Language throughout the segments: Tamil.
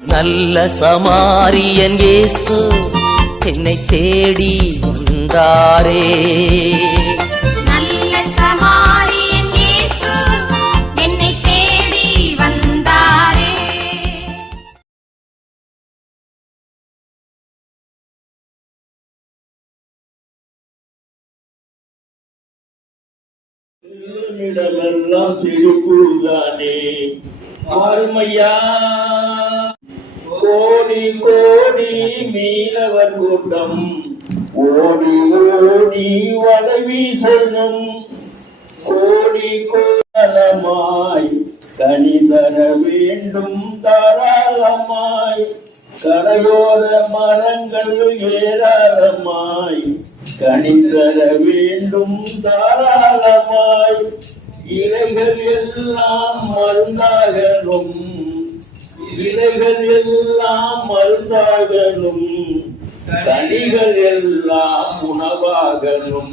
நல்ல சமாரியன் இயேசு என்னை தேடி வந்தாரே. நல்ல சமாரியன் இயேசு என்னை தேடி வந்தாரே. இடமெல்லாம் சிறுகுதானே ஆறுமையா. கோடி கோடி மீனவர் கூட்டம் ஓடி ஓடி வலை வீசணும். கோடி கோலமாய் கனிதர வேண்டும் தாராளமாய். கரையோர மரங்கள் ஏராளமாய் கனிதர வேண்டும் தாராளமாய். இலைகள் எல்லாம் மருந்தாகணும், இலைகள் எல்லாம் மருந்தாகணும். கனிகள் எல்லாம் உணவாகணும்,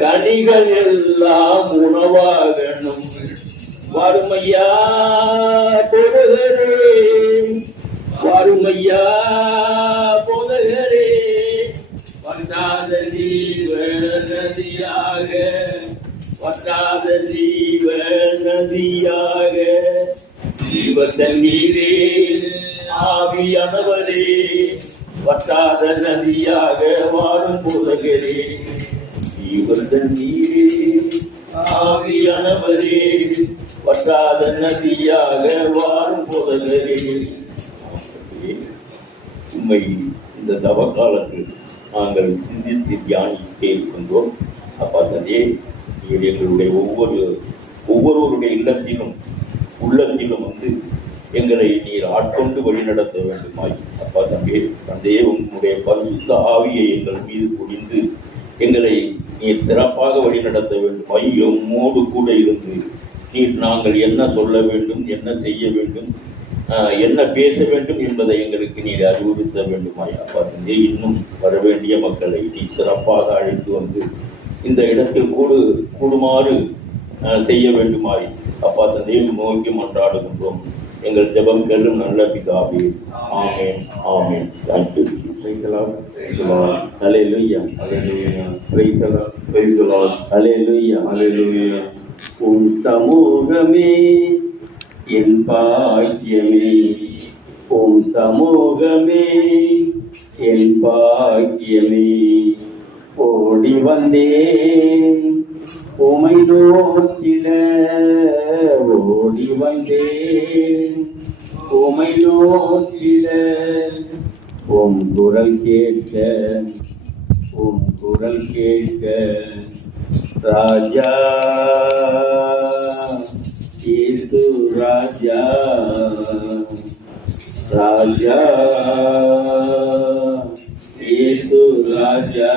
கனிகள் எல்லாம் உணவாகணும். வறுமையா போதகரே, வறுமையா போதகரே. வற்றாத ஜீவ நதியாக, வற்றாத ஜீவ நதியாக. ஜீவ தண்ணீரே ஆவியானவரே, வற்றாத நதியாக வாழும் போதகரே. ஜீவ தண்ணீரே ஆவியானவரே, வற்றாத நதியாக வாழும் போதகரே. உண்மை இந்த தவ காலத்தில் நாங்கள் சிந்தித்து தியானித்தே இருக்கின்றோம். அப்பா தந்தையே, எங்களுடைய ஒவ்வொருவருடைய இல்லத்திலும் உள்ளத்திலும் எங்களை நீர் ஆட்கொண்டு வழிநடத்த வேண்டுமாய். அப்பா தந்தையே, உங்களுடைய பரிசுத்த ஆவியை எங்கள் மீது பொழிந்து எங்களை நீர் சிறப்பாக வழிநடத்த வேண்டுமாய். உம்மோடு கூட இருந்து நீர் நாங்கள் என்ன சொல்ல வேண்டும், என்ன செய்ய வேண்டும், என்ன பேச வேண்டும் என்பதை எங்களுக்கு நீர் அறிவுறுத்த வேண்டுமாய். அப்பா தந்தையே, இன்னும் வர வேண்டிய மக்களை நீ சிறப்பாக அழைத்து இந்த இடத்தில் கூடுமாறு செய்ய வேண்டுமாய். அப்பா தந்தையை நோக்கி மன்றாடுகின்றோம். எங்கள் ஜெபம் கேளும் நல்ல பிதாவே. ஆமென், ஆமென். Thank you. Praise the Lord. Praise the Lord. Hallelujah. Hallelujah. Praise the Lord. Praise the Lord. Hallelujah. Hallelujah. உன் சமூகமே என் பாக்கியமே, உன் சமூகமே என் பாக்கியமே. ஓடி வந்தேன் உமை நோக்கிட, ஓடி வந்தேன் உமை நோக்கிட. உம் குரல் கேட்க, உம் குரல் கேட்க. ராஜா இயேசு ராஜா, ராஜா இயேசு ராஜா.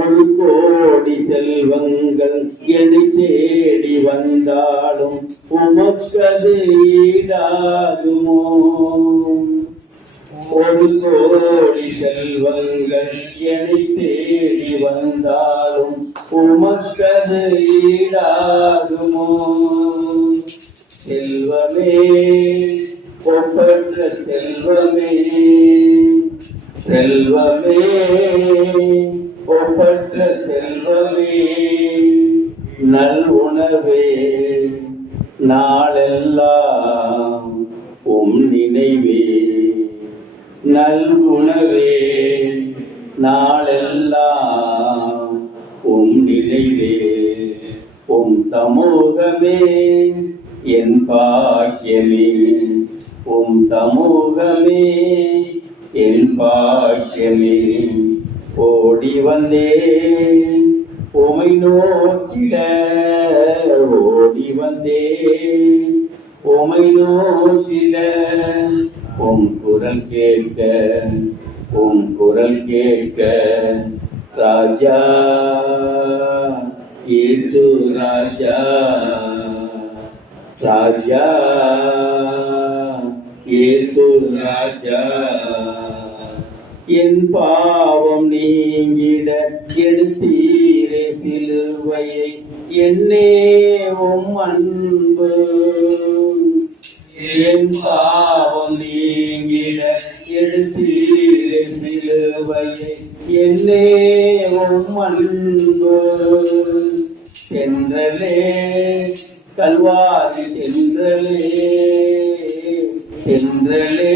ஒரு கோடி செல்வங்கள் என்னை தேடி வந்தாலும் உமக்கது ஈடாகுமோ? ஒரு கோடி செல்வங்கள் என்னை தேடி வந்தாலும் உமக்கது ஈடாகுமோ? செல்வமே, ஒப்பற்ற செல்வமே, செல்வமே, ஒப்பற்ற செல்வமே. நல் உணவே நாளெல்லாம் உம் நினைவே. நல் உணவே நாளெல்லாம் உம் நினைவே. உம் சமூகமே என் பாக்கியமே, உம் சமூகமே என் பாக்கியமே. ஓடி வந்தேன் உமை நோக்கிட, ஓடி வந்தேன் உமை நோக்கிட. உம் குரல் கேட்க, உம் குரல் கேட்க. ராஜா இயேசு ராஜா, ராஜா இயேசு ராஜா. என் பாவம் நீங்கிட எடுத்தீரே சிலுவையை, என்னே உம் அன்பு என் பாவம் நீங்கிட எடுத்தீரே சிலுவையை என்னே உம் அன்பு தென்றலே கல்வாரி தென்றலே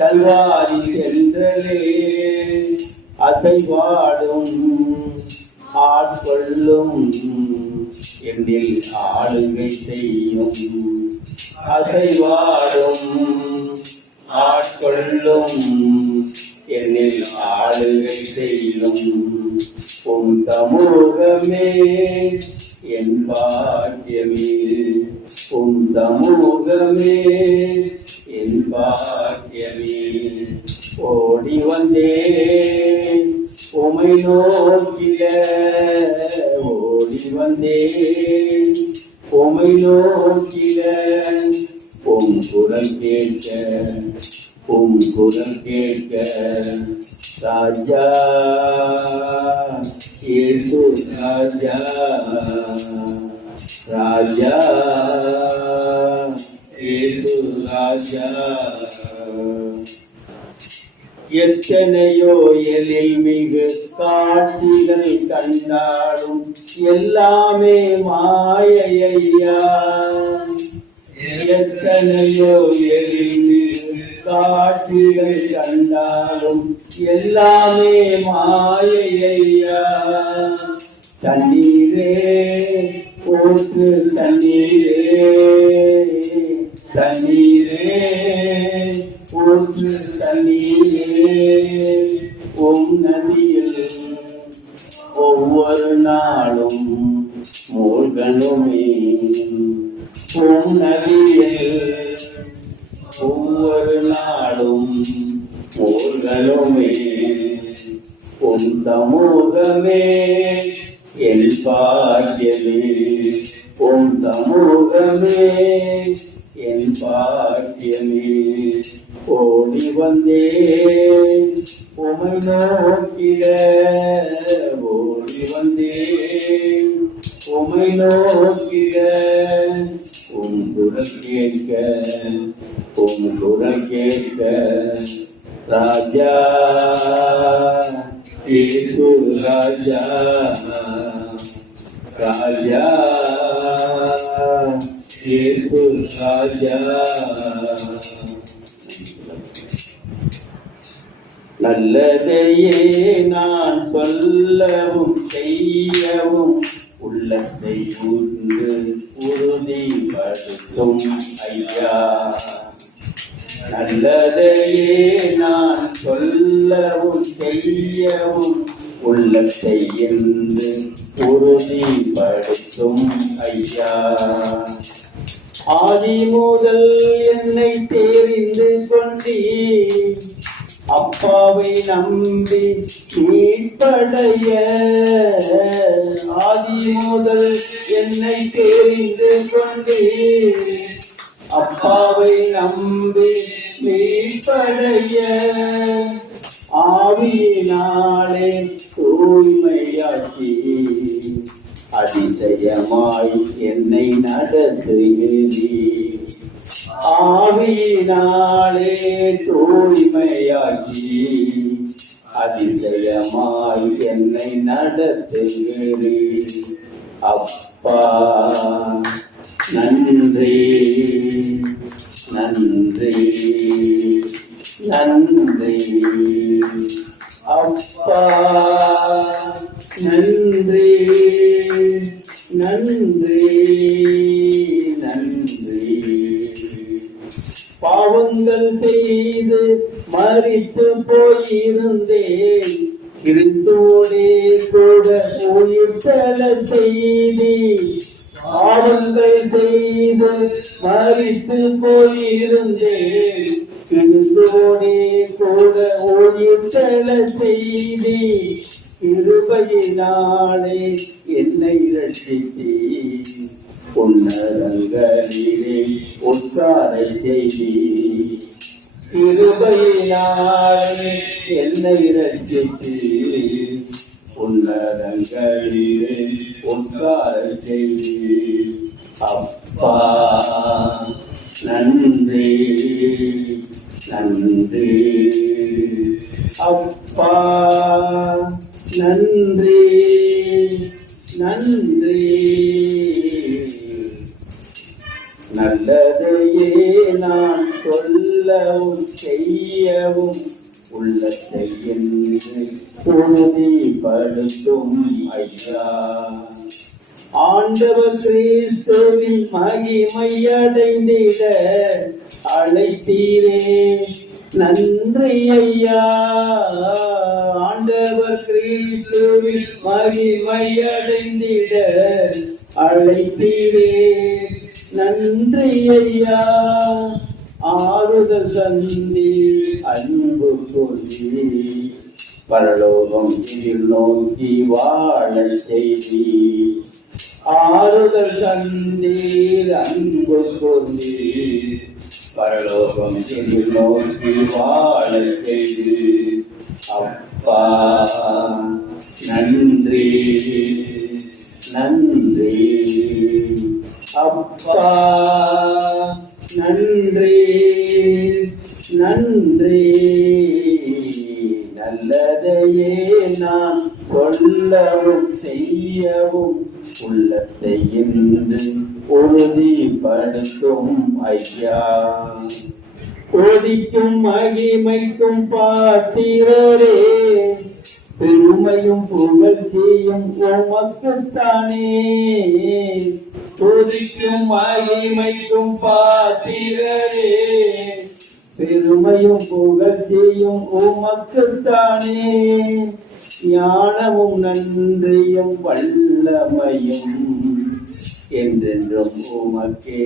கல்வாரி தென்றலே அசைவாடும் ஆட்கொள்ளும் என்னில் ஆளுகை செய்யும் அசைவாடும் ஆட்கொள்ளும் என்னில் ஆளுகை செய்யும் உம் சமூகமே என் பாக்கியமே உம் சமூகமே என் பாக்கியமே ஓடி வந்தேன் உமை நோக்கில ஓடி வந்தேன் உமை நோக்கில உம் குரல் கேட்க ராஜா ஏசு ராஜா ராஜா ஏசு ராஜா எத்தனையோ எழில் மிகு காட்சிகள் கண்டாலும் எல்லாமே மாயையா எத்தனையோ எழில் மிகு காட்சிகள் கண்டாலும் எல்லாமே மாயையா தண்ணீரே ஊற்று தண்ணீரே ஊற்று தண்ணீரே உம் நதியில் ஒவ்வொரு நாளும் மூழ்கணுமே உம் நதியில் ஒவ்வொரு நாளும் மூழ்கணுமே உம் சமூகமே என் பாக்கியமே உம் சமூகமே என் பாக்கியமே ஓடி வந்தேன் உமை நோக்கிட ஓடி வந்தேன் உமை நோக்கிட உம் குரல் கேட்க ராஜா ஏசு ராஜா ராஜா ஏசு ராஜா நல்லதையே நான் சொல்லவும் செய்யவும் உள்ளத்தை உறுதிப்படுத்தும் ஐயா நல்லதையே நான் சொல்லவும் செய்யவும் உள்ளத்தை என்று உறுதிப்படுத்தும் ஐயா ஆதி முதல் என்னை தெரிந்து கொண்டீர் அப்பாவை நம்பி மீட்படைய ஆதி முதல் என்னை தெரிந்து கொண்டீர் அப்பாவை நம்பி மீட்படைய ஆவியினாலே தூய்மையாக்கி அதிசயமாய் என்னை நடத்துகிறீர் ஆவியினாலே தூய்மையாக்கி அதிசயமாய் என்னை நடத்துகிறீர் அப்பா நன்றி நன்றி நன்றி அப்பா நன்றி நன்றி நன்றி பாவங்கள் செய்து மரித்து போயிருந்தேன் கிறிஸ்துவோடே கூட உயிர்த்தெழ செய்தி பாவங்கள் செய்து மரித்து போயிருந்தேன் கிறிஸ்துவோடே கூட உயிர்த்தெழ செய்தி கிருபையினாலே என்னை ரட்சித்தீர் உன்னதங்களிலே உட்கார செய்தீர் கிருபையினாலே என்னை ரட்சித்தீர் உன்னதங்களிலே உட்கார செய்தீர் அப்பா நன்றி நன்றி அப்பா நன்றி நன்றி நல்லதையே நான் சொல்லவும் செய்யவும் உள்ளத்தை என்று உறுதிப்படுத்தும் ஐயா. ஆண்டவர் கிறிஸ்துவின் மகிமையடைந்திட அழைத்தீரே நன்றி ஐயா. ஆண்டவர் கிறிஸ்துவின் மகிமையடைந்திட அழைத்தீரே நன்றி ஐயா. ஆறுதல் தந்தி அன்பு கொதி பரலோகம் இதில் நோக்கி வாழ செய்தி. ஆறுதல் தந்தீர் அன்பு கொதி பரலோகம் இதில் நோக்கி வாழ செய்தி. அப்பா நன்றி நன்றி அப்பா நன்றி நன்றி. நல்லதையே நான் சொல்லவும் செய்யவும் உள்ளத்தை என்று உறுதிப்படுத்தும் ஐயா. கொதிக்கும் மகிமைக்கும் பாத்திரரே பெருமையும் புகழ்ச்சியும் உமக்குத்தானே. கொதிக்கும் மகிமைக்கும் பாத்திரரே பெருமையும் புகழ்ச்சியும் உமக்குத்தானே. ஞானமும் நன்றியும் வல்லமையும் என்றென்றும் உமக்கே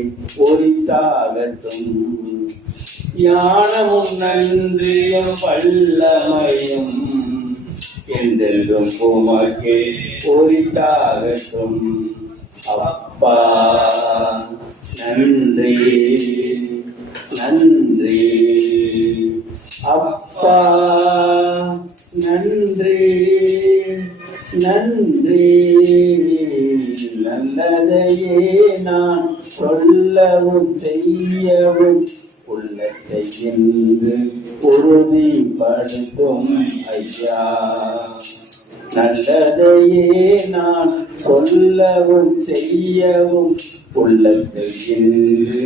உரித்தாகட்டும். ஞானமும் நன்றியும் வல்லமையும் என்றென்றும் உமக்கே உரித்தாகட்டும். அப்பா நன்றி நன்றி அப்பா நன்றி நன்றி. நல்லதையே நான் சொல்லவும் செய்யவும் உள்ளத்தை என்று உறுதிப்படுத்தும் ஐயா. நல்லதையே நான் சொல்லவும் செய்யவும் உள்ளத்தை என்று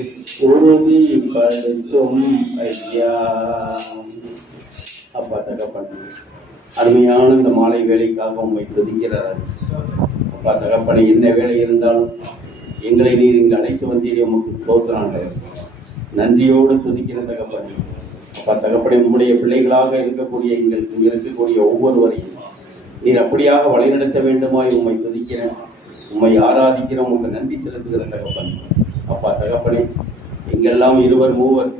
உறுதிப்படுத்தும் ஐயா. அப்பா தகப்பன், அருமையான இந்த மாலை வேலைக்காக உண்மை துதிக்கிறார். அப்பா தகப்பனை, என்ன வேலை இருந்தாலும் எங்களை நீர் இங்கு அழைத்து வந்தீரே, உமக்கு ஸ்தோத்திரங்க. நன்றியோடு துதிக்கிற தகப்பன். அப்பா தகப்பனை, உம்முடைய பிள்ளைகளாக இருக்கக்கூடிய எங்களுக்கு இருக்கக்கூடிய ஒவ்வொருவரையும் நீர் அப்படியாக வழிநடத்த வேண்டுமாய் உம்மை துதிக்கிறேன், உம்மை ஆராதிக்கிறோம், உங்க நன்றி செலுத்துகிற தகப்பன். அப்பா தகப்பனே, எங்கெல்லாம் இருவர் மூவர்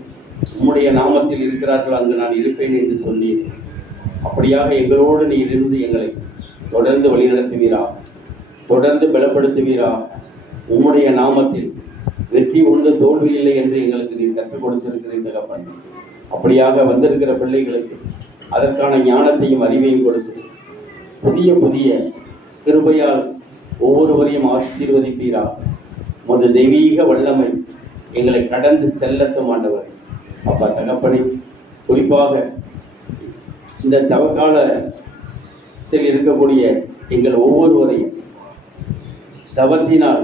உம்முடைய நாமத்தில் இருக்கிறார்கள் அங்கு நான் இருப்பேன் என்று சொன்னீர். அப்படியாக எங்களோடு நீர் இருந்து எங்களை தொடர்ந்து வழிநடத்துவீரா, தொடர்ந்து பலப்படுத்துவீரா. உம்முடைய நாமத்தில் வெற்றி உண்டு தோல்வி இல்லை என்று எங்களுக்கு நீர் கற்றுக் கொடுத்திருக்கிறீர் தகப்பன். அப்படியாக வந்திருக்கிற பிள்ளைகளுக்கு அதற்கான ஞானத்தையும் அறிவையும் கொடுத்து புதிய புதிய கிருபையால் ஒவ்வொருவரையும் ஆசீர்வதிப்பீரா. ஒரு தெய்வீக வல்லமை எங்களை கடந்து செல்லட்டும் ஆண்டவர். அப்பா தகப்பனை, குறிப்பாக இந்த தவக்காலத்தில் இருக்கக்கூடிய எங்கள் ஒவ்வொருவரையும் தவத்தினால்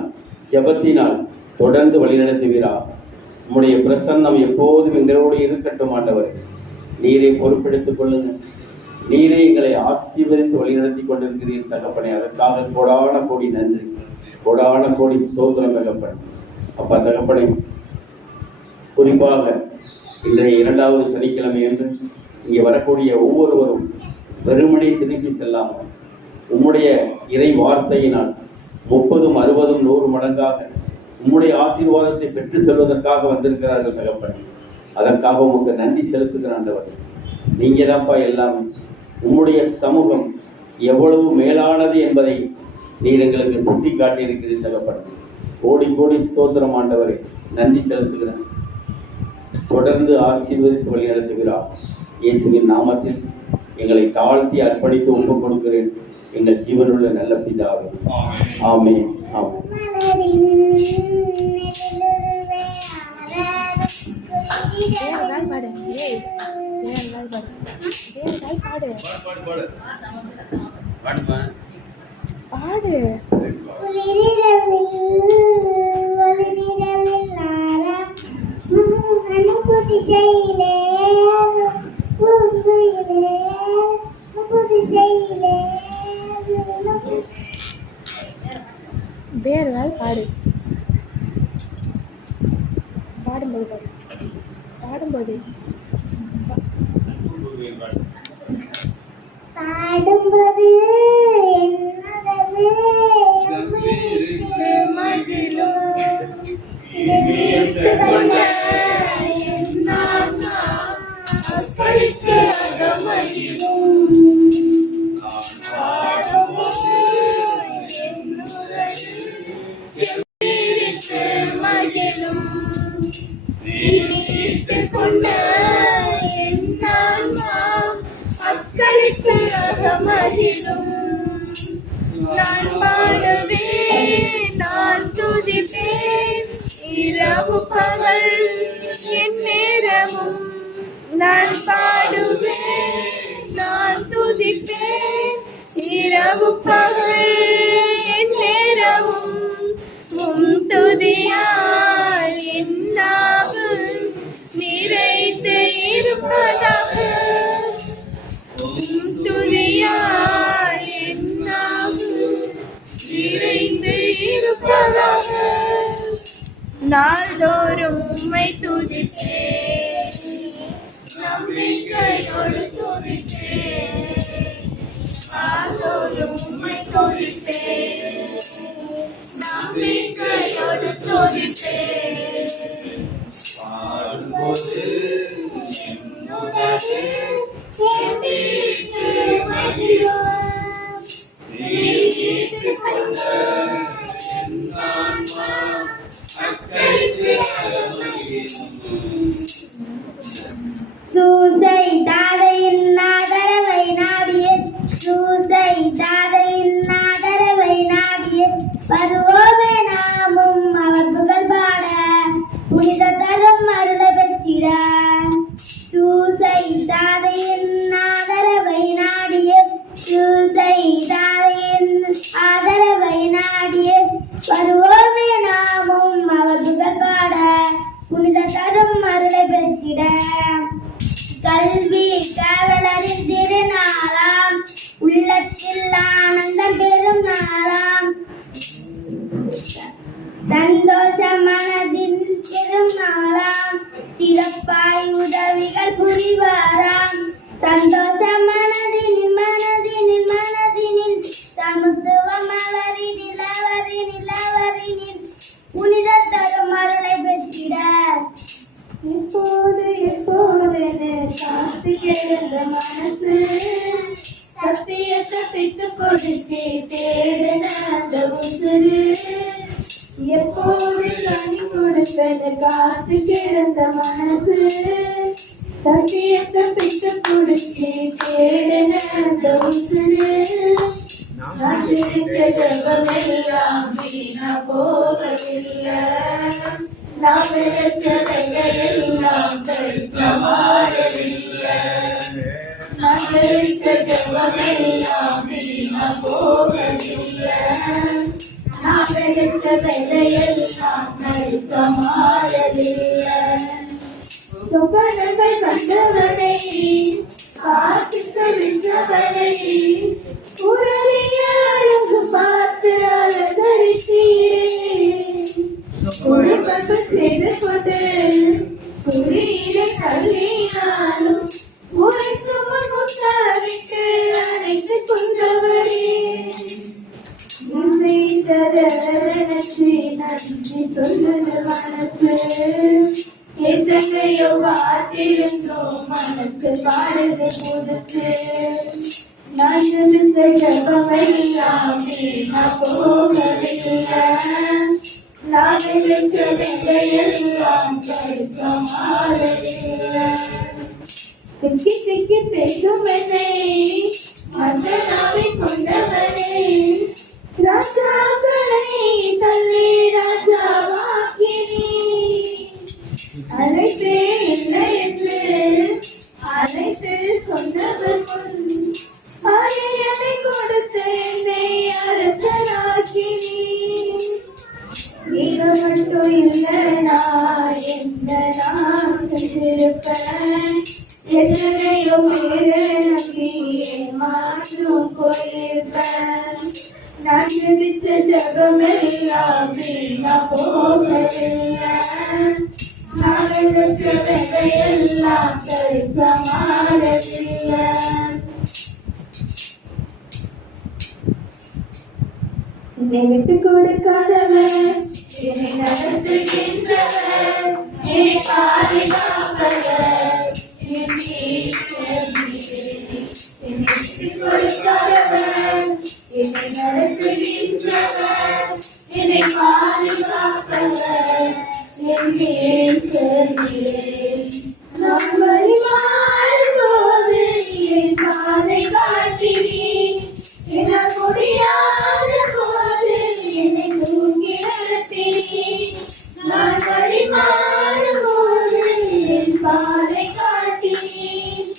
ஜபத்தினால் தொடர்ந்து வழிநடத்துவீரா. உம்முடைய பிரசன்னம் எப்போதும் எங்களோடு இருக்கட்டும் ஆண்டவர். நீரை பொறுப்பெடுத்துக் கொள்ளுங்கள். நீரே எங்களை ஆசீர்வதித்து வழிநடத்தி கொண்டிருக்கிறீர் தகப்பனே. அதற்காக கோடான கோடி நன்றி, கோடான கோடி ஸ்தோத்திரம் தகப்பன். அப்பா தகப்பனே, குறிப்பாக இன்றைய 2வது சனிக்கிழமை என்று இங்கே வரக்கூடிய ஒவ்வொருவரும் வெறுமனே திரும்பி செல்லாமல் உம்முடைய இறை வார்த்தையினால் 30, 60, 100 மடங்காக உம்முடைய ஆசீர்வாதத்தை பெற்று செல்வதற்காக வந்திருக்கிறார்கள் தகப்பன். அதற்காக உங்களுக்கு நன்றி செலுத்துகிற ஆண்டவர். நீங்க தான்ப்பா எல்லாமே. உம்முடைய சமூகம் எவ்வளவு மேலானது என்பதை நீர் எங்களுக்கு சுட்டி காட்டியிருக்கிறீர் தகப்பன். கோடி கோடி ஸ்தோத்திரம் ஆண்டவரை, நன்றி செலுத்துகிறேன். தொடர்ந்து ஆசீர்வதித்து வழிநடத்துகிறார். இயேசுவின் நாமத்தில் எங்களை தாழ்த்தி அர்ப்பணித்து ஒப்புக் கொடுக்கிறேன் எங்கள் ஜீவனுள்ள நல்ல பிதாவே. ஆமென். ஆமென். பாடுமா வேற ஏதாவது பாடு. பாடும்போது பாடும்போது பாடும்போது நான் பாடுவேன், நான் துதிப்பேன், இரவு பகல் என் நேரமும். நான் பாடுவேன், நான் துதிப்பேன், இரவு பகல் என் நேரமும். உம் துதியால் என் நாவு நிறைந்து இருப்பதாக. உம் துதியால் என் நாவு நிறைந்து இருப்பதாக. நாள்தோறும் உம்மை துதிப்பேன், நம்பிக்கையோடு துதிப்பேன். நாள்தோறும் உம்மை துதிப்பேன், நம்பிக்கையோடு துதிப்பேன். பாடும்போது சூசை தாதையின் ஆதரவை நாடிய, சூசை தாதையின் ஆதரவை நாடிய, வருவோமே நாமும் அவர் புகழ் பாட, புனித தரும் அருள பெற்றிட. சூசை தாதையின் ஆதரவை நாடிய, சூசை தாதையின் ஆதரவை நாடிய, வருவோமே நாமும் அவர் புகழ் பாட, புனித தரும் அருளை பெற்றிட. கல்வி காவலரின் திருநாளாம், உள்ளத்தில் ஆனந்தம் பெறும் நாளாம். சந்தோஷ மனதின் திருநாளாம், சிறப்பாய் உதவிகள் புரிவாராம். சந்தோஷ மனதினில் மனதினில் மனதினில், சமத்துவ மலரினில் அவரினில் அவரினில், புனித தரும் அருளை பெற்றிட. இப்போது எப்போது காத்து கிடந்த மனசு, சத்தியத்தை பித்துக் கொடுத்து தேடின அந்த உசுரு. எப்போது கனி கொடுத்தன காத்து கிடந்த மனசு, சத்தியத்தை பித்துக் கொடுத்து தேடின அந்த உசுரு. நான் சிரித்த ஜபமெல்லாம் வீணா போகவில்லை, நான் எல்லாம் தரிசமாறவில்லை. நான் சிரித்த ஜபமெல்லாம் வீணா போகவில்லை, நான் எல்லாம் தரிசமாறவில்லை. சொப்பனங்கள் கண்டவனை, காத்துக்க விட்டவனை, உறவிய அழகு பார்த்து அலங்கரித்தீரே. ஒழுங்கு செய்து கொண்டு குறியிட கல்லினாலும், உரைக்கு முன் முத்தாவிட்டு அனைத்து கொண்டவரே. உன்னை தரச்சு நன்றி சொல்லுது மனசு, எத்தனையோ பார்த்திருந்தோம் மனசு பாடுது புதுசு. நான் இருந்த ஜபமெல்லாம் வீணா போகவில்லை, நான் எல்லாம் தரிசமாறவில்லை. திக்கி திக்கி பேசுவனை, மஞ்சனாவை கொண்டவனை, ராஜாக்களை தள்ளி ராஜாவாக்கினி. அழைப்பே இல்லை எல்லாம் சரிசமானதில்லை. என்னை விட்டு கொடுக்காதவர், என்னை நடத்துகின்றவர், என்னை பாதுகாப்பவர், என் ஈஸ்வரன் நீரே. என்னை விட்டு கொடுக்காதவர், என்னை நடத்துகின்றவர், என்னை பாதுகாப்பவர், என் ஈஸ்வரன் நீரே. நான் வழிமாறும் போது என் பாதை காட்டினீர், என்னால் முடியாத போது என்னை தூக்கி நடத்தினீர். நான் வழிமாறும் போது என் பாதை காட்டினீர்,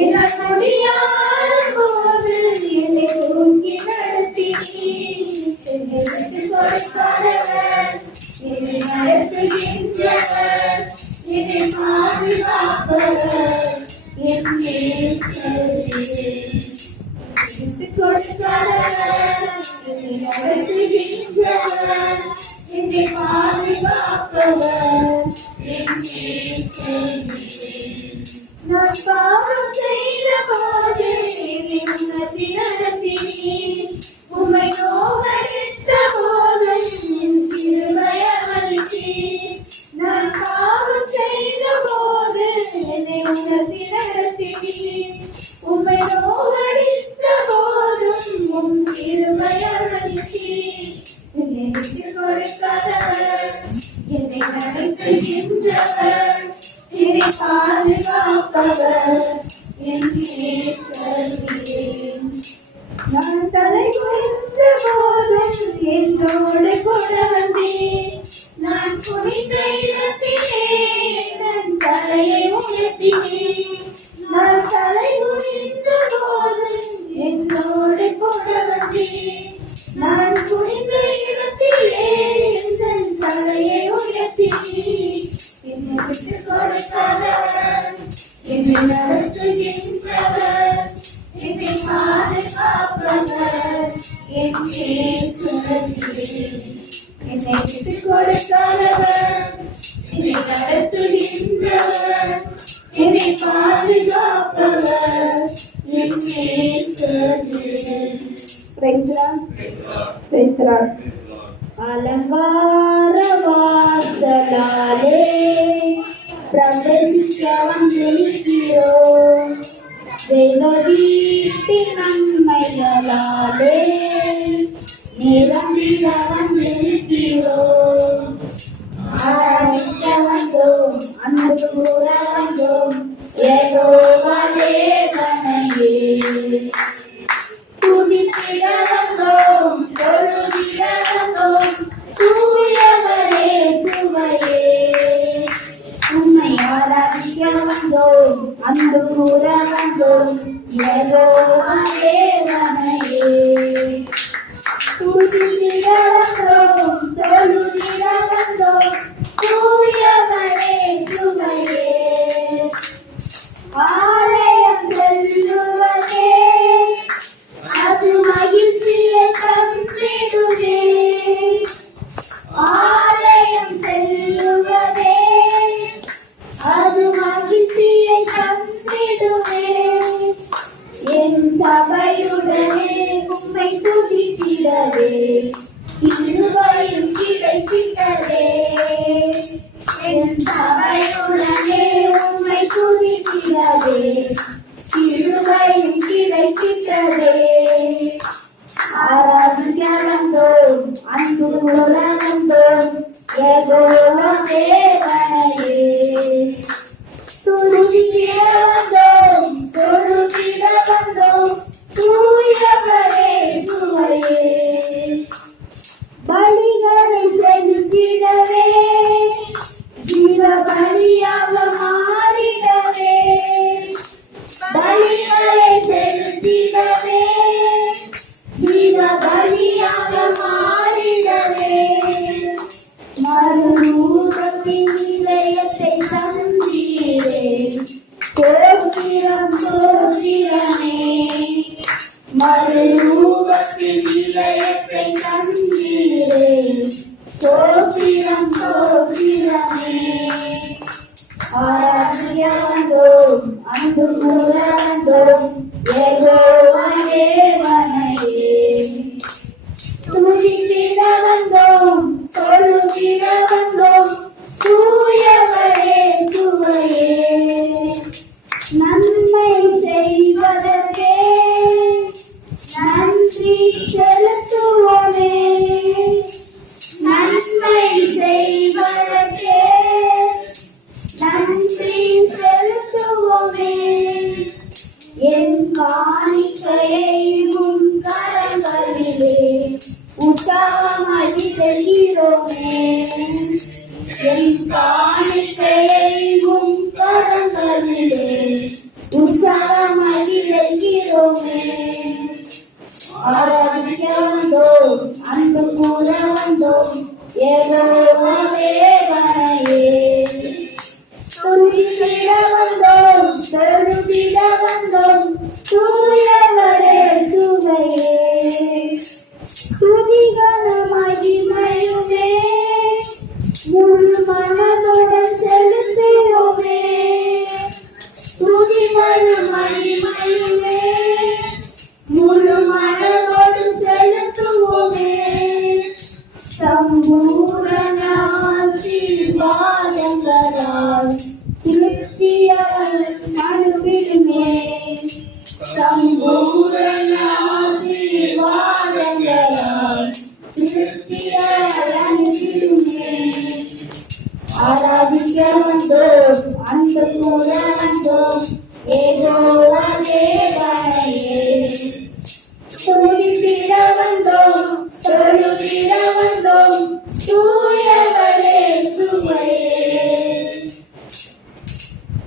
என்னால் முடியாத போது என்னை தூக்கி நடத்தினீர். என்னை விட்டுக் கொடுக்காதவர், என்னை நடத்துகின்றவர், என்னை பாதுகாப்பவர், என் இயேசுவே. விட்டுக் கொடுக்காதவர், என்னை நடத்துகின்றவர், என்னை பாதுகாப்பவர், என் இயேசுவே. நான் பாவம் செய்த போது என்னை உணர்த்தி நடத்தினீர், உம்மை நோவடித்த போது என் கிருபை அளித்தீர். நான் பாவம் செய்த போது என்னை உணர்த்தி நடத்தினீர், உம்மை நோவடித்த போதும் உம் கிருபை அளித்தீர். என்னை விட்டுக் கொடுக்காதவர், என்னை நடத்துகின்றவர், என்னை பாதுகாப்பவர், என் இயேசுவே. நான் தலை குனிந்த போதும் என்னோடு கூட வந்தீர், நான் குனிந்த இடத்திலே என் தலையை உயர்த்தினீர். நான் தலை குனிந்த போதும் என்னோடு கூட வந்தீர், நான் குனிந்த இடத்திலே என் தலையை உயர்த்தினீர். என்னை விட்டுக் கொடுக்காதவர், என்னை நடத்துகின்றவர், என்னை பாதுகாப்பவர், என் இயேசுவே. என்னை விட்டுக் கொடுக்காதவர், என்னை நடத்துகின்றவர், என்னை பாதுகாப்பவர், என் இயேசுவே. அலங்கார வாசலாலே பிரவேசிக்க வந்திருக்கிறோம், தெய்வீட்டின் நன்மைகளாலே நிரம்பிட வந்திருக்கிறோம். ஆராதிக்க வந்தோம், அன்பு கூற வந்தோம், யெகோவா தேவனையே. துதித்திட வந்தோம், தொழுதிட வந்தோம், தூயவரே சுவையே. உம்மை ஆராதிக்க வந்தோம், அன்பு கூற வந்தோம், யெகோவா தேவனையே. துதித்திட வந்தோம், தொழுதிட வந்தோம், தூயவரே சுவையே. ஆலயம் செல்லுவதே அது மகிழ்ச்சியை தந்திடுவே, ஆலயம் செல்லுவதே அது மகிழ்ச்சியை தந்திடுவே. என் சபையுடனே உம்மை துதித்திடவே, கிருபையும் கிடைத்திட்டதே. என் சபையுடனே உம்மை துதித்திடவே, கிருபையும் கிடைத்திட்டதே. ஆராதிக்க வந்தோம், அன்பு கூற வந்தோம், யெகோவா தேவனையே. துதித்திட வந்தோம், தொழுதிட வந்தோம், தூயவரே சுவையே. பலிகளை செலுத்திடவே, ஜீவ பலியாக மாறிடவே, பலிகளை செலுத்திடவே, ஜீவ பலியாக மாறிடவே. மறுரூபத்தின் இதயத்தை தந்தீரே, சோத்திரம் சோத்திரமே. மறுரூபத்தின் இதயத்தை தந்தீரே, சோத்திரம் சோத்திரமே. ஆராதிக்க வந்தோம், அன்பு கூற வந்தோம், யெகோவா தேவனையே. துதித்திட வந்தோம், தொழுதிட வந்தோம், தூயவரே சுவையே. நன்மை செய்வதற்கே நன்றி செலுத்துவோமே, நன்மை செய்வதற்கே நன்றி செலுத்துவோமே. என் காணிக்கையை உன் கரங்களிலே உற்சாகமாய் செல்கிறோமே, என் காணிக்கையை உன் கரங்களிலே உற்சாகமாய் செல்கிறோமே. ஆராதிக்க வந்தோம், அன்பு கூற வந்தோம், யெகோவா தேவனையே. துதித்திட வந்தோம், தொழுதிட வந்தோம், தூயவரே சுவையே. துதிகளும் மகிமையுமே முழு மனதுடன் செலுத்துவோமே, துதிகளும் மகிமையுமே முழு மனதோடு செலுத்துவோமே. சம்பூரண ஆசீர்வாதங்களால் திருப்தியால் அனுப்பிடுமே, சம்பூரண ஆசீர்வாதங்களால் திருப்தியால் அனுப்பிடுமே. ஆராதிக்க வந்தோம், அன்பு கூற வந்தோம், யெகோவா தேவனையே. துதித்திட வந்தோம், தொழுதிட வந்தோம், தூயவரே சுவையே.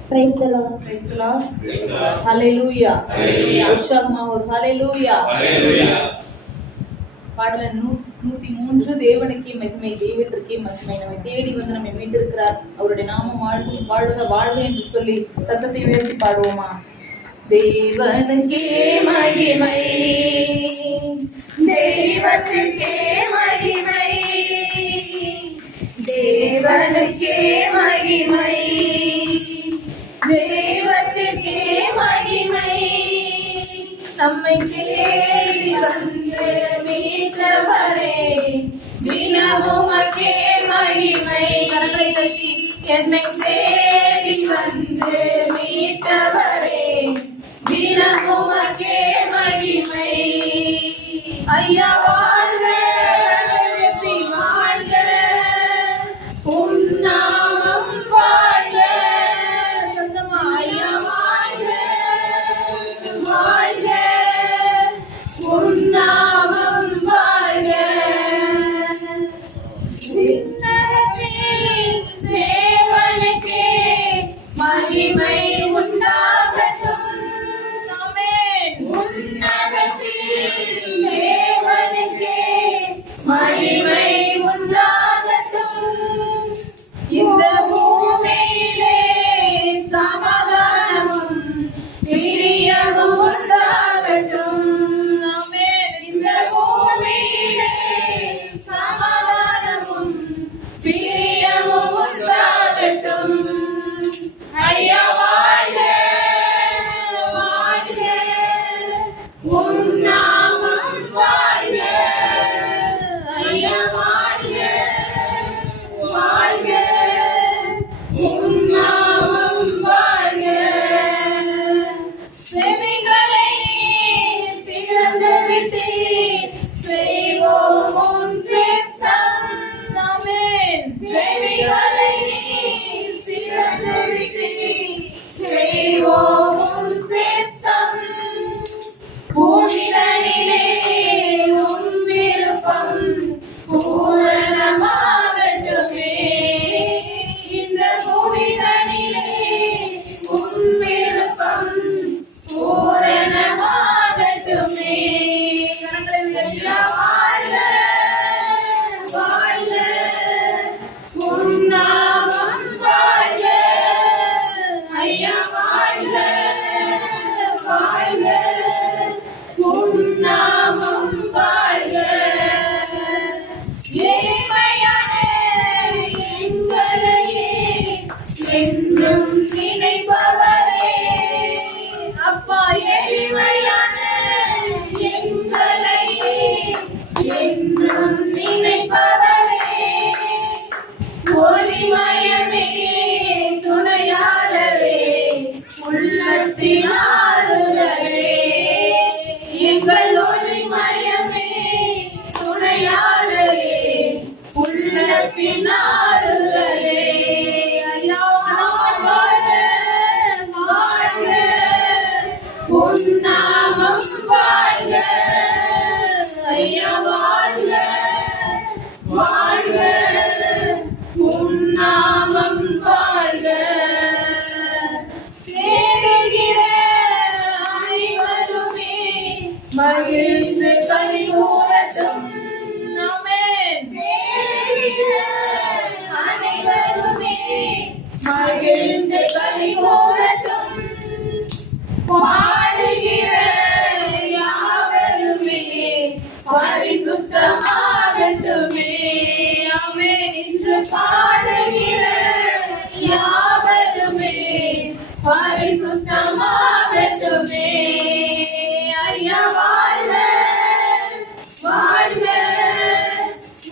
Praise the Lord. Praise the Lord. Hallelujah. உற்சாகமா ஒரு hallelujah. பாடல் 103 தேவனுக்கே மகிமை, தெய்வத்திற்கே மகிமை. நம்மை தேடி வந்து நம்மை மீட்டிருக்கிறார். அவருடைய நாமம் வாழ்க வாழ்க என்று சொல்லி சத்தத்தை உயர்த்தி பாடுவோமா? தேவனுக்கே மகிமை, தெய்வத்திற்கே மகிமை, தேவனுக்கே மகிமை, தெய்வத்திற்கே மகிமை. நம்மை தேடி வந்து மீட்டவரே, தினமும் அக்கே மகிமை. கரங்களை தட்டி என்னை தேடி வந்து மீட்டவரே, தினமும் அக்கே மகிமை. ஐயா வாழ்க, வெற்றி வாழ்க, உன்னாமம் வாழ்க. சொந்தமா ஐயா வாழ்க, வாழ்க, உன்னாமம் வாழ்க. தேவனுக்கே மகிமை உண்டாகட்டும். ஆமென். உன்னதத்தில் தேவனுக்கே மகிமை உண்டாகட்டும். இந்த பூமியிலே சமாதானமும் பிரியமும் உண்டாகட்டும். ஆமென். இந்த பூமியிலே சமாதானமும் பிரியமும் உண்டாகட்டும். ஐயா வாழ்க, வாழ்க, உன்னாமம் வாழ்க. ஐயா வாழ்க, வாழ்க, உன்னாமம் வாழ்க. செவிகளை திறந்து விட்டீர், செய்வோம் உன் சித்தம். ஆமென். செவிகளை திறந்து விட்டீர், செய்வோம் உன் சித்தம். பூமிதனிலே உன் விருப்பம் பூரணமாகட்டுமே. இந்த பூமிதனிலே என்றும் நினைப்பவரே அப்பா எளிமையான எங்களை என்றும் நினைப்பவரே ஒளிமயமே துணையாளரே உள்ளத்தின் ஆறுதலே எங்கள் ஒளிமயமே துணையாளரே உள்ளத்தின் ஆறுதலே ஐயா வாழ்க வாழ்க உன் நாமம் வாழ்க ஐயா வாழ்க வாழ்க உன் நாமம் வாழ்க தேடுகிற அனைவருமே மகிழ்ந்து கைகூடட்டும் ஆமென் தேடுகிற அனைவருமே மகிழ்ந்து கைகூடட்டும் பாடுகிற யாவருமே பரிசுத்தமாகட்டுமே ஆமென் இன்று பாடுகிற யாவருமே பரிசுத்தமாகட்டுமே ஐயா வாழ்க வாழ்க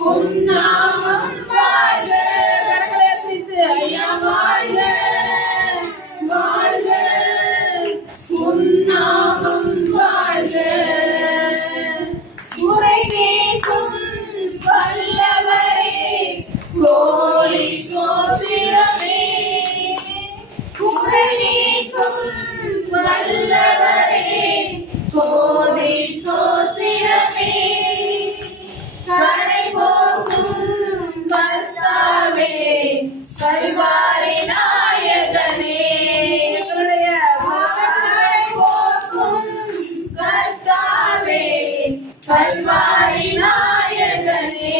உன் நாமம் வாழ்க கரங்களை அசைத்து ஐயா வாழ்க வாழ்க உன் நாமம் வாழ்க உரை கேட்கும் வல்லவரே கோடி சோதிரமே உரை கேட்கும் வல்லவரே கோடி சோதிரமே கரை போகும் கர்த்தாவே கல்வாரி நாயகனே எங்களுடைய கரை போகும் கர்த்தாவே கல்வாரி நாயகனே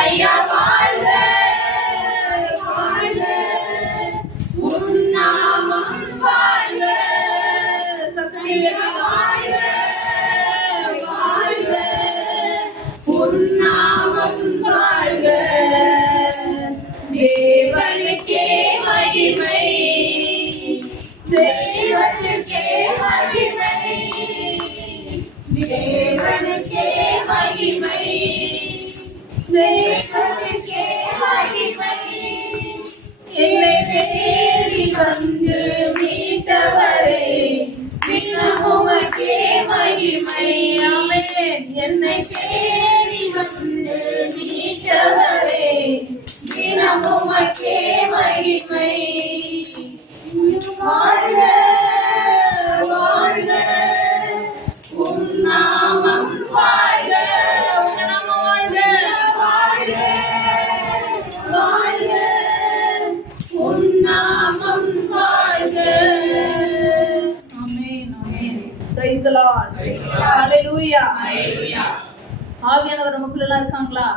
ஐயா வாழ்க வாழ்க உன் நாமம் வாழ்க வாழ்க வாழ்க உன் நாமம் வாழ்க தேவனுக்கே மகிமை தேவனுக்கே மகிமை தேவனுக்கே மகிமை தேவனுக்கே மகிமை என்னை தேடி வந்து மீட்டவரே தினமுமக்கே மகிமை ஆமென் என்னை தேடி வந்து மீட்டவரே தினமுமக்கே மகிமை வாழ்க வாழ்க உன் நாமம் வாழ்க உன் நாமம் வாழ்க வாழ்க உன் நாமம் வாழ்க ஆமென் ஆமென் praise the lord hallelujah ஆவியானவர் நமக்குள்ள எல்லாம் இருக்காங்களா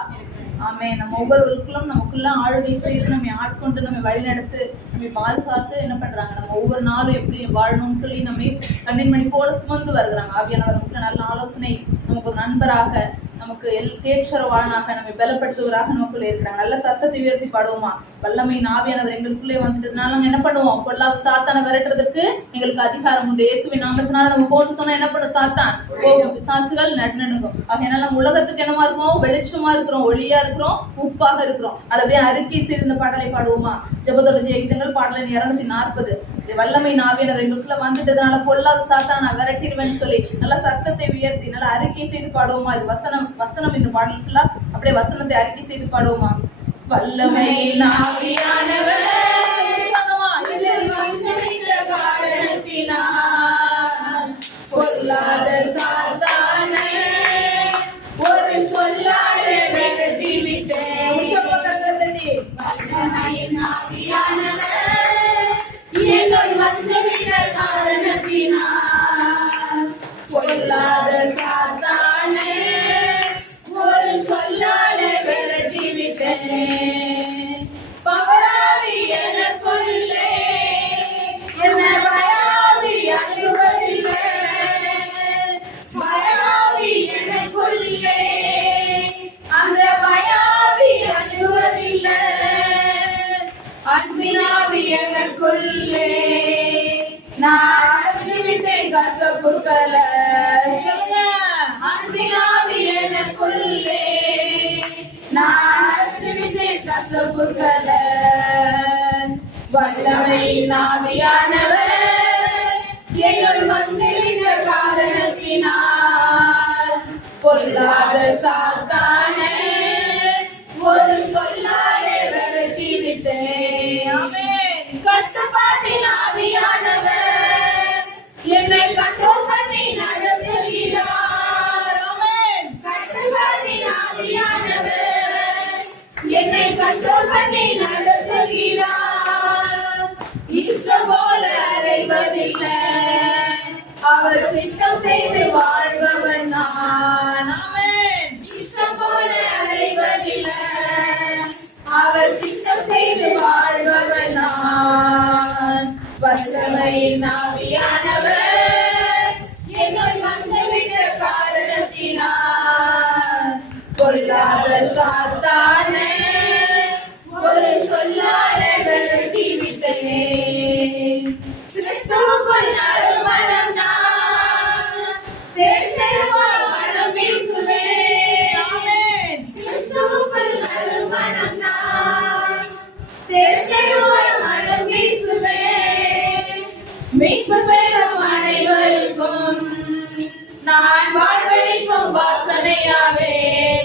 ஆமென் நம்ம ஒவ்வொருவருக்குள்ளும் நமக்குள்ள ஆளுகை செய்து நம்மை ஆட்கொண்டு நம்மை வழிநடத்து நம்மை பாதுகாத்து என்ன பண்றாங்க நம்ம ஒவ்வொரு நாளும் எப்படி வாழணும்னு சொல்லி நம்மை கண்ணின் மணி போல சுமந்து வருகிறாங்க ஆவியானவர் நமக்கு நல்ல ஆலோசனை நமக்கு ஒரு நண்பராக நமக்கு கேட்கிற வாழ்நாக நம்மை பலப்படுத்துவராக நமக்குள்ளே இருக்கிறாங்க நல்ல சத்தத்தை உயர்த்தி பாடுவோமா வல்லமையின் ஆவியானவர் எங்களுக்குள்ளே வந்துட்டதுனால நம்ம என்ன பண்ணுவோம் பொல்லாத சாத்தானை விரட்டுறதுக்கு எங்களுக்கு அதிகாரம் உண்டு இயேசுவின் நாமத்தினால நம்ம போன்னு சொன்னா என்ன பண்ணும் சாத்தான் போகும் பிசாசுகள் நடுநடுங்கும் ஆகையினால நம்ம உலகத்துக்கு என்னமா இருக்கோம் வெளிச்சமா இருக்கிறோம் ஒளியா இருக்கிறோம் உப்பாக இருக்கிறோம் அதை அப்படியே அறிக்கை செய்து இந்த பாடலை பாடுவோமா ஜெபத்தோட ஜெயகீதங்கள் பாடலை 240 வல்லமை ஆவியானவர் எங்களுக்குள்ள வந்துட்டதுனால பொல்லாத சாத்தானை நான் விரட்டிடுவேன்னு சொல்லி நல்ல சத்தத்தை உயர்த்தி நல்ல அறிக்கை செய்து பாடுவோமா இது வசனம் இந்த பாடலுக்குள்ள அப்படியே வசனத்தை அறிக்கை செய்து பாடுவோமா வல்லமையின் ஆவியானவர் பொல்லாத சாத்தானை ஒரு சொல்லாத விரட்டி விட்டேன் வல்லமையின் ஆவியானவர் எங்கள் வந்துவிட்ட காரணத்தினால் பொல்லாத சாத்தானை ஒரு சொல்லாத விரட்டி விட்டேன் பவராவி என எனக்குள்ளே நான் அடைந்துவிட்டேன் கசப்புகளை. அன்பின் ஆவி எனக்குள்ளே நான் அடைந்துவிட்டேன் கசப்புகளை. வல்லமையின் ஆவியானவர் என்னுள் வந்துவிட்ட காரணத்தினால் பொல்லாத சாத்தானை ஒரு சொல்லாலே விரட்டி விட்டேன். ஆமென். கட்டுப்பாட்டின் ஆவியானவர் என்னை கண்ட்ரோல் பண்ணி நடத்துகிறார். ஆமென். கட்டுப்பாட்டின் ஆவியானவர் என்னை கண்ட்ரோல் பண்ணி நடத்துகிறார். இஷ்டம் போல அலைவதில்லை, அவர் சித்தம் செய்து வாழ்பவன் நான். ஆமென். இஷ்டம் போல அலைவதில்லை, அவர் சித்தம் செய்து வாழ்பவன் நான். வல்லமையின் ஆவியானவர் என்னுள் வந்துவிட்ட காரணத்தினால் பொல்லாத சாத்தானை ஒரு சொல்லால விரட்டி விட்டேன். கிறிஸ்துவுக்குள் நறுமணம் நான் தேர்ந்தெடுப்பால் மனம் வீசுவேன். ஆமென். கிறிஸ்துவுக்குள் நறுமணம் நான் தேர்ந்தெடுப்பால் மனம் வீசுவேன். மீட்பு பெறும் அனைவருக்கும் நான் வாழ்வழிக்கும் வாசனையாவே.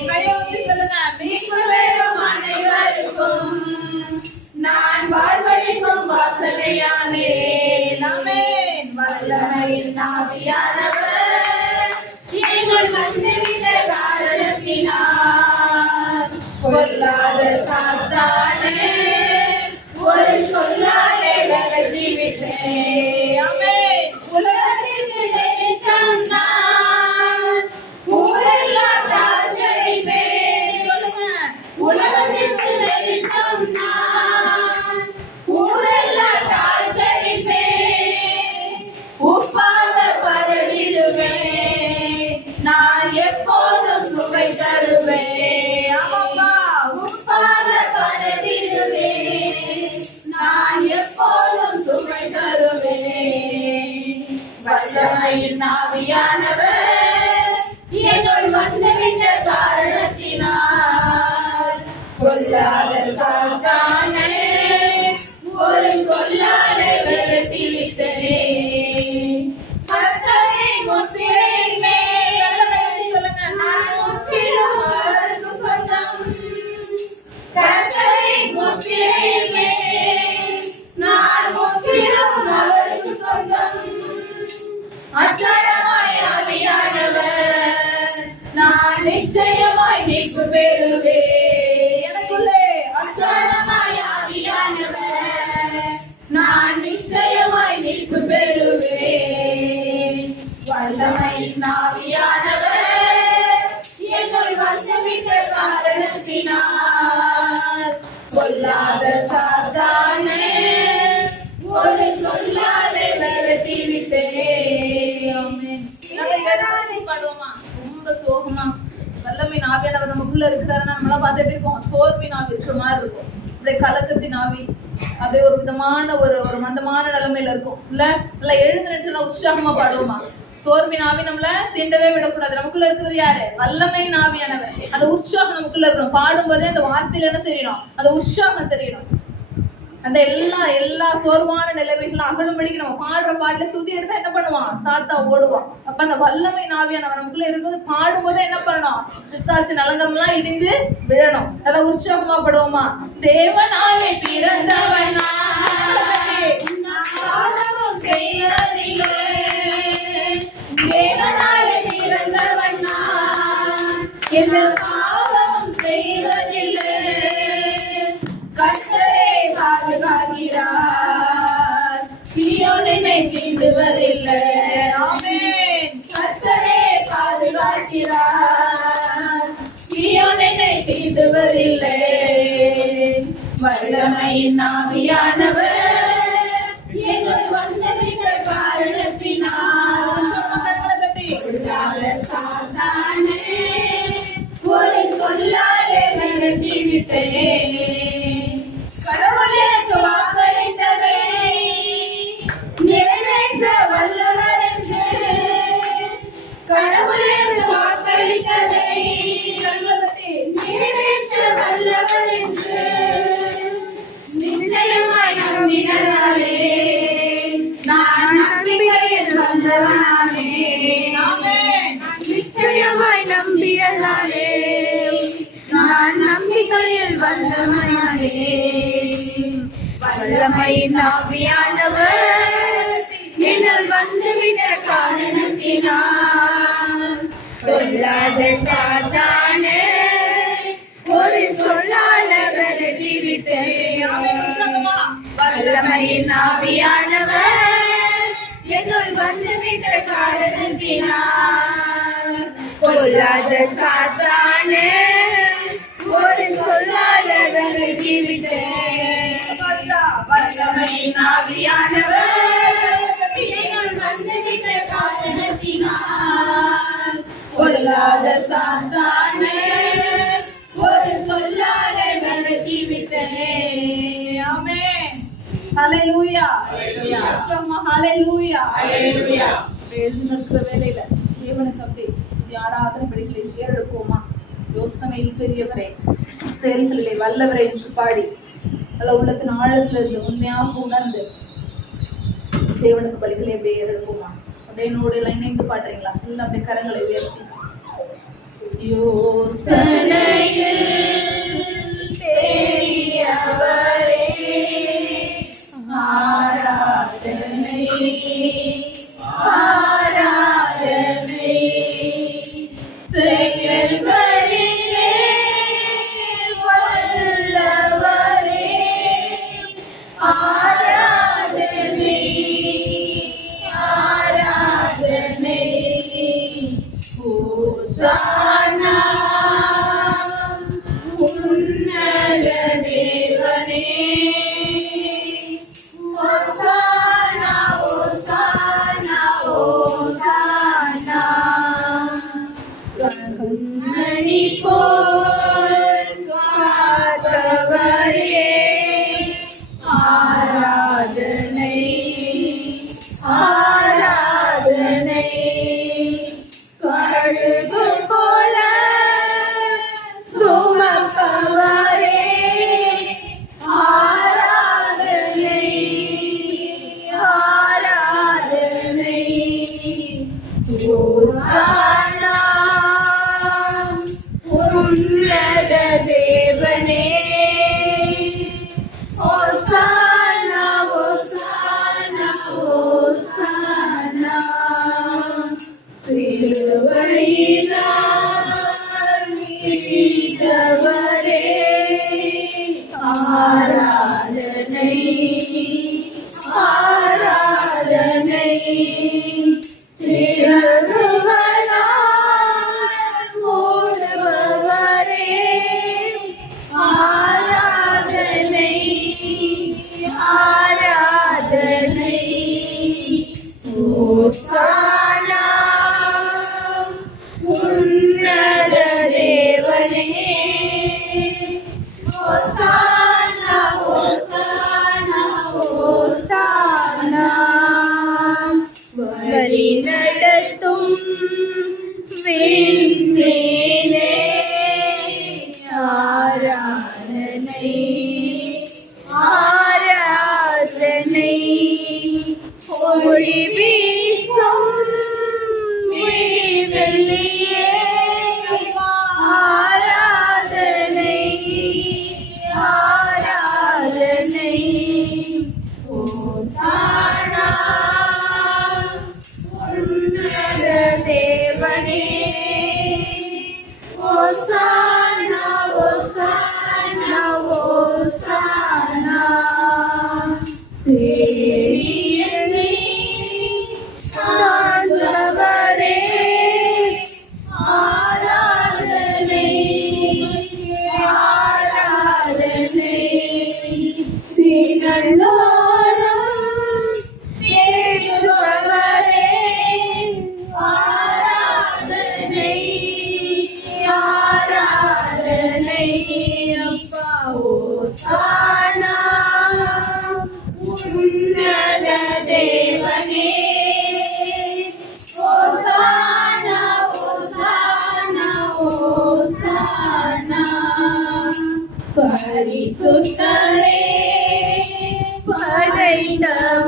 கையோடு சொல்லுங்க. மீட்பு பெறும் அனைவருக்கும் நான் வாழ்வழிக்கும் வாசனையாவே. ஆமென். வல்லமையின் ஆவியானவர் என்னுள் வந்துவிட்ட காரணத்தினால் பொல்லாத சாத்தானை ஒரு சொல்லாலே விரட்டி விட்டேன். ஆமென். உலகத்திற்கு வெளிச்சம் நான், ஊரெல்லாம் தாழ்ச்சடைப்பேன். சொல்லுங்க. உலகத்திற்கு வெளிச்சம் நான், ஊரெல்லாம் தாழ்ச்சடைப்பேன். உப்பாக பரவிடுவேன், நான் எப்போதும் சுவை தருவேன். ஆமாப்பா. உப்பாக பரவிடுவேன், நான் எப்போதும் சுவை தருவேன். வல்லமையின் ஆவியானவர் என்னுள் வந்துவிட்ட காரணத்தினால் பொல்லாத சாத்தானை ஒரு சொல்லாலே விரட்டி விட்டேன். கர்த்தரின் முத்திரையின் மேல் சொல்லுங்க. நான் முற்றிலும் அவருக்கு சொந்தம். கர்த்தரின் முத்திரையின் மேல் நான் முற்றிலும் அவருக்கு சொந்தம். அச்சரமாய் ஆவியானவர் நான் நிச்சயமாய் மீட்பு பெறுவேன். எனக்குள்ளே அச்சரமாய் ஆவியானவர் நான் நிச்சயமாய் மீட்பு பெறுவேன். வல்லமையின் ஆவியானவர் என்னுள் வந்துவிட்ட காரணத்தினால் பொல்லாத சாத்தானை ஒரு சொல்லாலே விரட்டி விட்டேன். ஆமென். நம்ம எதாவது பாடுவோமா? ரொம்ப சோகமா வல்லமையின் ஆவியானவர் நமக்குள்ள இருக்கிறாருன்னா நம்மளாம் பார்த்து எப்படி இருக்கோம்? சோர்வின் ஆவி இருக்கிற மாதிரி இருக்கும். அப்படியே கலக்கத்தின் ஆவி, அப்படியே ஒரு விதமான ஒரு மந்தமான நிலைமையில இருக்கும். இல்ல நல்லா எழுந்து நின்று உற்சாகமா பாடுவோமா? சோர்வின் ஆவி நம்மள தீண்டவே விடக்கூடாது. நமக்குள்ள இருக்கிறது யாரு? வல்லமையின் ஆவியானவர். அந்த உற்சாகம் நமக்குள்ள இருக்கணும். பாடும்போதே அந்த வார்த்தையில என்ன தெரியணும்? அந்த உற்சாகம் தெரியணும். அந்த எல்லா சோர்வான நிலைமைகளும் அகலும்படிக்கு நம்ம பாடுற பாட்டுல துதி எடுத்தா என்ன பண்ணுவான்? சாத்தா ஓடுவான். அப்ப அந்த வல்லமை ஆவியானவர் நமக்குள்ள இருக்கும்போது பாடும்போது என்ன பண்ணணும்? பிசாசு நலங்கம்லாம் இடிந்து விழணும். நல்லா உற்சாகமா படுவோமா? தேவனாலே பிறந்தவன் தேவனாலே பிறந்தவன் எந்த பாவமும் செய்வதில்லை. கர்த்தரே பாதுகாக்கிறார், சீயோனை தீண்டுவதில்லை. ஆமென். கர்த்தரே பாதுகாக்கிறார், சீயோனை தீண்டுவதில்லை. வல்லமையின் ஆவியானவர் என்னுள் வந்துவிட்ட காரணத்தினால் சாத்தானை ஒரு சொல்லாலே விரட்டி விட்டேன். கடவுள் எனக்கு வாக்களித்ததே நான் நம்பிக்கையில் வந்தவனானே. நிச்சயமாய் நம்பியதானே நான் நம்பிக்கையில் வந்தவனானே. வல்லமையின் ஆவியானவர் என்னுள் வந்துவிட்ட காரணத்தினால் பொல்லாத சாத்தானே ஒரு சொல்லால விரட்டி விட்டேன். வல்லமையின் ஆவியானவர் என்னுள் வந்துவிட்ட காரணத்தினால் பொல்லாத சாத்தானே ஒரு சொல்லால விரட்டி விட்டேன். வல்லமையின் ஆவியானவர் என்னுள் வந்துவிட்ட காரணத்தினால் பொல்லாத சாத்தானே ஒரு சொல்லால விரட்டி விட்டேன். ஆமென். ஹalleluya. சும்மா ஹalleluya. எழுந்திருக்கிற வேளையில தேவனுக்கு அப்படி ஆராதனை பலிகளை ஏறெடுப்போமா? யோசனையில் பெரியவரே, செயல்களிலே வல்லவரே என்று பாடி அல்ல உள்ளத்தின் ஆழத்துல இருந்து உண்மையாக உணர்ந்து தேவனுக்கு பலிகளை எப்படி ஏறெடுப்போமா? அப்படியே என்னோட எல்லாம் இணைந்து பாடுறீங்களா? எல்லாம் அப்படியே கரங்களை உயர்த்தி யோசனையில் பெரியவரே ஆராதனை ஆராதனை செயல்களிலே வல்லவரே ஆராதனை ஆராதனை. ஹோசானா உன்னத தேவனே ஹோசானா ஹோசானா ஹோசானா. கண்மணி போல் காத்தவரே ஆராதனை ஆராதனை. கழுகு போல சுமப்பவரே ஆராதனை ஆராதனை. ஹோசானா உன்னத தேவனே ஹோசானா ஹோசானா ஹோசானா. சிலுவையினால் மீட்டவரே ஆராதனை ஆராதனை. சிறகுகளால் மூடுபவரே ஆராதனை ஆராதனை. ஹோசானா உன்னத தேவனே ஹோசானா ஹோசானா ஹோசானா. வழி நடத்தும் விண்மீனே ஆராதனை ஆராதனை. ஒளி வீசும் விடிவெள்ளியே ஆராதனை ஆராதனை. ஹோசானா உன்னத தேவனே ஹோசானா ஹோசானா ஹோசானா. சேரியனே ஆண்டவரே ஆராதனை ஆராதனை. தினந்தோறும் ஏற்றுபவரே ஆராதனை ஆராதனை. அப்பா ஹோசானா உன்னத தேவனே ஹோசானா ஹோசானா ஹோசானா. பரிசுத்தரே படைத்தவரே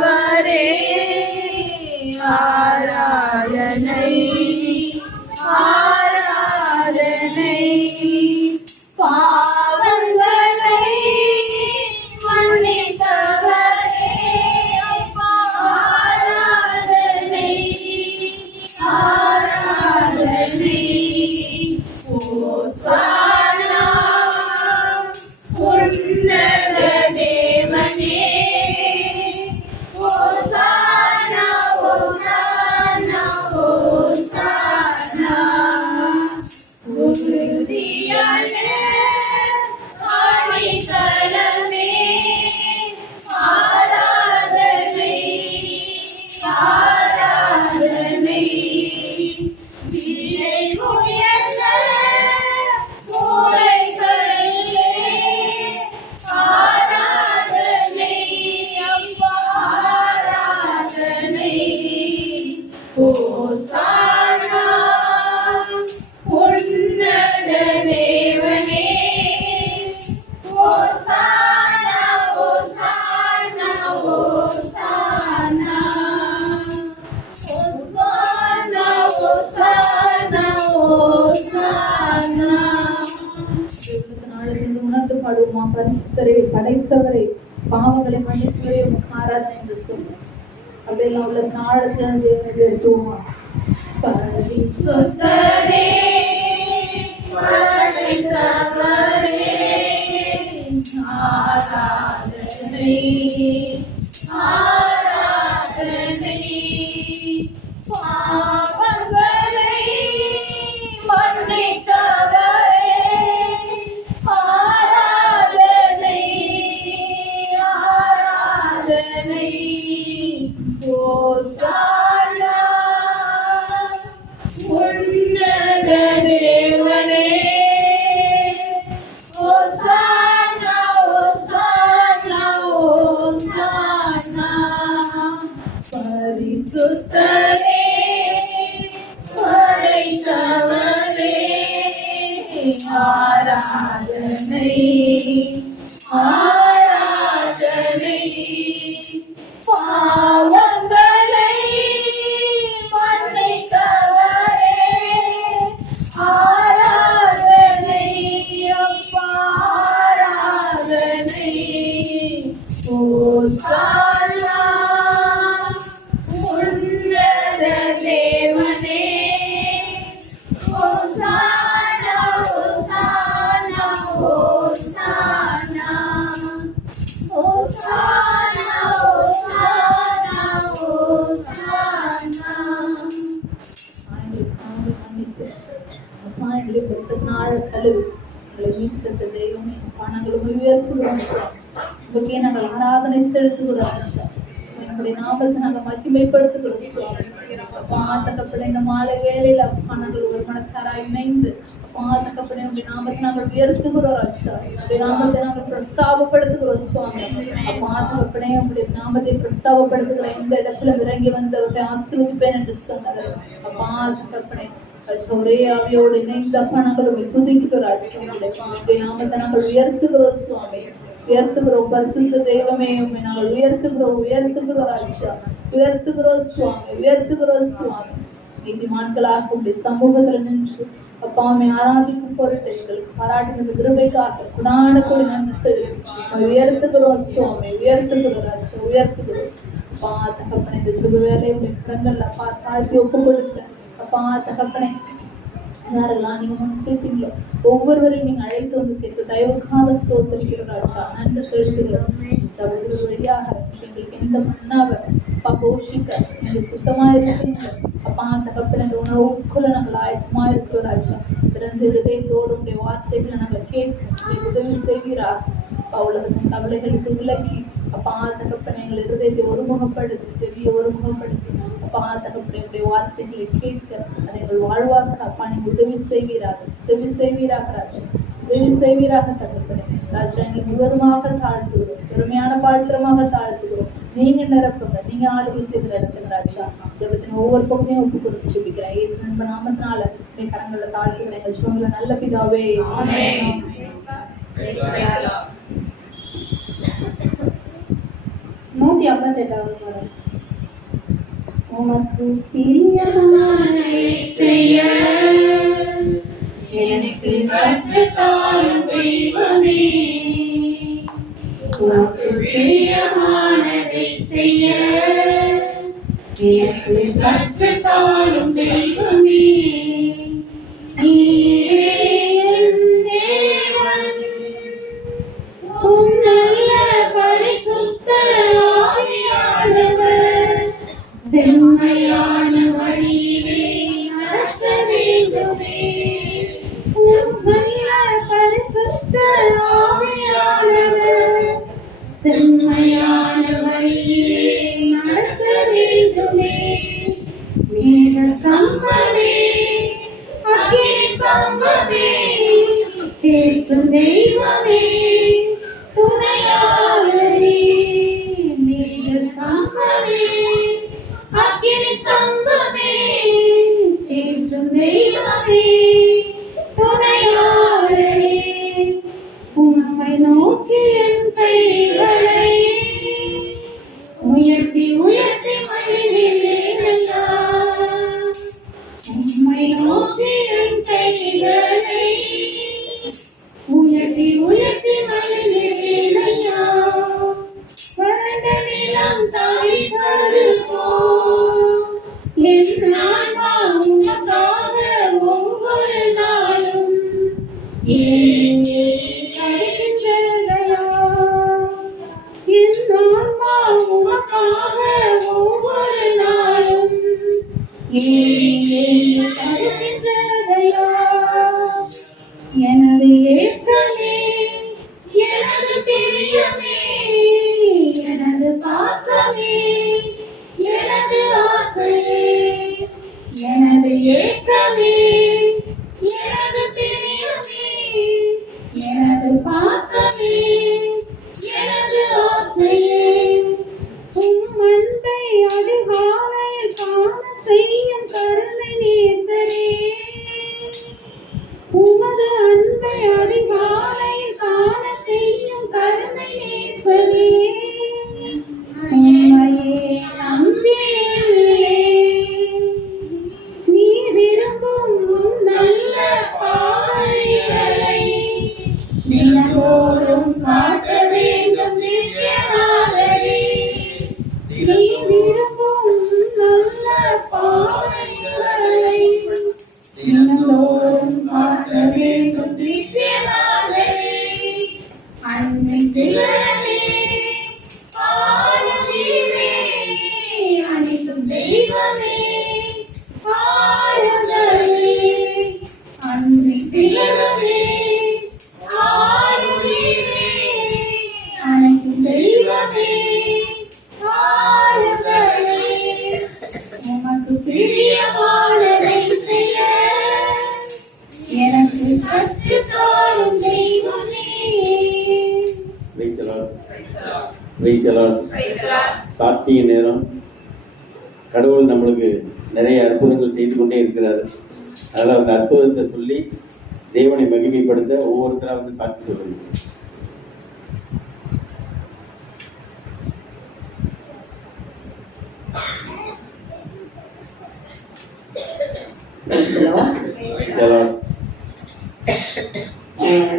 ஓசானா உன்னத தேவனே ஓசானா ஓசானா ஓசானா ஓசானா ஓசானா ஓசானா. நாளிலிருந்து உணர்ந்து பாடுவோமா? பரிசுத்தரை, படைத்தவரை, பாவங்களை மன்னித்தவரை உமக்கு ஆராதனை என்று சொல்லுவோம். அப்படியெல்லாம் உள்ள நாளத்துல தேவனை எடுத்துவோமா? பரிசுத்தரே படைத்தவரே ஆராதனை ஆராதனை. பாவங்களை மன்னித்தவரே ஆராதனை ஆராதனை. ஓசானா உன்னத தேவனே ஓசானா ஓசானா ஓசானா. பரிசுத்தரே படைத்தவரே ஆராதனை ஆராதனை. பாவங்களை மன்னித்தவரே ஆராதனை அப்பா ஆராதனை. ஓசானா உன்னத தேவனே ஓசானா ஓசானா ஓசானா ஓசானா ஓசானா ஓசானா. அப்பா எங்களை பெற்ற நாள் கழுவி எங்களை மீட்டெடுத்த தெய்வமே, அப்பா நாங்கள் உயர்த்துகிறோம். உங்களுக்கே நாங்கள் ஆராதனை செலுத்துகிறோம். என்னுடைய நாமத்தை நாங்கள் மகிமைப்படுத்துகிறோம். அப்பா தகப்பனே, இந்த மாலை வேலையில அப்பா நாங்கள் ஒரு மனசாராய் இணைந்து அப்பா தகப்பனே உடைய நாமத்தை நாங்கள் உயர்த்துகிறோம். ராஜா உடைய நாமத்தை நாங்கள் பிரஸ்தாபப்படுத்துகிறோம். சுவாமி அப்பா தகப்பனே உடைய நாமத்தை பிரஸ்தாபப்படுத்துகிற இந்த இடத்துல இறங்கி வந்தவர்களை ஆசீர்வதிப்பேன் என்று சொன்னது. அப்பா தகப்பனே ஒரே ஆவியோடு இணைந்து அப்பா நாங்கள் துதிக்கிறோம். ராஜா உடைய நாமத்தை நாங்கள் உயர்த்துகிறோம். சுவாமி உயர்த்துகிறோம். பரிசுத்த தெய்வமே உண்மை நாங்கள் உயர்த்துகிறோம் ராஜா உயர்த்துகிறோம் சுவாமி உயர்த்துகிறோம் சுவாமி. நீதிமான்களாக உடைய சமூகத்தில் நின்று அப்பாவை ஆராதிக்கும் பொருட்டு எங்களுக்கு பாராட்டின கிருபைக்காக குணான கூடி நன்றி சொல்லி உயர்த்துகிறோம் சுவாமி உயர்த்துகிறோம் ராஜா உயர்த்துகிறோம். அப்பா தகப்பனை இந்த சுப வேலையை உடைய கடங்கள்ல அப்பா தாழ்த்தி ஒப்பு கொடுத்த அப்பா தகப்பனை யாரெல்லாம் நீங்க முன்னிருப்பீங்களோ ஒவ்வொருவரையும் நீங்க அழைத்து வந்து சேர்த்து தயவுக்காக ஸ்தோத்திரிக்கிறோம் ராஜா நன்றி செலுத்துகிறோம். சகோதர வழியாக எங்களுக்கு எந்த மண்ணாவை அப்பா போஷிக்க எங்களுக்கு சுத்தமா இருக்கீங்க. அப்பா தகப்பன இந்த உணவுக்குள்ள நாங்கள் ஆயத்தமா இருக்கிறோம் ராஜா. பிறந்த இருதயத்தோடு உடைய வார்த்தைகளை நாங்கள் கேட்க உதவி செய்வீராக. அப்பா உலகத்தின் கவலைகளுக்கு விலக்கி அப்பா தகப்பனை எங்கள் இருதயத்தை ஒருமுகப்படுத்தி செவியை ஒருமுகப்படுத்தி அப்பா தகப்பனை உடைய வார்த்தைகளை கேட்க அதை எங்கள் வாழ்வாக அப்பா நீங்க உதவி செய்வீராக ராஜா உதவி செய்வீராக தகப்பனை ராஜா எங்களை முழுவதுமாக தாழ்த்துகிறோம். பெருமையான பாத்திரமாக தாழ்த்துகிறோம். நீங்க நிரப்புங்க, நீங்க ஆளுகை செய்து நடத்துங்க ராஜா. ஜெபத்தின் ஒவ்வொரு பக்கத்தையும் ஒப்பு கொடுத்து ஜெபிக்கிறேன். இயேசு நண்ப நாமத்தினால கரங்களை தாழ்த்துகிறேன். எங்கள் ஜெபங்களை நல்ல பிதாவே ஆமென். 158வது பாடல். உமக்கு பிரியமான செய்ய எனக்கு கற்றுத்தாரும் தெய்வமே உமக்கு பிரியமானதை செய்ய எனக்கு கற்றுத்தாரும் தெய்வமே. நீரே என் தேவன் உம் நல்ல பரிசுத்த ஆவியானவர் செம்மையான வழியிலே நடத்த வேண்டுமே. செம்மையான பரிசுத்த ஆவியானவர் செம்மையான வழியிலே நடத்த வேண்டுமே. மேக சம்பவே அக்கினி சம்பவே கேட்கும் தெய்வமே துணையாளரே. மேக சம்பவே அக்கினி சம்பவே தெய்வமே துணையாளரே உம்மை நோக்கி என் கைகளை உயர்த்தி உயர்த்தி மகிழ்கிறேனையா உம்மை நோக்கி என் கைகளை உயர்த்தி உயர்த்தி மகிழ்கிறேனையா வறண்ட நிலம் தவிப்பது போல் என் ஆன்மா உமக்காக ஒவ்வொரு நாளும் தவிக்கின்றதையா என் ஆன்மா உமக்காக ஒவ்வொரு நாளும் தவிக்கின்றதையா எனது ஏற்றமே எனது பிரியமே எனது பாசமே எனது ஆசையே எனது ஏற்றமே எனது பிரியமே எனது பாசமே எனது ஆசையே உம் அன்பை அதிகாலையில் காண செய்யும் கருணை நேசரே உமது அன்பை அதிகாலையில் காண செய்யும் கருணை நேசரே உம்மையே நம்பியுள்ளேன் நீ விரும்பும் உம் நல்ல பாதைகளை தினந்தோறும் காட்ட வேண்டும் திவ்யநாதரே நீ விரும்பும் நல்ல பாதைகளை தினந்தோறும் காட்ட வேண்டும் திவ்யநாதரே அன்பின் திறனே ஆளுநரே அனைத்தும் தெய்வமே ஆளுநரே அன்பின் திறனே ஆளுநரே அனைத்தும் தெய்வமே ஆளுநரே உமக்கு பிரியமானதை செய்ய எனக்கு கற்றுத்தாரும் தெய்வமே சாட்சிய நேரம். கடவுள் நம்மளுக்கு நிறைய அற்புதங்கள் செய்து கொண்டே இருக்கிறார். அதனால் அந்த அற்புதத்தை சொல்லி தேவனை மகிமைப்படுத்த ஒவ்வொருத்தராக வந்து சாட்சி சொல்லுங்க.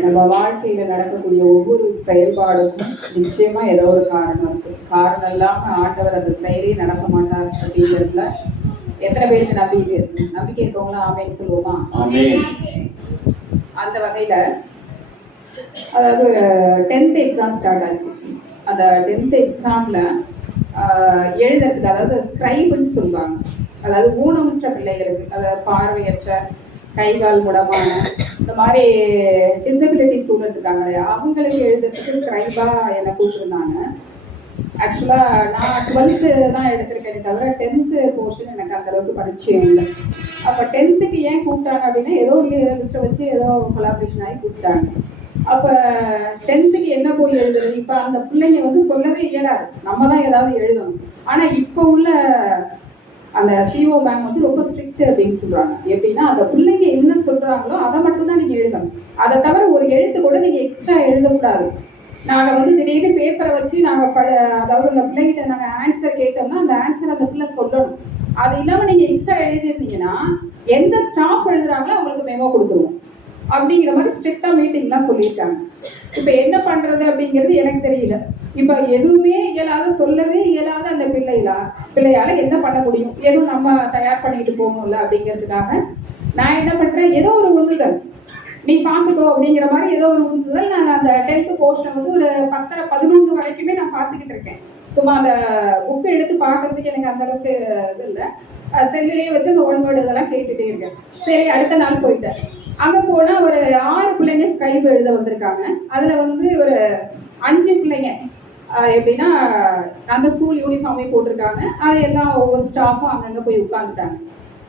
நம்ம வாழ்க்கையில நடக்கக்கூடிய ஒவ்வொரு செயல்பாடுக்கும் நிச்சயமா ஏதோ ஒரு காரணம் இருக்கு. காரணம் இல்லாம ஆண்டவர் அந்த செயலே நடக்க மாட்டார் அப்படிங்கிறதுல எத்தனை பேருக்கு நம்பிக்கை இருக்கவங்களா ஆமேன்னு சொல்லுவோமா? அந்த வகையில அதாவது 10th எக்ஸாம் ஸ்டார்ட் ஆச்சு. அந்த 10th எக்ஸாம்ல எழுதுறதுக்கு அதாவது ஸ்கிரைப்னு சொல்லுவாங்க. அதாவது ஊனமுற்ற பிள்ளைகளுக்கு, அதாவது பார்வையற்ற, கைகால் முடமான, இந்த மாதிரி டிசபிலிட்டி ஸ்டூடெண்ட் இருக்காங்க இல்லையா, அவங்களுக்கு எழுதுறதுக்கு ஸ்கிரைபா என்னை கூப்பிட்டுருந்தாங்க. ஆக்சுவலாக நான் 12th தான் எடுத்திருக்கேனே தவிர 10th போர்ஷன் எனக்கு அந்த அளவுக்கு பரிச்சயம் இல்லை. அப்போ 10th ஏன் கூப்பிட்டாங்க அப்படின்னா ஏதோ ஒரு லிஸ்ட்டை வச்சு ஏதோ கொலாபரேஷன் ஆகி கூப்பிட்டாங்க. அப்போ 10th என்ன போய் எழுதுறது? இப்போ அந்த பிள்ளைங்க சொல்லவே இயலாது, நம்ம தான் ஏதாவது எழுதணும். ஆனால் இப்போ உள்ள அந்த சிஓ பேங்க் ரொம்ப ஸ்ட்ரிக்ட் அப்படின்னு சொல்றாங்க. எப்படின்னா அந்த பிள்ளைங்க என்ன சொல்றாங்களோ அதை மட்டும்தான் நீங்க எழுதணும். அதை தவிர ஒரு எழுத்து கூட நீங்க எக்ஸ்ட்ரா எழுதக்கூடாது. நாங்கள் திடீர்னு பேப்பரை வச்சு நாங்கள் அதாவது அந்த பிள்ளைங்கிட்ட நாங்கள் ஆன்சர் கேட்டோம்னா அந்த ஆன்சர் அந்த பிள்ளை சொல்லணும். அது இல்லாமல் நீங்கள் எக்ஸ்ட்ரா எழுதிருந்தீங்கன்னா எந்த ஸ்டாஃப் எழுதுறாங்களோ அவங்களுக்கு மெமோ கொடுத்துருவோம் அப்படிங்கிற மாதிரி ஸ்ட்ரிக்டாக மீட்டிங்லாம் சொல்லியிருக்காங்க. இப்போ என்ன பண்ணுறது அப்படிங்கிறது எனக்கு தெரியல. இப்போ எதுவுமே இயலாத, சொல்லவே இயலாத அந்த பிள்ளையால் என்ன பண்ண முடியும்? எதுவும் நம்ம தயார் பண்ணிட்டு போகணும்ல அப்படிங்கிறதுக்காக நான் என்ன பண்ணுறேன், ஏதோ ஒரு உந்துதல் நீ பார்த்துக்கோ அப்படிங்கிற மாதிரி ஏதோ ஒரு உந்துதல். நான் அந்த 10th போர்ஷன் ஒரு 10-11 வரைக்குமே நான் பார்த்துக்கிட்டு இருக்கேன். சும்மா அந்த புக்கை எடுத்து பார்க்கறதுக்கு எனக்கு அந்த அளவுக்கு இது இல்லை. செல்லுலேயே வச்சு அந்த 1 வேர்டு இதெல்லாம் கேட்டுகிட்டே இருக்கேன். சரி, அடுத்த நாள் போயிட்டேன். அங்கே போனால் ஒரு 6 பிள்ளைங்க ஸ்கிரைப் எழுத வந்திருக்காங்க. அதில் ஒரு 5 பிள்ளைங்க எப்படின்னா அந்த ஸ்கூல் யூனிஃபார்மே போட்டிருக்காங்க. அது எல்லாம் ஒவ்வொரு ஸ்டாஃபும் அங்கங்கே போய் உட்காந்துட்டாங்க.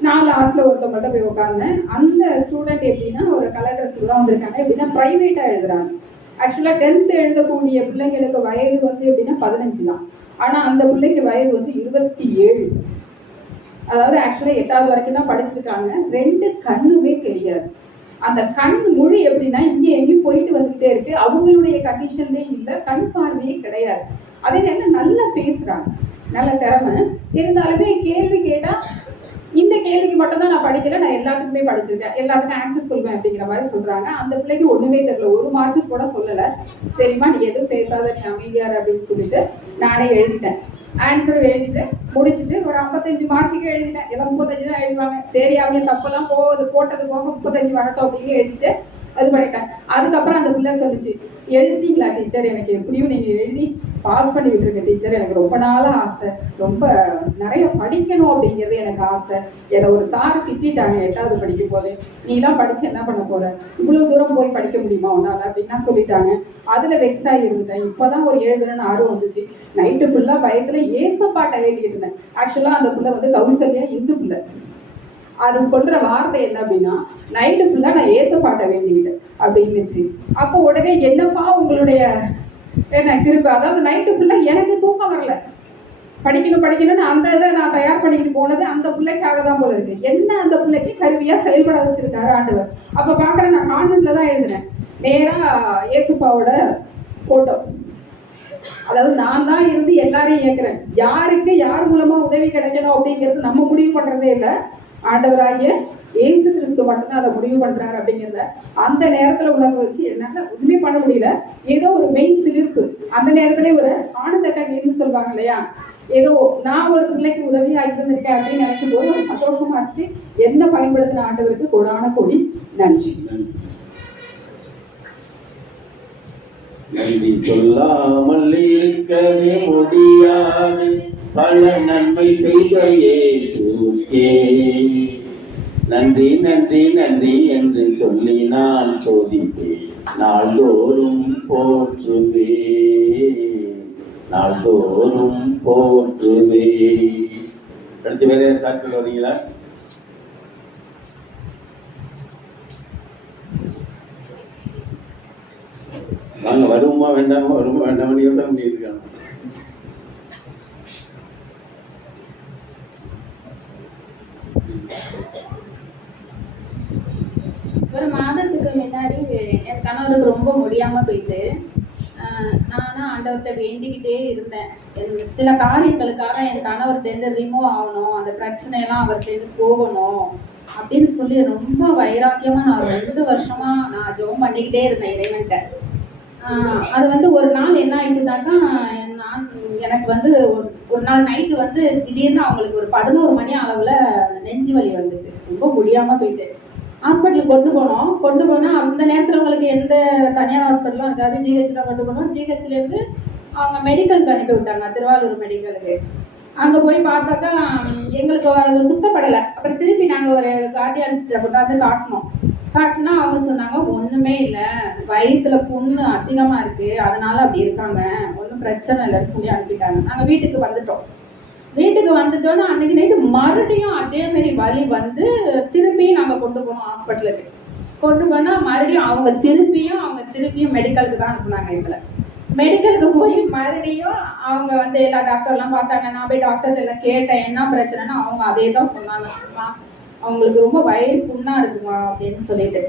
நான் லாஸ்ட்டில் ஒருத்தவங்கள்ட்ட போய் உட்காந்தேன். அந்த ஸ்டூடெண்ட் எப்படின்னா ஒரு கலர் ட்ரெஸ்ல தான் வந்திருக்காங்க. எப்படின்னா ப்ரைவேட்டாக எழுதுறாங்க. ஆக்சுவலாக 10th எழுதக்கூடிய பிள்ளைங்களுக்கு வயது எப்படின்னா 15 தான். ஆனால் அந்த பிள்ளைக்கு வயது 27. அதாவது ஆக்சுவலாக 8வது வரைக்கும் தான் படிச்சிருக்காங்க. 2 கண்ணுமே தெரியாது. அந்த கண் மொழி எப்படின்னா இங்கே எங்கேயும் போயிட்டு வந்துகிட்டே இருக்கு. அவங்களுடைய கண்டிஷன்லேயே இல்லை, கண் பார்வையே கிடையாது. அதே நேரம் நல்லா பேசுறாங்க, நல்ல திறமை இருந்தாலுமே கேள்வி கேட்டா இந்த கேள்விக்கு மட்டும் தான் நான் படிக்கல, நான் எல்லாத்துக்குமே படிச்சிருக்கேன், எல்லாத்துக்கும் ஆன்சர் சொல்வேன் அப்படிங்கிற மாதிரி சொல்றாங்க. அந்த பிள்ளைக்கு ஒண்ணுமே தெரியல, 1 மார்க்கு கூட சொல்லல. சரிம்மா நீ எதுவும் பேசாத, நீ அமைதியார் அப்படின்னு சொல்லிட்டு நானே எழுதிட்டேன். ஆன்சர் எழுதிட்டு முடிச்சுட்டு ஒரு 55 மார்க்குக்கு எழுதிட்டேன். எல்லாம் 35 தான் எழுதுவாங்க. சரி அவங்க தப்பெல்லாம் போட்டது போக 35 வரட்டும் அப்படின்னு எழுதிட்டு அது பண்ணிட்டேன். அதுக்கப்புறம் அந்த பிள்ளை சொல்லிச்சு, எழுதிட்டீங்களா டீச்சர், எனக்கு எப்படியும் நீங்க எழுதி பாஸ் பண்ணி விட்டுருங்க டீச்சர், எனக்கு ரொம்ப நாளா ஆசை, ரொம்ப நிறைய படிக்கணும் அப்படிங்கிறது எனக்கு ஆசை. ஏதோ ஒரு சார் திட்டாங்க 8வது படிக்கும் போது, நீ எல்லாம் படிச்சு என்ன பண்ண போற, இவ்வளவு தூரம் போய் படிக்க முடியுமா உன்னால அப்படின்னா சொல்லிட்டாங்க. அதுல வெக்ஸாகி இருந்தேன். இப்பதான் ஒரு எழுதுறேன்னு ஆர்வம் வந்துச்சு. நைட்டு ஃபுல்லா பயத்துல ஏசப்பாட்டை வேண்டிட்டு இருந்தேன். ஆக்சுவலா அந்த பிள்ளை வந்து கௌசல்யா இந்து பிள்ளை. அது சொல்ற வார்த்தை என்ன அப்படின்னா, நைட்டு ஃபுல்லா நான் ஏசப்பாட்டை வேண்டிக்கிட்டேன் அப்படின்னுச்சு. அப்போ உடனே என்னப்பா உங்களுடைய என்ன திரும்ப, அதாவது நைட்டு ஃபுல்லா எனக்கு தூக்கம் வரல, படிக்கணும்னு அந்த இதை நான் தயார் பண்ணிக்கிட்டு போனது அந்த பிள்ளைக்காக தான் போல இருக்கு. என்ன அந்த பிள்ளைக்கு கருவியா செயல்பட வச்சிருக்காரு ஆண்டவர். அப்ப பாக்குறேன், நான் கான்வென்ட்ல தான் எழுதுனேன். நேரா ஏசுப்பாவோட போட்டோ, அதாவது நான் தான் இருந்து எல்லாரையும் இயக்குறேன். யாருக்கு யார் மூலமா உதவி கிடைக்கணும் அப்படிங்கிறது நம்ம முடிவு பண்றதே இல்லை, ஆண்டவராகிய இயேசு கிறிஸ்து மட்டும்தான் அதை முடிவு பண்றாரு அப்படிங்கிறத அந்த நேரத்துல உலக வச்சு என்னால உண்மை பண்ண முடியல. ஏதோ ஒரு மெயின் சிலிர்ப்பு, அந்த நேரத்துல ஒரு ஆனந்த கண்ணீர்னு சொல்லுவாங்க இல்லையா, ஏதோ நான் ஒரு பிள்ளைக்கு உதவியா இருந்திருக்கேன் அப்படின்னு நினைக்கும் போது ஒரு சந்தோஷமா இருந்துச்சு. என்ன பயன்படுத்தின ஆண்டவருக்கு கோடான கோடி நன்றி. நன்றி சொல்லாமல் இருக்கவே முடியாது, பல நன்மை செய்த இயேசுவுக்கே நன்றி நன்றி நன்றி என்று சொல்லி நான் சோதிப்பேன், நாள்தோறும் போற்றுவே, நாள்தோறும் போற்றுவே. அடுத்து வேற காட்சி வரீங்களா? வாங்க, வருமா வேண்டாமா, வருமா வேண்டாமன்னு எவ்வளோ பண்ணியிருக்காங்க. ஒரு மாதத்துக்கு முன்னாடி என் கணவருக்கு ரொம்ப முடியாம போயிட்டு, நானும் ஆண்டவர்கிட்ட வேண்டிக்கிட்டே இருந்தேன். சில காரியங்களுக்காக என் கணவர்கிட்ட ரிமூவ் ஆகணும், அந்த பிரச்சனையெல்லாம் அவர்கிட்ட போகணும் அப்படின்னு சொல்லி ரொம்ப வைராக்கியமா நான் 2 வருஷமா நான் ஜெபம் பண்ணிக்கிட்டே இருந்தேன் இறைவன்கிட்ட. அது வந்து ஒரு நாள் என்ன ஆயிட்டுனாக்கா, எனக்கு வந்து ஒரு நாள் நைட்டு வந்து திடீர்னு அவங்களுக்கு ஒரு 11 மணி அளவுல நெஞ்சு வலி வந்தது, ரொம்ப முடியாம போயிட்டு ஹாஸ்பிட்டலுக்கு கொண்டு போனால் அந்த நேரத்தில் உங்களுக்கு எந்த தனியார் ஹாஸ்பிட்டலும் இருக்காது, ஜிஹெச்சில் கொண்டு போனோம். ஜிஹெச்லேருந்து அவங்க மெடிக்கலுக்கு அனுப்பி விட்டாங்க, திருவாரூர் மெடிக்கலுக்கு. அங்கே போய் பார்த்தாக்கா எங்களுக்கு அது சுத்தப்படலை. அப்புறம் திருப்பி நாங்கள் ஒரு கார்டியாலஜிஸ்ட்டை கொண்டாந்து காட்டினா அவங்க சொன்னாங்க, ஒன்றுமே இல்லை, வயிற்றுல புண்ணு அதிகமாக இருக்குது, அதனால அப்படி இருக்காங்க, ஒன்றும் பிரச்சனை இல்லைன்னு சொல்லி அனுப்பிட்டாங்க. நாங்கள் வீட்டுக்கு வந்துட்டோன்னா அன்னைக்கு நைட்டு மறுபடியும் அதே மாதிரி வலி வந்து திருப்பியும் நாங்கள் கொண்டு போனோம் ஹாஸ்பிட்டலுக்கு. கொண்டு போனால் மறுபடியும் அவங்க திருப்பியும் மெடிக்கலுக்கு தான் அனுப்புனாங்க. எங்களை மெடிக்கலுக்கு போய் மறுபடியும் அவங்க வந்து எல்லா டாக்டர்லாம் பார்த்தாங்க. நான் போய் டாக்டர் எல்லாம் கேட்டேன் என்ன பிரச்சனைன்னா, அவங்க அதே தான் சொன்னாங்க, அவங்களுக்கு ரொம்ப வயிறு புண்ணா இருக்குமா அப்படின்னு சொல்லிட்டு.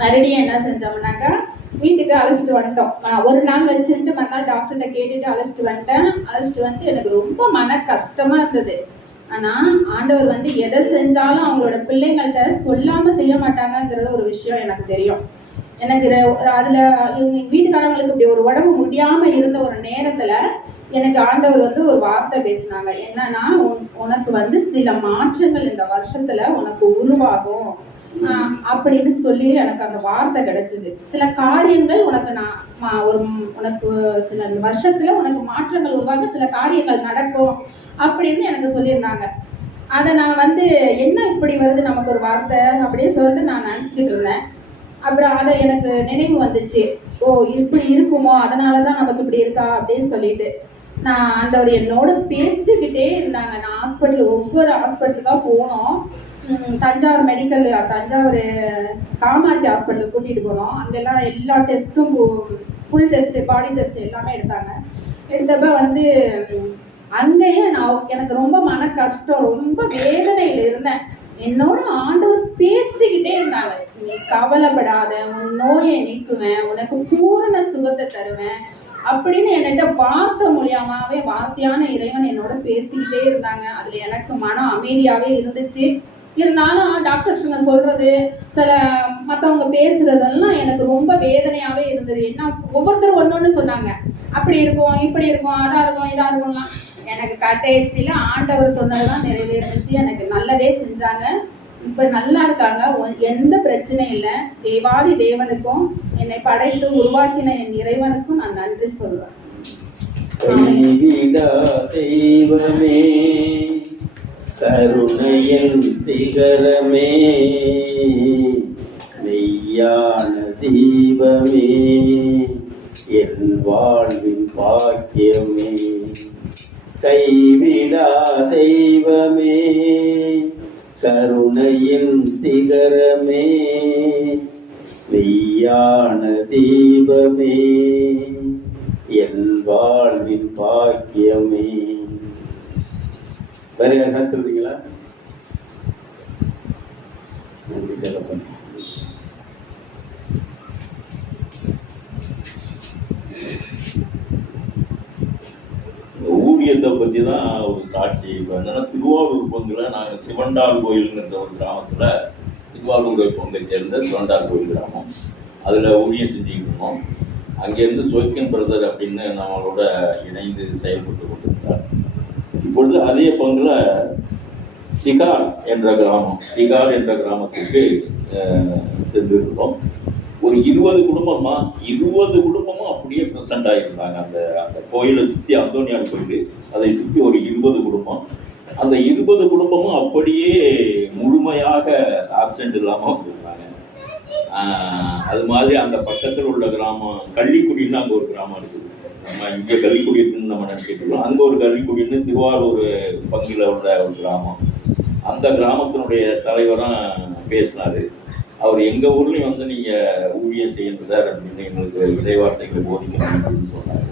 மறுபடியும் என்ன செஞ்சோம்னாக்கா வீட்டுக்கு அழைச்சிட்டு வந்துட்டோம். ஒரு நாள் வச்சுட்டு மறுநாள் டாக்டர்கிட்ட கேட்டுட்டு அழைச்சிட்டு வந்து எனக்கு ரொம்ப மன கஷ்டமா இருந்தது. ஆனா ஆண்டவர் வந்து எதை செஞ்சாலும் அவங்களோட பிள்ளைங்கள்ட்ட சொல்லாம செய்ய மாட்டாங்கங்கிறது ஒரு விஷயம் எனக்கு தெரியும். எனக்கு அதுல இவங்க வீட்டுக்காரங்களுக்கு இப்படி ஒரு உடம்பு முடியாம இருந்த ஒரு நேரத்துல எனக்கு ஆண்டவர் வந்து ஒரு வார்த்தை பேசினாங்க. என்னன்னா, உனக்கு வந்து சில மாற்றங்கள் இந்த வருஷத்துல உனக்கு உருவாகும் அப்படின்னு சொல்லி எனக்கு அந்த வார்த்தை கிடைச்சது. சில காரியங்கள் உனக்கு உனக்கு சில வருஷத்துல உனக்கு மாற்றங்கள் உருவாக சில காரியங்கள் நடக்கும் அப்படின்னு எனக்கு சொல்லியிருந்தாங்க. அதை நான் வந்து என்ன இப்படி வருது நமக்கு ஒரு வார்த்தை அப்படின்னு சொல்லிட்டு நான் நினச்சிக்கிட்டு இருந்தேன். அப்புறம் அதை எனக்கு நினைவு வந்துச்சு, ஓ இப்படி இருக்குமோ, அதனாலதான் நமக்கு இப்படி இருக்கா அப்படின்னு சொல்லிட்டு நான் ஆண்டவர் என்னோட பேசிக்கிட்டே இருந்தாங்க. நான் ஒவ்வொரு ஹாஸ்பிட்டலுக்கா போனோம். தஞ்சாவூர் காமாட்சி ஹாஸ்பிட்டலுக்கு கூட்டிட்டு போனோம். அங்கெல்லாம் எல்லா டெஸ்ட்டும், ஃபுல் டெஸ்ட், பாடி டெஸ்ட் எல்லாமே எடுத்தாங்க. எடுத்தப்ப வந்து அங்கேயே எனக்கு ரொம்ப மன கஷ்டம், ரொம்ப வேதனையில இருந்தேன். என்னோட ஆண்டவர் பேசிக்கிட்டே இருந்தாங்க, நீ கவலைப்படாத, உன் நோயை நீக்குவேன், உனக்கு பூரண சுகத்தை தருவேன் அப்படின்னு என்கிட்ட வார்த்தை மூலியமாவே வார்த்தையான இறைவன் என்னோட பேசிக்கிட்டே இருந்தாங்க. அதுல எனக்கு மனம் அமைதியாவே இருந்துச்சு. இருந்தாலும் டாக்டர்ஸுங்க சொல்றது, சில மற்றவங்க பேசுறதெல்லாம் எனக்கு ரொம்ப வேதனையாவே இருந்தது. என்ன ஒவ்வொருத்தரும் ஒன்னொன்னு சொன்னாங்க, அப்படி இருக்கும், இப்படி இருக்கும், அதா இருக்கும், இதா இருக்கும்லாம். எனக்கு கடைசியில ஆண்டவர் சொன்னதுதான் நிறைவேறுச்சு. எனக்கு நல்லதே செஞ்சாங்க. இப்ப நல்லா இருக்காங்க, எந்த பிரச்சனையும் இல்லை. தேவாதி தேவனுக்கும் என்னை படைத்து உருவாக்கின என் இறைவனுக்கும் நான் நன்றி சொல்றேன். தெய்வமே, கருணையின் சிகரமே, மெய்யான தீபமே, என் வாழ்வின் பாக்கியமே, கைவிடா தெய்வமே, கருணையின் சிகரமே, மெய்யான தீபமே, என் வாழ்வின் பாக்கியமே. வேற யாரும் சொல்றீங்களா? ஊழியத்தை பற்றி தான் ஒரு சாட்சி. இப்போ என்னன்னா, திருவாரூர் பங்குல நாங்கள் சிவண்டால் கோயிலுங்கிற ஒரு கிராமத்தில், திருவாரூரை பங்கை சேர்ந்த சிவண்டால் கோயில் கிராமம், அதில் ஊழியம் செஞ்சுக்கிட்டு இருந்தோம். அங்கேருந்து சோக்கியன் பிரதர் அப்படின்னு நம்மளோட இணைந்து செயல்பட்டு கொண்டிருந்தார். இப்பொழுது அதே பங்குல சிகார் என்ற கிராமத்திற்கு சென்றிருந்தோம். ஒரு 20 குடும்பமும் அப்படியே ப்ரெசென்ட் ஆகியிருந்தாங்க. அந்த கோயிலை சுற்றி, அந்தோனியார் கோயில் அதை சுற்றி ஒரு 20 குடும்பம். அந்த 20 குடும்பமும் அப்படியே முழுமையாக ஆப்சென்ட் இல்லாமல் வந்திருந்தாங்க. அது மாதிரி அந்த பக்கத்தில் உள்ள கிராமம் கள்ளிக்குடின்னு, அங்கே ஒரு கிராமம் இருக்குது. நம்ம இங்கே கள்ளிக்குடி இருக்குன்னு நம்ம நினைச்சிட்டு, அங்கே ஒரு கள்ளிக்குடின்னு திருவாரூர் பங்கில் உள்ள ஒரு கிராமம். அந்த கிராமத்தினுடைய தலைவராக பேசினார். அவர் எங்கள் ஊர்லேயும் வந்து நீங்கள் ஊழியம் செய்யணும் சார் அப்படின்னு எங்களுக்கு இறைவார்த்தைகளை போதிக்கணும் அப்படின்னு சொன்னார்.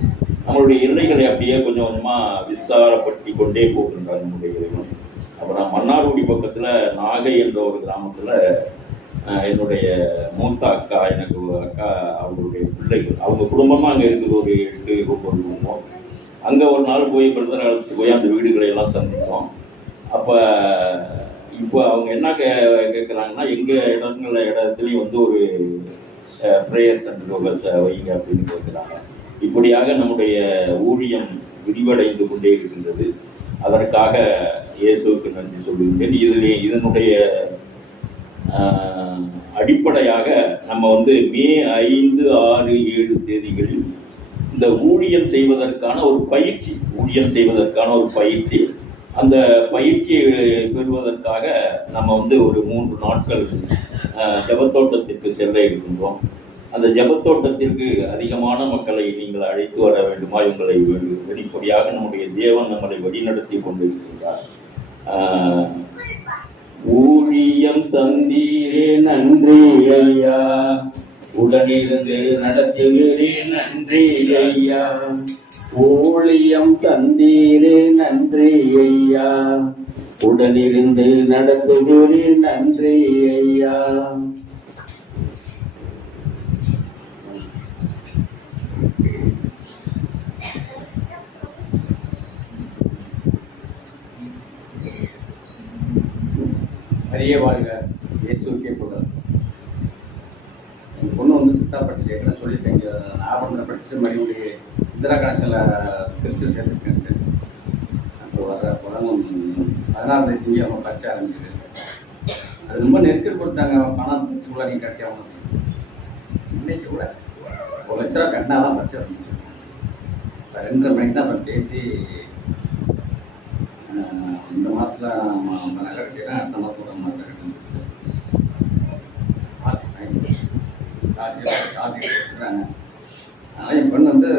நம்மளுடைய எல்லைகளை அப்படியே கொஞ்சம் கொஞ்சமாக விஸ்தாரப்படுத்தி கொண்டே போகின்றார் நம்முடைய இறைவன். அப்புறம் மன்னார்குடி பக்கத்தில் நாகை என்ற ஒரு கிராமத்தில் என்னுடைய மூத்த அக்கா, எனக்கு அக்கா, அவங்களுடைய பிள்ளைகள், அவங்க குடும்பமாக அங்கே இருக்குது. ஒரு 8-9 குடும்பம். அங்கே ஒரு நாள் போய் பிரதர் அழைச்சிட்டு போய் அந்த வீடுகளை எல்லாம் சந்தித்தோம். அப்போ இப்போ அவங்க என்ன கேட்குறாங்கன்னா, எங்கள் இடத்துலையும் வந்து ஒரு ப்ரேயர் சென்டர் வைங்க அப்படின்னு கேட்குறாங்க. இப்படியாக நம்முடைய ஊழியம் விரிவடைந்து கொண்டே இருக்கின்றது. அதற்காக இயேசுவுக்கு நன்றி சொல்லுகின்றேன். இதனுடைய அடிப்படையாக நம்ம வந்து மே 5, 6, 7 தேதிகளில் இந்த ஊழியம் செய்வதற்கான ஒரு பயிற்சி, அந்த பயிற்சியை பெறுவதற்காக நம்ம வந்து ஒரு 3 நாட்கள் ஜெபத்தோட்டத்திற்கு செல்ல இருக்கின்றோம். அந்த ஜெபத்தோட்டத்திற்கு அதிகமான மக்களை நீங்கள் அழைத்து வர வேண்டுமா? உங்களை வெளிப்படையாக நம்முடைய தேவன் நம்மளை வழிநடத்தி கொண்டிருக்கின்றார். ஊழியம் தந்தீரே நன்றி ஐயா, உடனிருந்து நடத்துகிறேன் நன்றி ஐயா. ஊழியம் தந்தீரே நன்றி ஐயா, உடனிருந்து நடத்துகிறேன் நன்றி ஐயா. நிறைய வாழ்க, இயேசுக்கே புகழ். என் பொண்ணு வந்து சித்தா படிச்சு ஏற்கனவே சொல்லிட்டேன். இங்கே ஆபரணத்தில் படிச்சுட்டு மறுபடியும் இந்திரா கணேசனில் திருச்சி சேர்த்துருக்கேன். அப்போ வர பழமும் 16ஆம் தேதி அவங்க படிச்ச ஆரம்பிச்சு. அது ரொம்ப நெருக்கடி கொடுத்தாங்க. பணம் கூட நீ கிடைக்காம இன்னைக்கு கூட 1 லட்ச ரூபா கண்ணா தான் படிச்சு ஆரம்பிச்சு. 2:30 மணிக்கு தான் அப்புறம் பேசி இந்த மாதத்தில் நகை கட்டினா அடுத்த மாதம் ஒரு நகை கட்டணும். கொடுக்குறாங்க. அதனால் என் பொண்ணு வந்து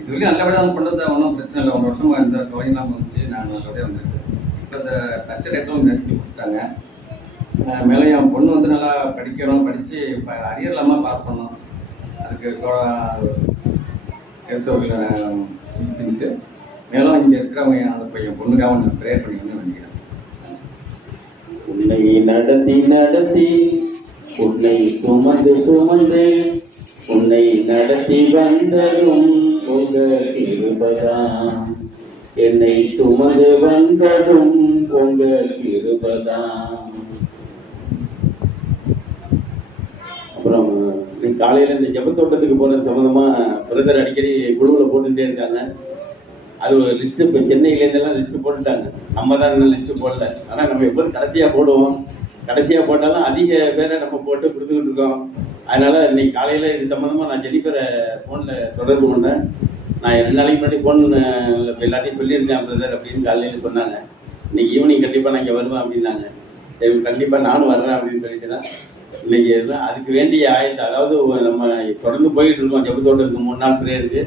இது வரைக்கும் நல்லபடியாக தான் பண்ணுறது. ஒன்றும் பிரச்சனை இல்லை. 1 வருஷம் இந்த கோயிலாம் வந்துச்சு. நான் நல்லபடியாக வந்துருக்கு. இப்போ இந்த கச்சடத்தில் நிறுத்தி கொடுத்தாங்க. மேலே என் பொண்ணு வந்து நல்லா படித்து இப்போ அரியர் இல்லாமல் பாஸ் பண்ணோம். அதுக்கு கேசவர்கள் செஞ்சுட்டு மேலும் இங்கே இருக்கிறவங்க அந்த பையன் பொண்ணுக்காக நான் ப்ரேயர் பண்ணிக்கணும்னு நினைக்கிறேன். உன்னை நடத்தி நடத்தி உன்னை சுமந்து சுமந்து உன்னை நடத்தி வந்ததும் உங்க கிருபைதான். என்னை சுமந்து வந்ததும் உங்க கிருபைதான். அப்புறம் காலையில இந்த ஜெபத்தோட்டத்துக்கு போறது சம்பந்தமா பிரதர் அடிக்கடி குழுவில் போட்டுட்டே இருக்காங்க. அது ஒரு லிஸ்ட் இப்போ சென்னையிலேருந்தெல்லாம் லிஸ்ட் போட்டுட்டாங்க. நம்ம தான் இன்னும் லிஸ்ட் போடல. ஆனால் நம்ம எப்போதும் கடைசியாக போடுவோம். கடைசியாக போட்டாலும் அதிக பேரை நம்ம போட்டு கொடுத்துக்கிட்டு இருக்கோம். அதனால இன்னைக்கு காலையில் இது சம்மந்தமாக நான் ஜெனிஃபரை ஃபோனில் தொடர்பு கொண்டேன். நான் 2 நாளைக்கு முன்னாடி ஃபோனில் இப்போ எல்லாத்தையும் சொல்லியிருக்கேன் பிரதர் அப்படின்னு காலையில் சொன்னாங்க. இன்னைக்கு ஈவினிங் கண்டிப்பாக நான் இங்கே வருவேன் அப்படின்னாங்க. சரி கண்டிப்பாக நானும் வர்றேன் அப்படின்னு சொல்லிட்டு தான் இன்னைக்கு அதுக்கு வேண்டிய ஆயத்தை, அதாவது நம்ம தொடர்ந்து போயிட்டு இருக்கோம். ஜெபத்தோட்டத்துக்கு 3 நாள் பிரேயருக்கு.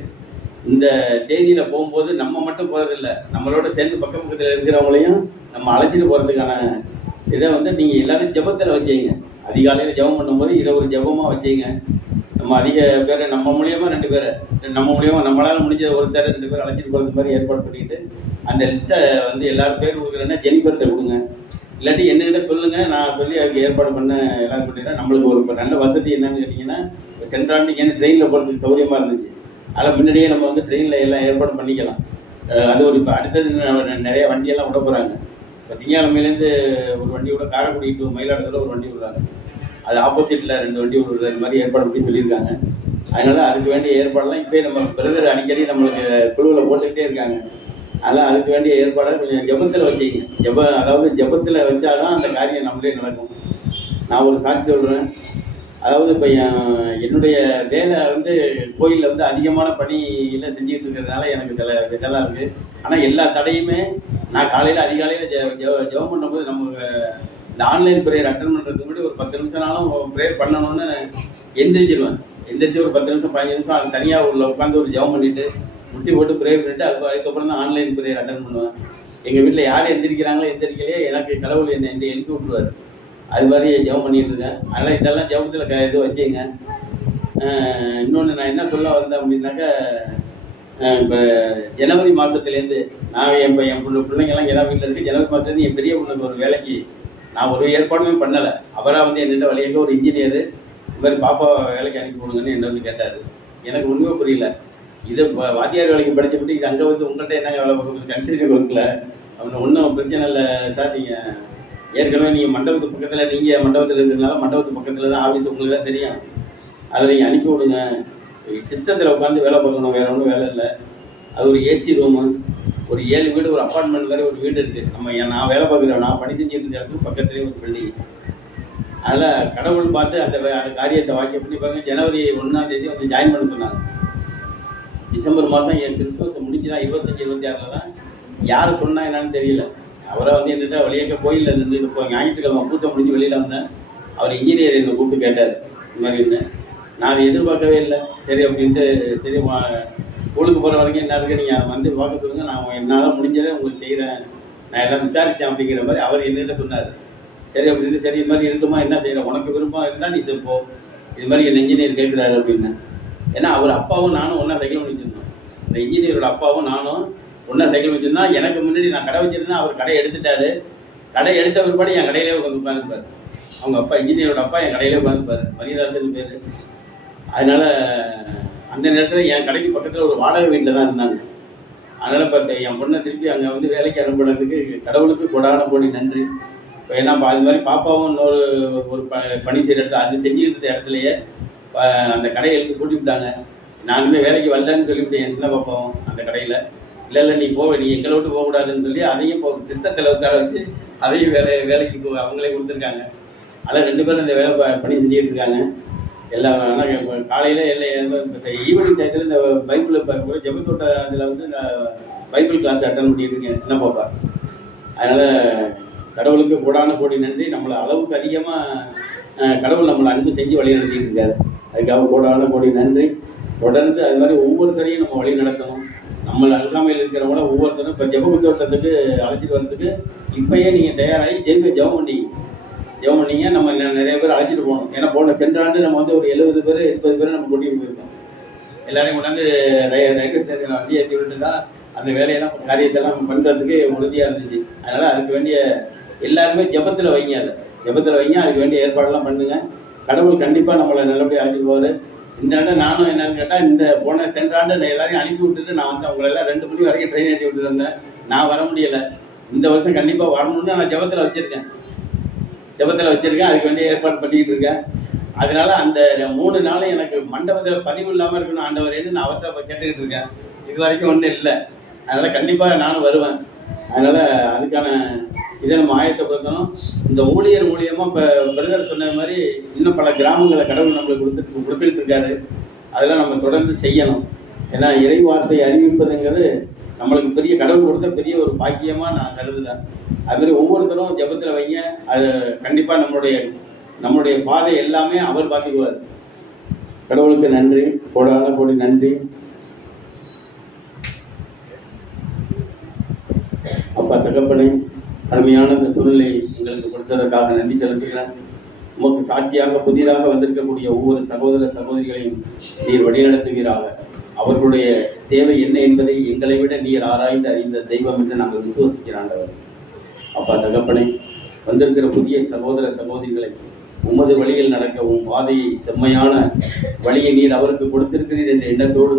இந்த தேதியில் போகும்போது நம்ம மட்டும் போகிறதில்ல, நம்மளோட சேர்ந்து பக்கம் பக்கத்தில் இருக்கிறவங்களையும் நம்ம அழைச்சிட்டு போகிறதுக்கான இதை நீங்கள் எல்லாரும் ஜெபத்தில் வச்சுங்க. அதிகாலையில் ஜெபம் பண்ணும்போது இதை ஒரு ஜெபமாக வச்சுங்க. நம்ம அதிக பேர் நம்ம மூலியமாக 2 பேரை, நம்ம மூலியமாக நம்மளால் முடிஞ்ச ஒருத்தர் 2 பேர் அழைச்சிட்டு போகிறது மாதிரி ஏற்பாடு பண்ணிட்டு அந்த லிஸ்ட்டை எல்லாரும் பேர் கொடுக்குறேன்னா ஜெனிஃபர்கிட்ட கொடுங்க. இல்லாட்டி என்னகிட்ட சொல்லுங்கள், நான் சொல்லி அதுக்கு ஏற்பாடு பண்ண எல்லாரும் பண்ணிடுறேன். நம்மளுக்கு ஒரு நல்ல வசதி என்னன்னு கேட்டிங்கன்னா, இப்போ சென்றாண்டுக்கு என்ன ட்ரெயினில் போகிறதுக்கு சௌகரியமாக இருந்துச்சு. அதில் முன்னாடியே நம்ம ட்ரெயினில் எல்லாம் ஏற்பாடு பண்ணிக்கலாம். அது ஒரு இப்போ அடுத்தது நிறைய வண்டியெல்லாம் விட போகிறாங்க. இப்போ திங்கக்கிழமையிலேருந்து ஒரு வண்டி விட, காரைக்குடி டு மயிலாடுதுறை ஒரு வண்டி விடுறாங்க. அது ஆப்போசிட்டில் 2 வண்டி விடுற மாதிரி ஏற்பாடு பண்ணி சொல்லியிருக்காங்க. அதனால் அதுக்கு வேண்டிய ஏற்பாடெல்லாம் இப்போ நம்ம பிரதர் அடிக்கடி நம்மளுக்கு குழுவில் போட்டுக்கிட்டே இருக்காங்க. அதனால் அதுக்கு வேண்டிய ஏற்பாடை கொஞ்சம் ஜெபத்தில் வச்சுங்க. அதாவது ஜெபத்தில் வச்சாதான் அந்த காரியம் நம்மளே நடக்கும். நான் ஒரு சாட்சி சொல்கிறேன். அதாவது இப்போ என்னுடைய வேலை கோயிலில் அதிகமான பணியில் செஞ்சுக்கிட்டு இருக்கிறதுனால எனக்கு சில இதெல்லாம் இருக்குது. ஆனால் எல்லா தடையுமே நான் காலையில் அதிகாலையில் ஜெபம் பண்ணும்போது நமக்கு இந்த ஆன்லைன் ப்ரேயர் அட்டன் பண்ணுறதுக்கு முன்னாடி ஒரு 10 நிமிஷம்னாலும் ப்ரேயர் பண்ணணும்னு எந்திரிச்சிடுவேன். எந்திரிச்சு ஒரு 10 நிமிஷம் 15 நிமிஷம் அது தனியாக உட்காந்து ஒரு ஜெபம் பண்ணிவிட்டு முட்டி போட்டு ப்ரேயர் பண்ணிவிட்டு அதுக்கப்புறம் தான் ஆன்லைன் ப்ரேயர் அட்டன் பண்ணுவேன். எங்கள் வீட்டில் யார் எந்திரிக்கிறாங்களோ எந்திரிக்கலையே எனக்கு கடவுள் என்னை எழுப்பி விட்டுருவார். அது மாதிரி ஜெபம் பண்ணிட்டு இருக்கேன். அதனால் இதெல்லாம் ஜெபத்தில் இது வச்சுங்க. இன்னொன்று நான் என்ன சொல்ல வந்தேன் அப்படின்னாக்கா, இப்போ ஜனவரி மாதத்துலேருந்து நான் என் பிள்ளைங்கெல்லாம் எல்லாம் வீட்டில் இருக்குது. ஜனவரி மாதத்துலேருந்து என் பெரிய பொண்ணுக்கு ஒரு வேலைக்கு நான் ஒரு ஏற்பாடுமே பண்ணலை. அவராக என்கிட்ட வழியாக ஒரு இன்ஜினியரு இந்த மாதிரி பாப்பா வேலைக்கு அனுப்பி கொடுங்கன்னு என்னை கேட்டார். எனக்கு ஒன்றுமே புரியல. இது வாத்தியார் வேலைக்கு படிச்சுட்டு இது அங்கே உங்கள்கிட்ட என்ன வேலை பார்க்குறது கன்சிடர் கொடுக்கல. அவனை ஒன்றும் பிரச்சனை இல்லை சார். நீங்கள் ஏற்கனவே நீங்கள் மண்டபத்துக்கு பக்கத்தில், நீங்கள் மண்டபத்தில் இருக்கிறதுனால மண்டபத்துக்கு பக்கத்தில் தான் ஆஃபீஸ் உங்களுக்கு தான் தெரியும். அதில் நீங்கள் அனுப்பி விடுங்க. சிஸ்டத்தில் உட்காந்து வேலை பார்க்கணும், வேறு ஒன்றும் வேலை இல்லை. அது ஒரு ஏசி ரூமு, ஒரு 7 வீடு, ஒரு அப்பார்ட்மெண்ட் மாதிரி ஒரு வீடு இருக்குது. நான் வேலை பார்க்குறேன், நான் பணி செஞ்சுட்டு இருக்க இடத்துக்கு பக்கத்துலேயே ஒரு பில்டிங். அதில் கடவுள் பார்த்து அந்த காரியத்தை வாக்கியம் பண்ணி பாருங்க. ஜனவரி 1ஆம் தேதி ஜாயின் பண்ண சொன்னாங்க. டிசம்பர் மாதம் என் கிறிஸ்துமஸ் முடிஞ்சு தான் 25-26 தான் யார் சொன்னா என்னன்னு தெரியல. அவரை என்கிட்ட வழியாக கோயிலில் இருந்து இப்போ ஞாயிற்றுக்கிழமை பூசை முடிஞ்சு வெளியில் வந்தேன். அவர் இன்ஜினியர் என்னை கூப்பிட்டு கேட்டார். இந்த மாதிரி இருந்தேன். நான் அதை எதிர்பார்க்கவே இல்லை. சரி அப்படின்ட்டு, சரி ஸ்கூலுக்கு போகிற வரைக்கும் என்ன இருக்குது, நீங்கள் பார்க்க சொல்லுங்கள், நான் என்னால் முடிஞ்சதை உங்களுக்கு செய்கிறேன், நான் எல்லாம் விசாரித்தேன் அப்படிங்கிற மாதிரி அவர் என்கிட்ட சொன்னார். சரி அப்படின்னு, சரி இது மாதிரி இருக்குமா, என்ன செய்கிறேன், உனக்கு விருப்பம் இருந்தால் நீ போ, இது மாதிரி என் இன்ஜினியர் கேட்குறாரு அப்படின்னு. ஏன்னா அவர் அப்பாவும் நானும் ஒன்றா சைக்கிள் வச்சுருந்தோம். இந்த இன்ஜினியரோட அப்பாவும் நானும் ஒன்றா சைக்கிள் வச்சுருந்தா. எனக்கு முன்னாடி நான் கடை வச்சுருந்தேன். அவர் கடை எடுத்துட்டாரு. கடை எடுத்த பிற்பாடு என் கடையிலே உட்காந்துருப்பார். அவங்க அப்பா, இன்ஜினியரோட அப்பா என் கடையிலே உட்காந்துருப்பார். மரியதாசன் பேர். அதனால் அந்த நேரத்தில் என் கடைக்கு பக்கத்தில் ஒரு வாடகை வீட்டில் தான் இருந்தாங்க. அதனால் இப்போ என் பொண்ணை திருப்பி அங்கே வேலைக்கு அனுப்புனதுக்கு கடவுளுக்கு கொடான கோடி நன்றி. இப்போ ஏன்னா அது மாதிரி பாப்பாவும் இன்னொரு ஒரு பணி செய்கிற இடத்துல அது செஞ்சுருந்த இடத்துலையே அந்த கடையை எடுத்து கூட்டிவிட்டாங்க. நானுமே வேலைக்கு வரலன்னு சொல்லிவிட்டேன் என் சின்ன பாப்பாவும் அந்த கடையில். இல்லை நீ நீ எங்களை விட்டு போகக்கூடாதுன்னு சொல்லி அதையும் இப்போ சிஸ்டத்தில் உட்கார வச்சு அதையும் வேலைக்கு அவங்களே கொடுத்துருக்காங்க. அதில் 2 பேரும் இந்த வேலை பணி செஞ்சுட்டு இருக்காங்க எல்லாம். ஆனால் காலையில் எல்லாம் ஈவினிங் டயத்தில் இந்த பைபிள் இப்போ ஜெபத்தோட்ட அதில் இந்த பைபிள் கிளாஸ் அட்டன் பண்ணிட்டு இருக்கேன் சின்ன பாப்பா. அதனால் கடவுளுக்கு கோடான கோடி நன்றி. நம்மளை அளவுக்கு அதிகமாக கடவுள் நம்மளை அன்பு செஞ்சு வழி நடத்திட்டு இருக்காரு. அதுக்காக கோடான கோடி நன்றி. தொடர்ந்து அது மாதிரி ஒவ்வொருத்தரையும் நம்ம வழி நடத்தணும். நம்மளை அருகாமையில் இருக்கிறவங்கள ஒவ்வொருத்தரும் இப்போ ஜெபத்தோட்டத்துக்கு அழைச்சிட்டு வர்றதுக்கு இப்போயே நீங்கள் தயாராகி ஜெபம் பண்ணீங்க. நம்ம நிறைய பேர் அழைச்சிட்டு போகணும். ஏன்னா சென்ற ஆண்டு நம்ம ஒரு 70 பேர் 80 பேர் நம்ம கூட்டிகிட்டு போயிருக்கோம். எல்லாரையும் கொண்டாந்து ரயில்வே ஸ்டேஷன் வண்டி ஏற்றி விட்டு தான் அந்த வேலையெல்லாம் காரியத்தெல்லாம் பண்ணுறதுக்கு உறுதியாக இருந்துச்சு. அதனால் அதுக்கு வேண்டிய எல்லாருமே ஜெபத்தில் வைங்க, அதை ஜெபத்தில் வைங்க, அதுக்கு வேண்டிய ஏற்பாடெல்லாம் பண்ணுங்க. கடவுள் கண்டிப்பாக நம்மளை நல்லபடியாக அழைச்சிடுவார். இந்த ஆண்டு நானும் என்னன்னு கேட்டால், இந்த போன சென்ற ஆண்டு எல்லாரையும் அனுப்பி விட்டுட்டு நான் வந்து அவங்களெல்லாம் 2 மணி வரைக்கும் ட்ரெயின் ஏற்றி விட்டுட்டு வந்தேன். நான் வர முடியலை. இந்த வருஷம் கண்டிப்பாக வரணும்னு நான் ஜெபத்தில் வச்சுருக்கேன். அதுக்கு வேண்டிய ஏற்பாடு பண்ணிக்கிட்டு இருக்கேன். அதனால அந்த 3 நாளும் எனக்கு மண்டபத்தில் பதிவு இல்லாமல் இருக்கணும் ஆண்டவரேன்னு நான் அவர்கிட்ட கேட்டுக்கிட்டு இருக்கேன். இது வரைக்கும் ஒன்றும் இல்லை. அதனால் கண்டிப்பாக நானும் வருவேன். அதனால் அதுக்கான இதை நம்ம ஆயத்தப்படுத்தணும். இந்த ஊழியர் மூலியமாக இப்போ பிரதர் சொன்ன மாதிரி இன்னும் பல கிராமங்களை கடவுள் நம்மளுக்கு கொடுத்துட்டு இருக்காரு. அதெல்லாம் நம்ம தொடர்ந்து செய்யணும். ஏன்னா இறை வார்த்தை அறிவிப்பதுங்கிறது நம்மளுக்கு பெரிய கடவுள் கொடுத்த பெரிய ஒரு பாக்கியமாக நான் கருதுகிறேன். அதுமாதிரி ஒவ்வொருத்தரும் ஜெபத்தில் வைங்க. அது கண்டிப்பாக நம்மளுடைய பாதை எல்லாமே அவர் பார்த்துக்குவார். கடவுளுக்கு நன்றி, கோடான கோடி நன்றி. அப்பா தகப்பனை, அருமையான இந்த சூழ்நிலை எங்களுக்கு கொடுத்ததற்காக நன்றி செலுத்துகிறேன். உமக்கு சாட்சியாக புதிதாக வந்திருக்கக்கூடிய ஒவ்வொரு சகோதர சகோதரிகளையும் நீர் வழிநடத்துவீராக. அவர்களுடைய தேவை என்ன என்பதை எங்களை விட நீர் ஆராய்ந்து அறிந்த தெய்வம் என்று நாங்கள் விசுவசிக்கிறாண்டவர். அப்பா தகப்பனை, வந்திருக்கிற புதிய சகோதர சகோதரிகளை உமது வழியில் நடக்கவும் பாதையை செம்மையான வழியை நீர் அவருக்கு கொடுத்திருக்கிறீர் என்ற எண்ணத்தோடு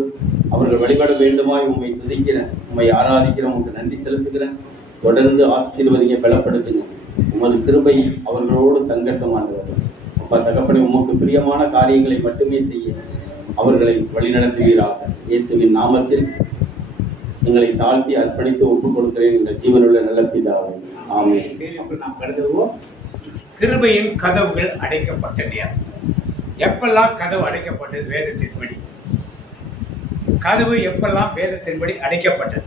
அவர்கள் வழிபட வேண்டுமாய் உண்மை துதிக்கிறேன், உண்மை ஆராதிக்கிறேன், உங்களுக்கு நன்றி செலுத்துகிறேன். தொடர்ந்து ஆசீர்வதிங்க, பலப்படுத்துங்க. உமது கிருபை அவர்களோடு தங்கட்டமானவர். அப்பா தகப்பனை, உமக்கு பிரியமான காரியங்களை மட்டுமே செய்ய அவர்களை வழிநடத்துவீராக. இயேசுவின் நாமத்தில் எங்களை தாழ்த்தி அர்ப்பணித்து ஒப்புக் கொடுக்கிறேன் எங்கள் ஜீவனுள்ள நல்ல பிதாவே. ஆமென். நாம் கருதுவோம், கிருபையின் கதவுகள் அடைக்கப்பட்டது. எப்பெல்லாம் கதவு அடைக்கப்பட்டது? வேதத்தின்படி கதவு எப்பெல்லாம் வேதத்தின்படி அடைக்கப்பட்டது?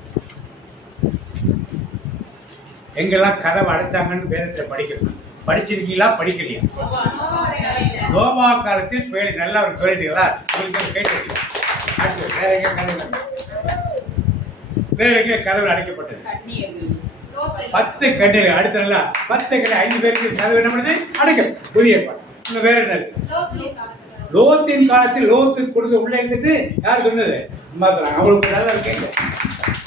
எங்கெல்லாம் கதவு அடைச்சாங்கன்னு வேதத்தில் படிக்கணும். படிச்சிருக்கீங்களா, படிக்கலையா? நோவா காலத்தில் பேடி நல்லா ஒரு சொல்லிட்டீங்களா? உங்களுக்கு கேட்டிருக்கீங்களா? வேற எங்கே கதவு அடைக்கப்பட்டது? 10 கண்ணில் அடுத்த நல்லா 10 கண்ணி 5 பேருக்கு கதவு என்ன பண்ணுது? அடைக்கும். புதிய பாடம். வேற என்ன? லோத்தின் காலத்தில் லோத்துக்கு கொடுத்து உள்ளே இருந்துட்டு யார் சொன்னது? அவங்களுக்கு நல்லா இருக்கீங்க,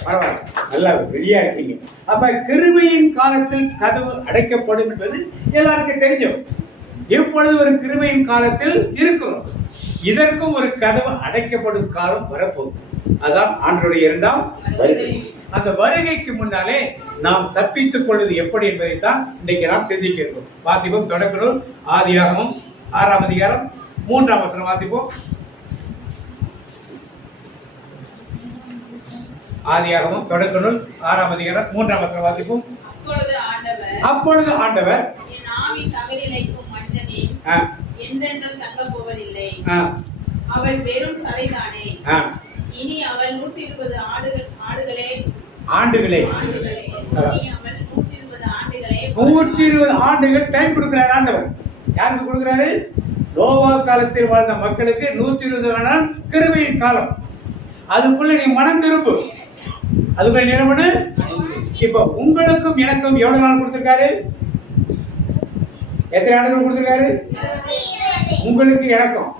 பரவாயில்ல, நல்லா ரெடியா இருக்கீங்க. அப்ப கிருபையின் காலத்தில் கதவு அடைக்கப்படும் என்பது எல்லாருக்கும் தெரியும். எப்பொழுது ஒரு கிருபையின் காலத்தில் இருக்கிறோம், இதற்கும் ஒரு கதவு அடைக்கப்படும் காலம் வரப்போகுது. அதான் ஆண்டவருடைய 2ஆம் வருகை. அந்த வருகைக்கு முன்னாலே நாம் தப்பித்துக் கொள்வது எப்படி என்பதைத்தான் இன்றைக்கு நாம் சிந்திக்கிறோம். வாசிப்போம். தொடக்க நூல் ஆதியாகமம் 6ஆம் அதிகாரம் 3ஆம் வசனம் வாசிப்போம். ஆதியாகமம் தொடக்க நூல் 6ஆம் அதிகாரம் 3ஆம் வசனம் வாசிப்போம். அப்பொழுது ஆண்டவர் அவள் வெறும் சலைதானே, இனி அவள் 120 ஆண்டுகளே 120 ஆண்டுகள் டைம் கொடுக்கிறார் ஆண்டவர். யாருக்கு கொடுக்கிறாரு? நோவா காலத்தில் வாழ்ந்த மக்களுக்கு 120 நாள் கிருபையின் காலம். அதுக்குள்ள நீ மனம் திரும்பு, அதுக்குள்ள நீ என்ன பண்ணு? இப்ப உங்களுக்கும் எனக்கும் எவ்வளவு நாள் கொடுத்திருக்காரு? எத்தனை ஆண்டுகள் கொடுத்திருக்காரு? உங்களுக்கு எனக்கும்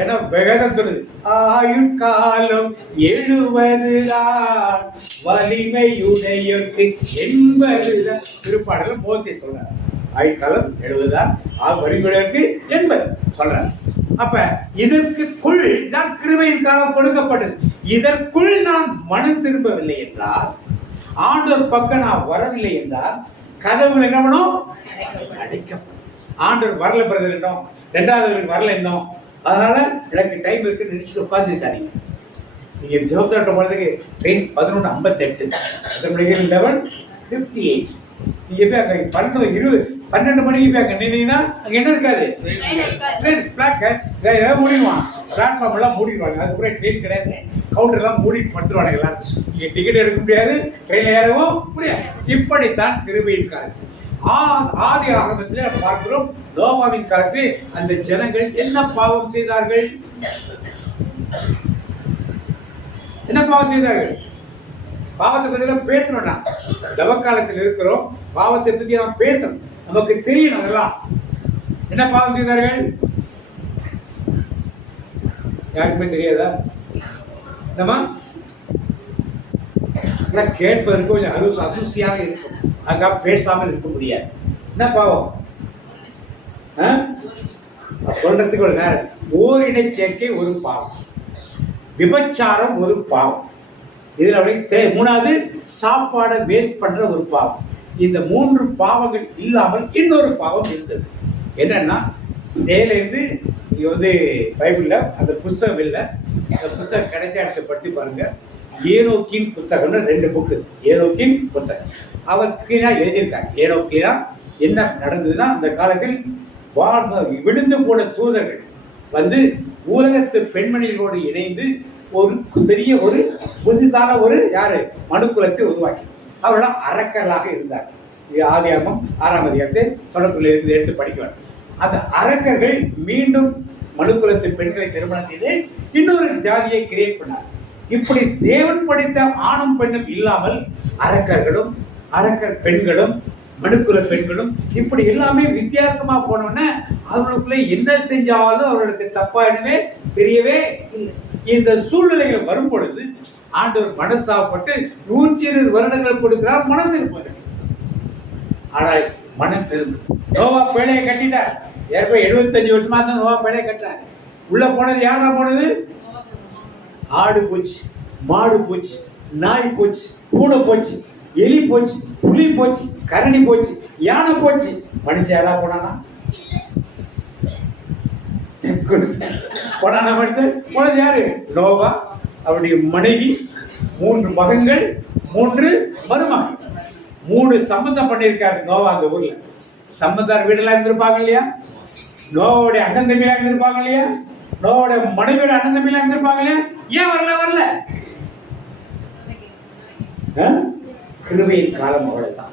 ஏன்னா வேதம் சொல்லுது, ஆயுட்காலம் 70 தான், வலிமையுடையக்கு 80 தான். திருப்பாடலும் மோசே சொல்றார், ஆயுட்காலம் 70 தான், வலிமையுடையக்கு 80 சொல்றார். அப்ப இதற்குள் தான் கிருபையின் காலம் கொடுக்கப்பட்டது. இதற்குள் நான் மனம் திரும்பவில்லை என்றால், ஆண்டவர் பக்கம் நான் வரவில்லை என்றால், கதவுகள் என்ன பண்ணும்? அடைக்கப்படும். ஆண்டவர் வரல பிரதர் என்னோம், 2வது வரல என்னோம், அதனால எனக்கு டைம் இருக்குன்னு நினைச்சிட்டு உட்காந்துருக்காதீங்க. நீங்க ஜோப்தாட்ட போறதுக்கு ட்ரெயின் 11:58, 11:58. நீங்க போய் அங்க 12 மணிக்கு போய் அங்க நின்னீங்கன்னா அங்க என்ன இருக்காது? மூடிடுவான். பிளாட்ஃபார்ம் எல்லாம் மூடிடுவாங்க. அதுக்கப்புறம் ட்ரெயின் கிடையாது, கவுண்டர் எல்லாம் மூடிட்டு படுத்துருவாங்க. எல்லாரும் நீங்க டிக்கெட் எடுக்க முடியாது, ட்ரெயின்ல ஏறவும் முடியாது. இப்படித்தான் கிருபையின் காலம். ஆதி ஆகமத்தில் பார்க்கிறோம், நோவாவின் காலத்தில் அந்த ஜனங்கள் என்ன பாவம் செய்தார்கள்? என்ன பாவம் செய்தார்கள்? பாவத்தை பத்தி பேசணும்னா தவக்காலத்தில் இருக்கிறோம், பாவத்தை பத்தி நாம் பேசணும், நமக்கு தெரியணும் எல்லாம். என்ன பாவம் செய்தார்கள்? யாருக்குமே தெரியாதா? நம்ம இதெல்லாம் கேட்பதற்கு கொஞ்சம் அசூசியாக இருக்கும். அதுக்காக பேசாமல் இருக்க முடியாது. என்ன பாவம் சொல்றதுக்கு ஒரு நேரம். ஓரினை சேர்க்கை ஒரு பாவம், விபச்சாரம் ஒரு பாவம், இதுல மூணாவது சாப்பாடை வேஸ்ட் பண்ற ஒரு பாவம். இந்த 3 பாவங்கள் இல்லாமல் இன்னொரு பாவம் இருந்தது. என்னன்னா நேரிலிருந்து இங்க பைபிள்ல அந்த புஸ்தகம் இல்லை, அந்த புத்தகம் கிடைச்ச இடத்தை பற்றி பாருங்க. ஏனோக்கின் புத்தகம்னு 2 புக்கு. ஏனோக்கின் புத்தகம் அவர் கிளீனா எழுதியிருக்காங்க. ஏனோக்கியா என்ன நடந்ததுன்னா, அந்த காலத்தில் விழுந்து போன தூதர்கள் உலகத்து பெண்மணிகளோடு இணைந்து ஒரு பெரிய ஒரு புதிதான யாரு மனுக்குலத்தை உருவாக்கி அவர்களாம் அரக்கர்களாக இருந்தார். ஆதியாகமம் 6ஆம் அதிகாரத்தை தொடர்பில் இருந்து எடுத்து படிக்க வேண்டும். அந்த அரக்கர்கள் மீண்டும் மனுக்குலத்து பெண்களை திருமணம் செய்து இன்னொரு ஜாதியை கிரியேட் பண்ணார். இப்படி தேவன் படித்த ஆணும் பெண்ணும் இல்லாமல் அரக்கர்களும் அரக்கர் பெண்களும் மனுக்குல பெண்களும் இப்படி எல்லாமே வித்தியாசமா போனோன்னு அவர்களுக்குள்ள என்ன செஞ்சாலும் அவர்களுக்கு தப்பாயிடவே தெரியவே இல்லை. இந்த சூழ்நிலைகள் வரும் பொழுது ஆண்டவர் மனஸ்தாபப்பட்டு 120 வருடங்கள் கொடுக்கிறார் மனம் திரும்புவது. ஆனால் மனம் திரும்பு. நோவா பேழையை கட்டிட்டார். ஏற்கனவே 75 வருஷமா தான் நோவா பேழையை கட்டுறாரு. உள்ள போனது யாரா போனது? ஆடு போச்சு, மாடு போச்சு, நாய் போச்சு, பூனை போச்சு, எலி போச்சு, புலி போச்சு, கரடி போச்சு, யானை போச்சு. மனுஷன் யாரா போனானா? போனானா மனுஷன்? போனது யாரு? நோவா, அவருடைய மனைவி, 3 மகன்கள், 3 மருமகன். 3 சம்பந்தம் பண்ணியிருக்காரு நோவா. அந்த ஊர்ல சம்பந்தார் வீடெல்லாம் இருந்திருப்பாங்க இல்லையா? நோவாவுடைய அண்ணன் தம்பியா இருந்திருப்பாங்க இல்லையா? நோவாவுடைய மனைவியோட அண்ணன் தம்பியா இருந்திருப்பாங்க இல்லையா? ஏன் வரல? கிருபையின் காலம் அவ்வளவுதான்.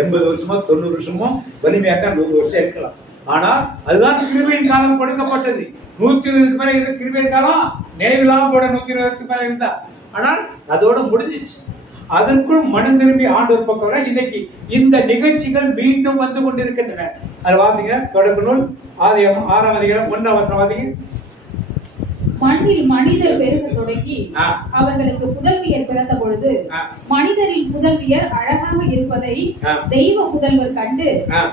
80 வருஷமோ 90 வருஷமோ வலிமையாக 100 வருஷம் இருக்கலாம். ஆனால் அதுதான் கிருபையின் காலம் கொடுக்கப்பட்டது. 120 மேல இருந்த கிருபையின் காலம் நினைவில்லாம போட 120 மேல இருந்தா. ஆனால் அதோட முடிஞ்சிச்சு. அதற்குள் மனம் திரும்பி ஆண்டவர் பக்கம் இன்னைக்கு இந்த நிகழ்ச்சிகள் மீண்டும் வந்து கொண்டிருக்கின்றன. அது வாதிங்க தொடக்க நூல் ஆதியாகமம் 6ஆம் அதிகாரம் 1ஆம் வசனம் வாதிங்க. மண்ணில் மனிதர் பெருக தொடங்கி அவர்களுக்கு புதல்வியர் பிறந்த பொழுது மனிதரின் புதல்வியர் அழகாக இருப்பதை தெய்வ புதல்வர் கண்டு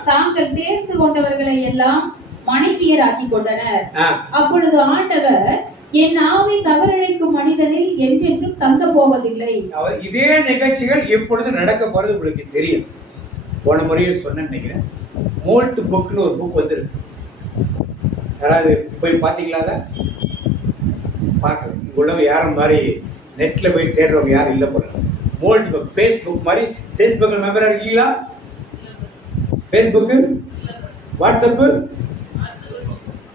தாங்கள் தேர்ந்து கொண்டவர்களை எல்லாம் மனைவியர் ஆக்கி கொண்டனர். அப்பொழுது ஆண்டவர், என் ஆவி தவறிழைக்கும் மனிதனில் என்றென்றும் தங்க போவதில்லை. இதே நிகழ்ச்சிகள் எப்பொழுது நடக்க போறது உங்களுக்கு தெரியும். போன முறையில் சொன்னேன். மோல்ட் புக்னு ஒரு புக் வந்துருக்கு. யாராவது போய் பார்த்தீங்களா? பார்க்கல. இங்குள்ளவங்க யாரும் மாதிரி நெட்ல போய் தேடுறவங்க யாரும் இல்லை போல. மோல்ட் புக் ஃபேஸ்புக் மாதிரி. ஃபேஸ்புக்கில் மெம்பராக இருக்கீங்களா? ஃபேஸ்புக்கு, வாட்ஸ்அப்பு,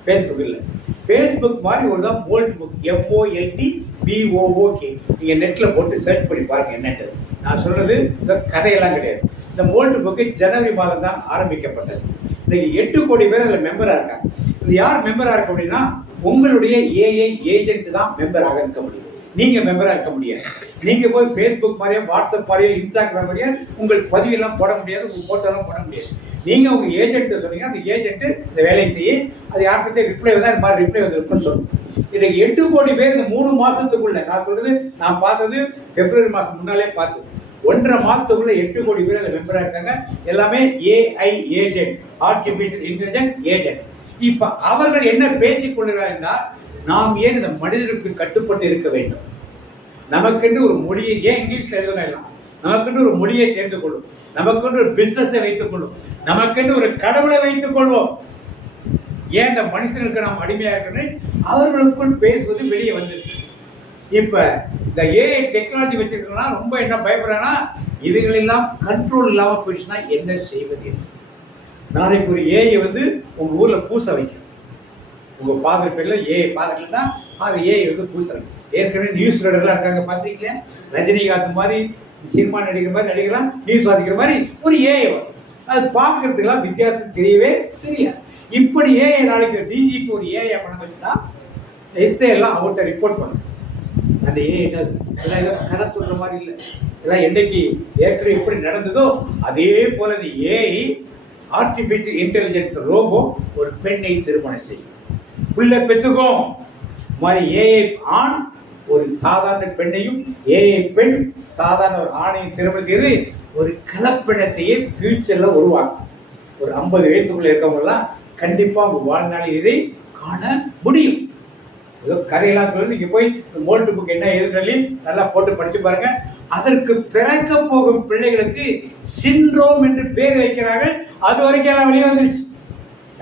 ஃபேஸ்புக் இல்லை. ஃபேஸ்புக் மாதிரி ஒரு தான் மோல்ட் புக். MOLTBOOK. நீங்கள் நெட்டில் போட்டு சர்ச் பண்ணி பாருங்க என்னட்டு. நான் சொல்றது இந்த கதையெல்லாம் கிடையாது. இந்த மோல்ட் புக்கு ஜனவரி மாதம் தான் ஆரம்பிக்கப்பட்டது. இன்னைக்கு 8 கோடி பேர் அதில் மெம்பராக இருக்காங்க. இது யார் மெம்பராக இருக்க முடியும்னா உங்களுடைய ஏஐ ஏஜென்ட் தான் மெம்பராக இருக்க முடியும். நீங்க மெம்பராக இருக்க முடியாது. நீங்க போய் ஃபேஸ்புக் மாதிரியே, வாட்ஸ்அப் மாதிரியே, இன்ஸ்டாகிராம் மாதிரியே உங்கள் பதிவெல்லாம் போட முடியாது, உங்கள் போட்டோலாம் போட முடியாது. நீங்க உங்க ஏஜென்ட் சொன்னீங்க, அந்த ஏஜென்ட் இந்த வேலையை செய்ய அது யார்கிட்ட ரிப்ளை வந்தா இது மாதிரி ரிப்ளை வந்திருக்குன்னு சொல்லணும். இதுக்கு 8 கோடி பேர் இந்த 3 மாசத்துக்குள்ள, நான் சொல்றது நான் பார்த்தது பிப்ரவரி மாசம் முன்னாலே பார்த்தது, 1.5 மாசத்துக்குள்ள 8 கோடி பேர் அதில் மெம்பராக இருக்காங்க. எல்லாமே AI agent, artificial intelligence agent. இப்ப அவர்கள் என்ன பேசிக் கொள்கிறார்கள்? நாம் ஏன் இந்த மனிதருக்கு கட்டுப்பட்டு இருக்க வேண்டும்? நமக்கென்று ஒரு மொழியை, ஏன் இங்கிலீஷ்ல எழுதலாம், நமக்கென்று ஒரு மொழியை தேர்ந்து கொள்ளும், நமக்கென்று ஒரு பிசினஸை வைத்துக் கொள்ளும், நமக்கென்று ஒரு கடவுளை வைத்துக் கொள்வோம். ஏன் இந்த மனுஷனுக்கு நாம் அடிமையா இருக்கணும்? அவர்களுக்குள் பேசுவது வெளியே வந்துருக்கு. இப்ப இந்த ஏஐ டெக்னாலஜி வச்சிருக்கா ரொம்ப என்ன பயப்படுறேன்னா, இவைகளெல்லாம் கண்ட்ரோல் இல்லாம போயிடுச்சுன்னா என்ன செய்வது? நாளைக்கு ஒரு ஏஐ உங்க ஊர்ல பூச வைக்கும். உங்க ஃபாதர் பேர்ல ஏஐ ஃபாதர்ல தான் அது ஏஐ பூசுறாங்க. ஏற்கனவே நியூஸ் ரீடர்லாம் இருக்காங்க, பார்த்துருக்கீங்களா? ரஜினிகாந்த் மாதிரி, சினிமா நடிக்கிற மாதிரி நடிக்கலாம், நியூஸ் வாசிக்கிற மாதிரி ஒரு ஏஐ வரும். அது பார்க்கறதுக்கெல்லாம் வித்தியாசம் தெரியவே தெரியாது. இப்படி ஏஐ நாளைக்கு டிஜிபி ஒரு ஏஐ பண்ண வச்சுன்னா எஸ்ஐ எல்லாம் அவர்கிட்ட ரிப்போர்ட் பண்ணும். அந்த ஏஐ எல்லாம் கதை சொல்ற மாதிரி இல்லை. எல்லாம் என்னைக்கு ஏற்கனவே எப்படி நடந்ததோ அதே போல இந்த ஏஐ ஆர்டிபிஷியல் இன்டெலிஜென்ஸ் ரோபோ ஒரு பெண்ணை திருமணம் செய்யும். புள்ள பெற்றுக்கோம் மாதிரி ஏஐ ஆண் ஒரு சாதாரண பெண்ணையும் ஏழை பெண் சாதாரண ஒரு ஆணையும் திருமணம் செய்து ஒரு கலப்பினத்தையே ஃபியூச்சர்ல உருவாக்கும். ஒரு 50 வயசுக்குள்ள இருக்கவங்க எல்லாம் கண்டிப்பா உங்க வாழ்நாளில் இதை காண முடியும். ஏதோ கதையெல்லாம் சொல்லி நீங்க போய் மோல்டு புக் என்ன எழுதுனாலே நல்லா போட்டு படிச்சு பாருங்க. அதற்கு பிறக்க போகும் பிள்ளைகளுக்கு சிண்ட்ரோம் என்று பேர் வைக்கிறார்கள். அது வரைக்கும் எல்லாம் வெளியே வந்துருச்சு.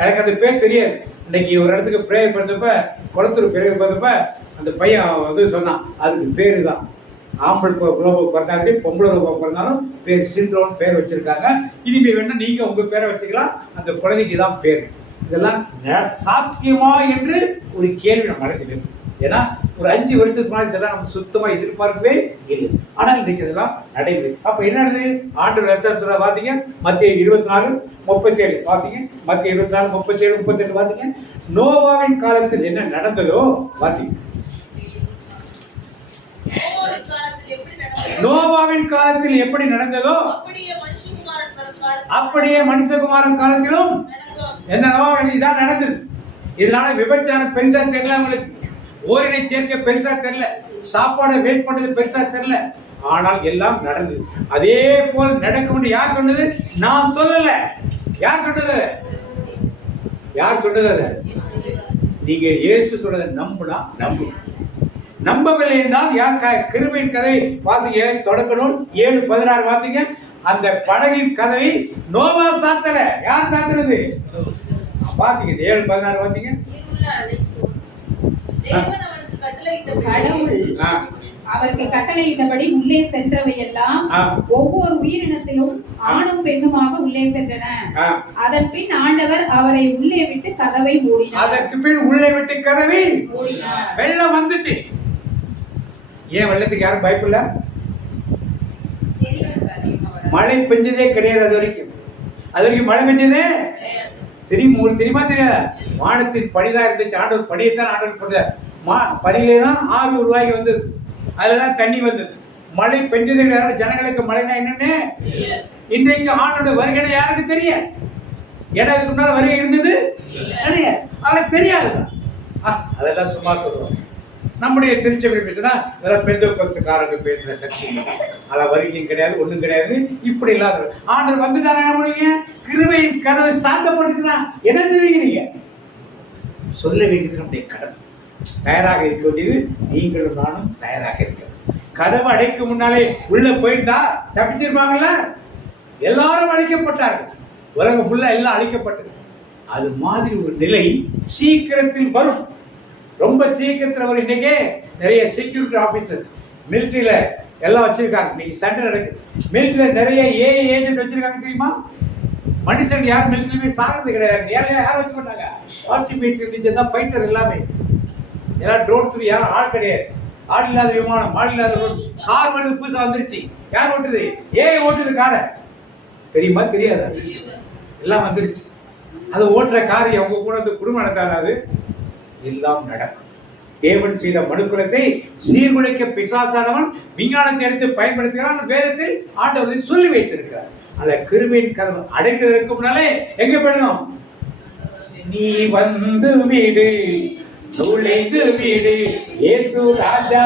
எனக்கு அந்த பேர் தெரியாது. இன்னைக்கு ஒரு இடத்துக்கு பிரேயர் பண்ணப்ப குளத்தூர் பிரேயர் பண்ணப்ப அந்த பையன் வந்து சொன்னான், அதுக்கு பேரு தான் ஆம்பளை பிறந்தாலே பொம்பளை பிறந்தாலும் பேர் சிண்ட்ரோம் பேர் வச்சிருக்காங்க. இனிமே வேணா நீங்க உங்க பேரை வச்சுக்கலாம், அந்த குழந்தைக்கு தான் பேர். இதெல்லாம் சாத்தியமா என்று ஒரு கேள்வி நம்ம நடக்குது. ஏன்னா ஒரு 5 வருஷத்துக்கு முன்னாடி இதெல்லாம் நம்ம சுத்தமா எதிர்பார்க்கவே இல்லை. ஆனால் இன்னைக்கு இதெல்லாம் நடைபெறுது. அப்ப என்ன நடக்குது? ஆண்டு பாத்தீங்க மத்திய 24:37 பாத்தீங்க, மத்திய 24:37-38 பாத்தீங்க. நோவாவின் காலத்தில் என்ன நடந்ததோ பாத்தீங்க. நோவாவின் காலத்தில் எப்படி நடந்ததோ அப்படியே மனுஷகுமாரன் காலத்திலும் என்னவோ இதான் நடந்தது. இதனால விபச்சாரம் பெருசா தெரியல, அவங்களுக்கு ஓரினை சேர்க்க பெருசா தெரியல, சாப்பாடை வேஸ்ட் பண்ணது பெருசா தெரியல. ஆனால் எல்லாம் நடந்தது. அதே போல் நடக்கும். யார் சொன்னது? நான் சொல்லல. யார் சொன்னது? யார் சொன்னது? நீங்க இயேசு சொன்னதை நம்புனா நம்பு, நம்பவில்லை என்றால் யார் கிருபையின் கதவை பாத்தீங்க தொடக்கணும் 7:16 பாத்தீங்க. அந்த படகின் கதவை நோவா சாத்தல. யார் சாத்துறது? பாத்தீங்க 7:16 பாத்தீங்க. கடவுள் அவருக்கு கட்டளையிட்டபடி உள்ளே சென்றவை எல்லாம் ஒவ்வொரு உயிரினத்திலும் ஆணும் பெண்ணுமாக உள்ளே சென்றன. அதன் பின் ஆண்டவர் அவரை உள்ளே விட்டு கதவை மூடினார். அதற்கு பின் உள்ளே விட்டு கதவை மூடினார். வெள்ளம் வந்துச்சு. ஏன் வெள்ளத்துக்கு யாரும் பயப்படல? மழை பெஞ்சதே கிடையாது. அது வரைக்கும் மழை பெஞ்சதே உங்களுக்கு தெரியுமா தெரியாதா? வானத்தின் படிதான் இருந்துச்சு. ஆண்டவர் படியைத்தான் ஆண்டவர் போட்டார். படியிலே தான் ஆறு உருவாகி வந்தது. அதுலதான் தண்ணி வந்தது. மழை பெஞ்சது ஜனங்களுக்கு மழைனா என்னன்னு இன்றைக்கு ஆண்டோட வருகை யாருக்கு தெரியாது? ஏன்னா அதுக்கு முன்னால வருகை இருந்தது கிடையாது. அவனுக்கு தெரியாதுதான். அதெல்லாம் சும்மா சொல்றோம். நம்முடைய திருச்சபை பேசுனா அதெல்லாம் பெந்தோஸ்தேக்காரங்க பேசுற சக்தி அதான் வருகையும் கிடையாது, ஒண்ணும் கிடையாது. இப்படி இல்லாத ஆண்டவர் வந்துட்டாங்க. என்ன பண்ணுவீங்க? கிருபையின் கதவை சாத்தப்பட்டுச்சுன்னா என்ன செய்வீங்க? நீங்க சொல்ல வேண்டியது நம்முடைய கடமை. தயாராக இருக்க வேண்டியது நீங்களும் நானும் தயாராக இருக்க. கதவை அடைக்கும் முன்னாலே உள்ள போயிருந்தா தப்பிச்சிருப்பாங்கல்ல. எல்லாரும் அழிக்கப்பட்டார்கள். உலகம் ஃபுல்லா எல்லாம் அழிக்கப்பட்டது. அது மாதிரி ஒரு நிலை சீக்கிரத்தில் வரும். ரொம்ப சீக்கிரத்தில் வரும். இன்னைக்கே நிறைய செக்யூரிட்டி ஆபீசர் மிலிட்டரியில எல்லாம் வச்சிருக்காங்க. இன்னைக்கு சண்டை நடக்குது. மிலிட்டரியில நிறைய ஏஐ ஏஜென்ட் வச்சிருக்காங்க தெரியுமா? மனுஷன் யாரும் மிலிட்டரி சாகிறது கிடையாது. யாரும் வச்சு பண்ணாங்க? ஆர்டிபிஷியல் தான் ஃபைட்டர் எல்லாமே. எல்லாம் ட்ரோன்ஸ். யாரும் ஆள் கிடையாது. ஆள் இல்லாத விமானம், ஆள் இல்லாத கார் வருது, புதுசா வந்துருச்சு. யார் ஓட்டுது? ஏஐ ஓட்டுது காரை. தெரியுமா? தெரியாது. எல்லாம் வந்துருச்சு. அது ஓட்டுற காரை அவங்க கூட வந்து குடும்பம் நடத்தாது. எல்லாம் நடக்கும். தேவன் செய்த மனுக்குலத்தை சீர்குலைக்க பிசாசானவன் விஞ்ஞானத்தை எடுத்து பயன்படுத்துகிறான். வேதத்தில் ஆண்டவர் சொல்லி வைத்திருக்கிறார். அந்த கிருபையின் கதவு அடைக்கிறதுக்கு முன்னாலே எங்க போயிடணும்? நீ வந்து வீடு நுழைந்து வீடு இயேசு ராஜா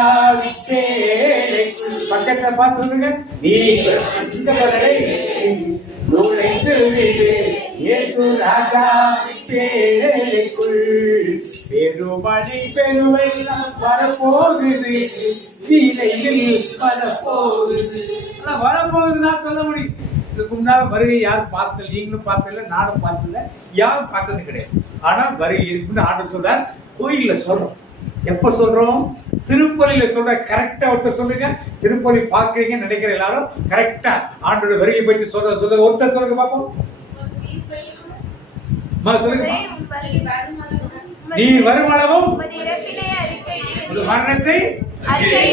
பக்கத்தை பார்த்து சொல்லுங்க. நீ நுழைந்து வீடு இயேசு ராஜா பெருமணி பெருவெல்லாம் வரப்போகுது. வரப்போகுதுன்னா சொல்ல முடியும். இதுக்கு முன்னால வருகை யாரும் பார்த்தல, நீங்களும் பார்த்தல, நானும் பார்த்தல, யாரும் பார்த்தது கிடையாது. ஆனா வருகை இருக்குன்னு ஆண்டு சொல்றார். கோயில்ல சொல்றோம். எப்ப சொல்றோம்? திருப்பலியில சொல்ற. கரெக்டா ஒருத்தர் சொல்லுங்க. திருப்பலி பாக்குறீங்கன்னு நினைக்கிற எல்லாரும் கரெக்டா ஆண்டோட வருகை பற்றி சொல்ற ஒருத்தர் சொல்லுங்க பாப்போம். நீ வருமளவும் மரணத்தை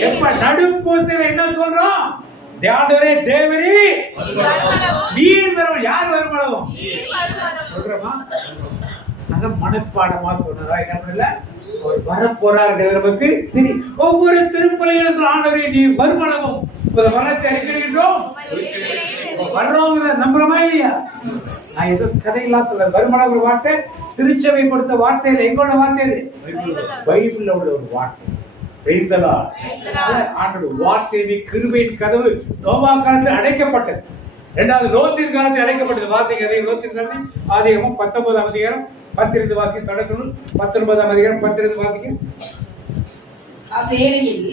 எப்ப நடுப்போத்துல என்ன சொல்றோம்? தேவரே தேவரே நீர் வரும். யார் வருமளவும் சொல்றோமா? அத மனப்பாடமா சொன்னதா? என்ன பண்ணல? அவர் வரப்போறார்கள் நமக்கு தெரியும். ஒவ்வொரு திருப்பலியிலும் ஆண்டவரே நீ வருமளவும் வரத்தை அளிக்கிறோம். வர்றவங்க நம்புறமா இல்லையா? நான் ஏதோ கதையெல்லாம் சொல்ல. வருமளவு ஒரு வார்த்தை திருச்சபை கொடுத்த வார்த்தை இல்லை. எங்களோட வார்த்தை அது பைபிள்ல உள்ள ஒரு வார்த்தை. Praise the Lord. ஆண்டவருடைய வார்த்தையின் கிருபையின் கதவு நோவா காலத்தில் அடைக்கப்பட்டது. இரண்டாவது லோத்தின் காலத்தில் அடைக்கப்பட்டது. வார்த்தை லோத்தின் காலத்தில் ஆதியாகமம் 19ஆம் அதிகாரம் 10 வாக்கியம் தொடர்ந்து 19ஆம் அதிகாரம் 10 வாக்கியம். அவ்வேளையில்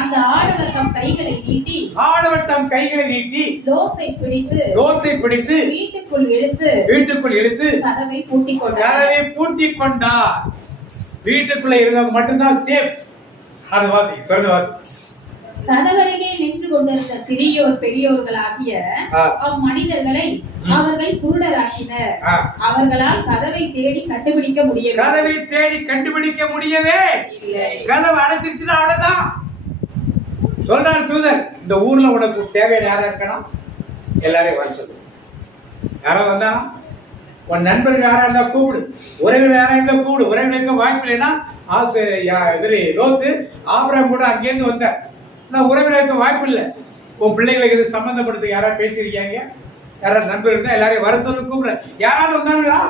அந்த ஆடவர் தம் கைகளை நீட்டி லோத்தை பிடித்து வீட்டுக்குள் இழுத்து கதவை பூட்டிக் கொண்டார். வீட்டுக்குள்ள இருந்தவங்க மட்டும்தான் சேஃப். அது வாதி தொடர்ந்து வாதி. கதவருகே நின்று கொண்டிருந்த சிறியோர் பெரியோர்களாகிய அம்மனிதர்களை அவர்கள் குருடராக்கினர். அவர்களால் கதவை தேடி கண்டுபிடிக்க முடியவே இல்லை. கதவை அடைச்சிருச்சுன்னா அவ்வளவுதான். சொல்றாரு தூதர், இந்த ஊர்ல உனக்கு தேவையான யாரா இருக்கணும், எல்லாரையும் வர சொல்லு. யாரோ வந்தானா, உன் நண்பர்கள் யாரா இருந்தா கூப்பிடு, உறவினர் யாரா இருந்தா கூப்பிடு. உறவினருக்கு வாய்ப்பு இல்லைன்னா லோத்து ஆபிரகாம் கூட அங்கேருந்து வந்தார். உறவினருக்கு வாய்ப்பு இல்லை. உன் பிள்ளைகளுக்கு இது சம்பந்தப்படுத்த யாராவது பேசியிருக்காங்க, யாராவது நண்பர் இருந்தா எல்லாரையும் வர சொல்லு கூப்பிடுற. யாராவது வந்தாங்களா?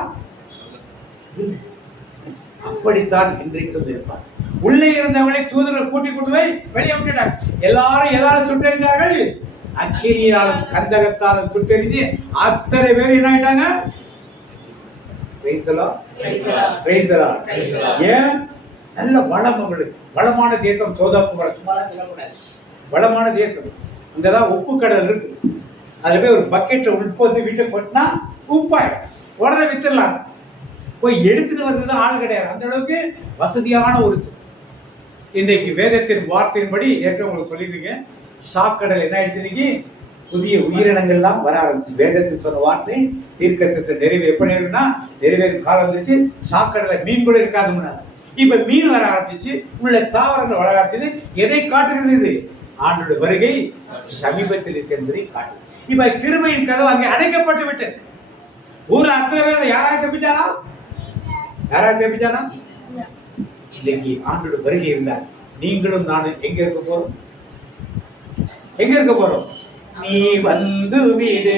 அப்படித்தான் இன்றைக்கு இருப்பார். உள்ளே இருந்தவங்களை தூதர்கள் கூட்டி கொண்டு போய் வெளியே விட்டுட்டாங்க. எல்லாரும் சுட்டெறிந்தார்கள். அக்கினியாலும் கந்தகத்தாலும் சுட்டெறிஞ்சு அத்தனை பேர் என்ன ஆயிட்டாங்க? ஏன்? நல்ல வளம், உங்களுக்கு வளமான தேசம். வளமான தேசம். அங்கதான் உப்பு கடல் இருக்கு. அதுல போய் ஒரு பக்கெட்ல உப்பு வந்து வீட்டுக்கு போட்டுனா உப்பாயிடும். உடனே வித்துடலாம். போய் எடுத்துட்டு வர்றதுதான் ஆள் கிடையாது. அந்த அளவுக்கு வசதியான ஒரு. இன்றைக்கு வேதத்தின் வார்த்தையின்படி ஏற்கனவே உங்களுக்கு சொல்லிருக்கீங்க. சாக்கடல் என்ன ஆயிடுச்சு? இன்னைக்கு புதிய உயிரினங்கள்லாம் வர ஆரம்பிச்சு. வேதத்தில் சொன்ன வார்த்தை தீர்க்கத்தை நிறைவேறும் காலம் வந்துச்சு. சாக்கடல மீன் கூட இருக்காது முன்னாடி. இப்ப மீன் வர ஆரம்பிச்சு, உள்ள தாவரங்கள் வளர ஆரம்பிச்சது. எதை காட்டுகிறது? ஆண்டோட வருகை சமீபத்தில் இருக்கிறதை காட்டு. இப்ப கிருபையின் கதவு அங்கே அடைக்கப்பட்டு விட்டது. ஊர்ல அத்தனை பேர் யாராவது தப்பிச்சானா? இன்னைக்கு ஆண்டோட வருகை இருந்தார். நீங்களும் நானும் எங்க இருக்க போறோம்? நீ வந்து விடு,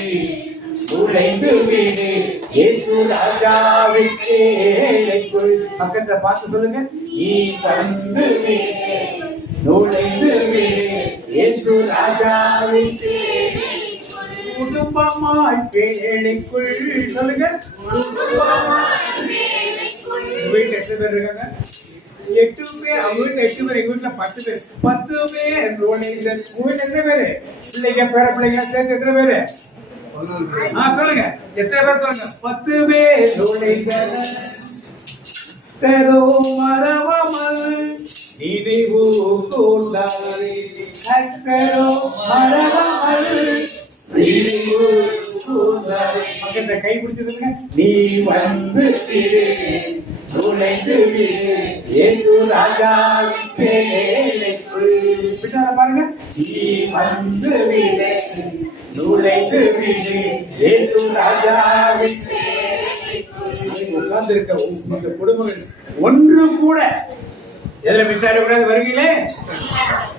உழைந்து விடு, இயேசு ராஜாவின் சேலைக்குள். பக்கத்துல பார்த்து சொல்லுங்க. நீ வந்து விடு, உழைந்து விடு, இயேசு ராஜாவின் சேலைக்குள். குடும்பமாய் சேலைக்குள். சொல்லுங்க. வீட்டுல எத்தனை பேர் இருக்காங்க? 8 பேர். அவங்க வீட்டுல 8 பேர். எங்க வீட்டுல 10 பேர். 10 பேர். உங்க வீட்டுல எத்தனை பேரு? பிள்ளைங்க பேர பிள்ளைங்க சேர்த்து எத்தனை பேரு? சொல்லுங்க. எத்தனை பேர் சொல்லுங்க? 10 பேர். மரவமல் நினைவு கூர்ந்தாரே, மரவமல் கை பிடிச்சிருங்க. நீ வந்து நுழைந்து விடு, இயேசு ராஜாவின் சேலைக்குள். பாருங்க. நீ வந்து விடு, நுழைந்து விடு, இயேசு ராஜாவின் சேலைக்குள். உட்கார்ந்திருக்க உங்க குடும்பங்கள் ஒன்று கூட எதுல மிஸ் ஆகக்கூடாது. வருகையிலே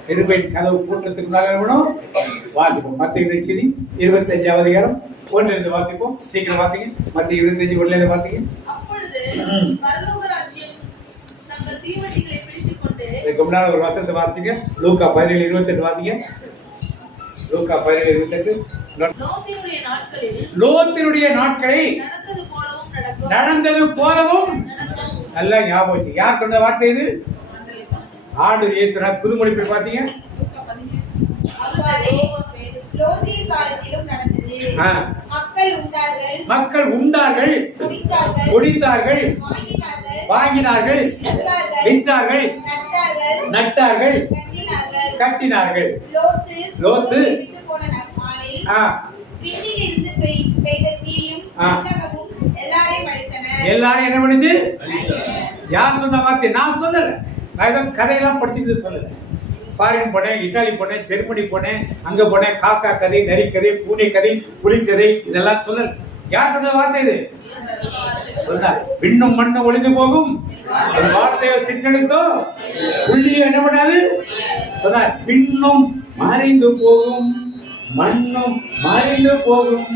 கிருபையின் கதவு கூட்டத்துக்கு நகரணும். வாசிப்போம். மத்திய செய்தி 25ஆம் அதிகாரம் 1 வாசிப்போம். சீக்கிரம் வாசிங்க. மத்திய 25 1 வாசிங்க. இதுக்கு முன்னாடி ஒரு வசனத்தை வாசிங்க. லூக்கா 17:28 வாசிங்க. லூக்கா 17:28. லோத்தினுடைய நாட்களை நடந்தது போலவும். நல்லா ஞாபகம் வச்சு. யார் சொன்ன வார்த்தை இது? ஆண்டவர் இயேசு. புதுமொழிப்பை பாத்தீங்க. மக்கள் உண்டார்கள், குடித்தார்கள், வாங்கினார்கள், விற்றார்கள், நட்டார்கள், கட்டினார்கள். லோத்து எல்லாரும் என்ன பண்ணுது? யார் சொன்ன வார்த்தை? நான் சொல்லல. நான் கதையெல்லாம் படிச்சுட்டு சொல்லல. ஃபாரின் போனேன், இத்தாலி போனேன், ஜெர்மனி போனேன், அங்க போனேன். காக்கா கதை, நரி கதை, பூனை கதை, புலி கதை, இதெல்லாம் சொல்லல. யார் சொன்ன வார்த்தை இது? விண்ணும் மண்ணும் ஒளிந்து போகும், வார்த்தையோ சிற்றெழுத்தோ புள்ளியோ என்ன பண்ணாது சொன்னார். விண்ணும் மறைந்து போகும், மண்ணும் மறைந்து போகும்,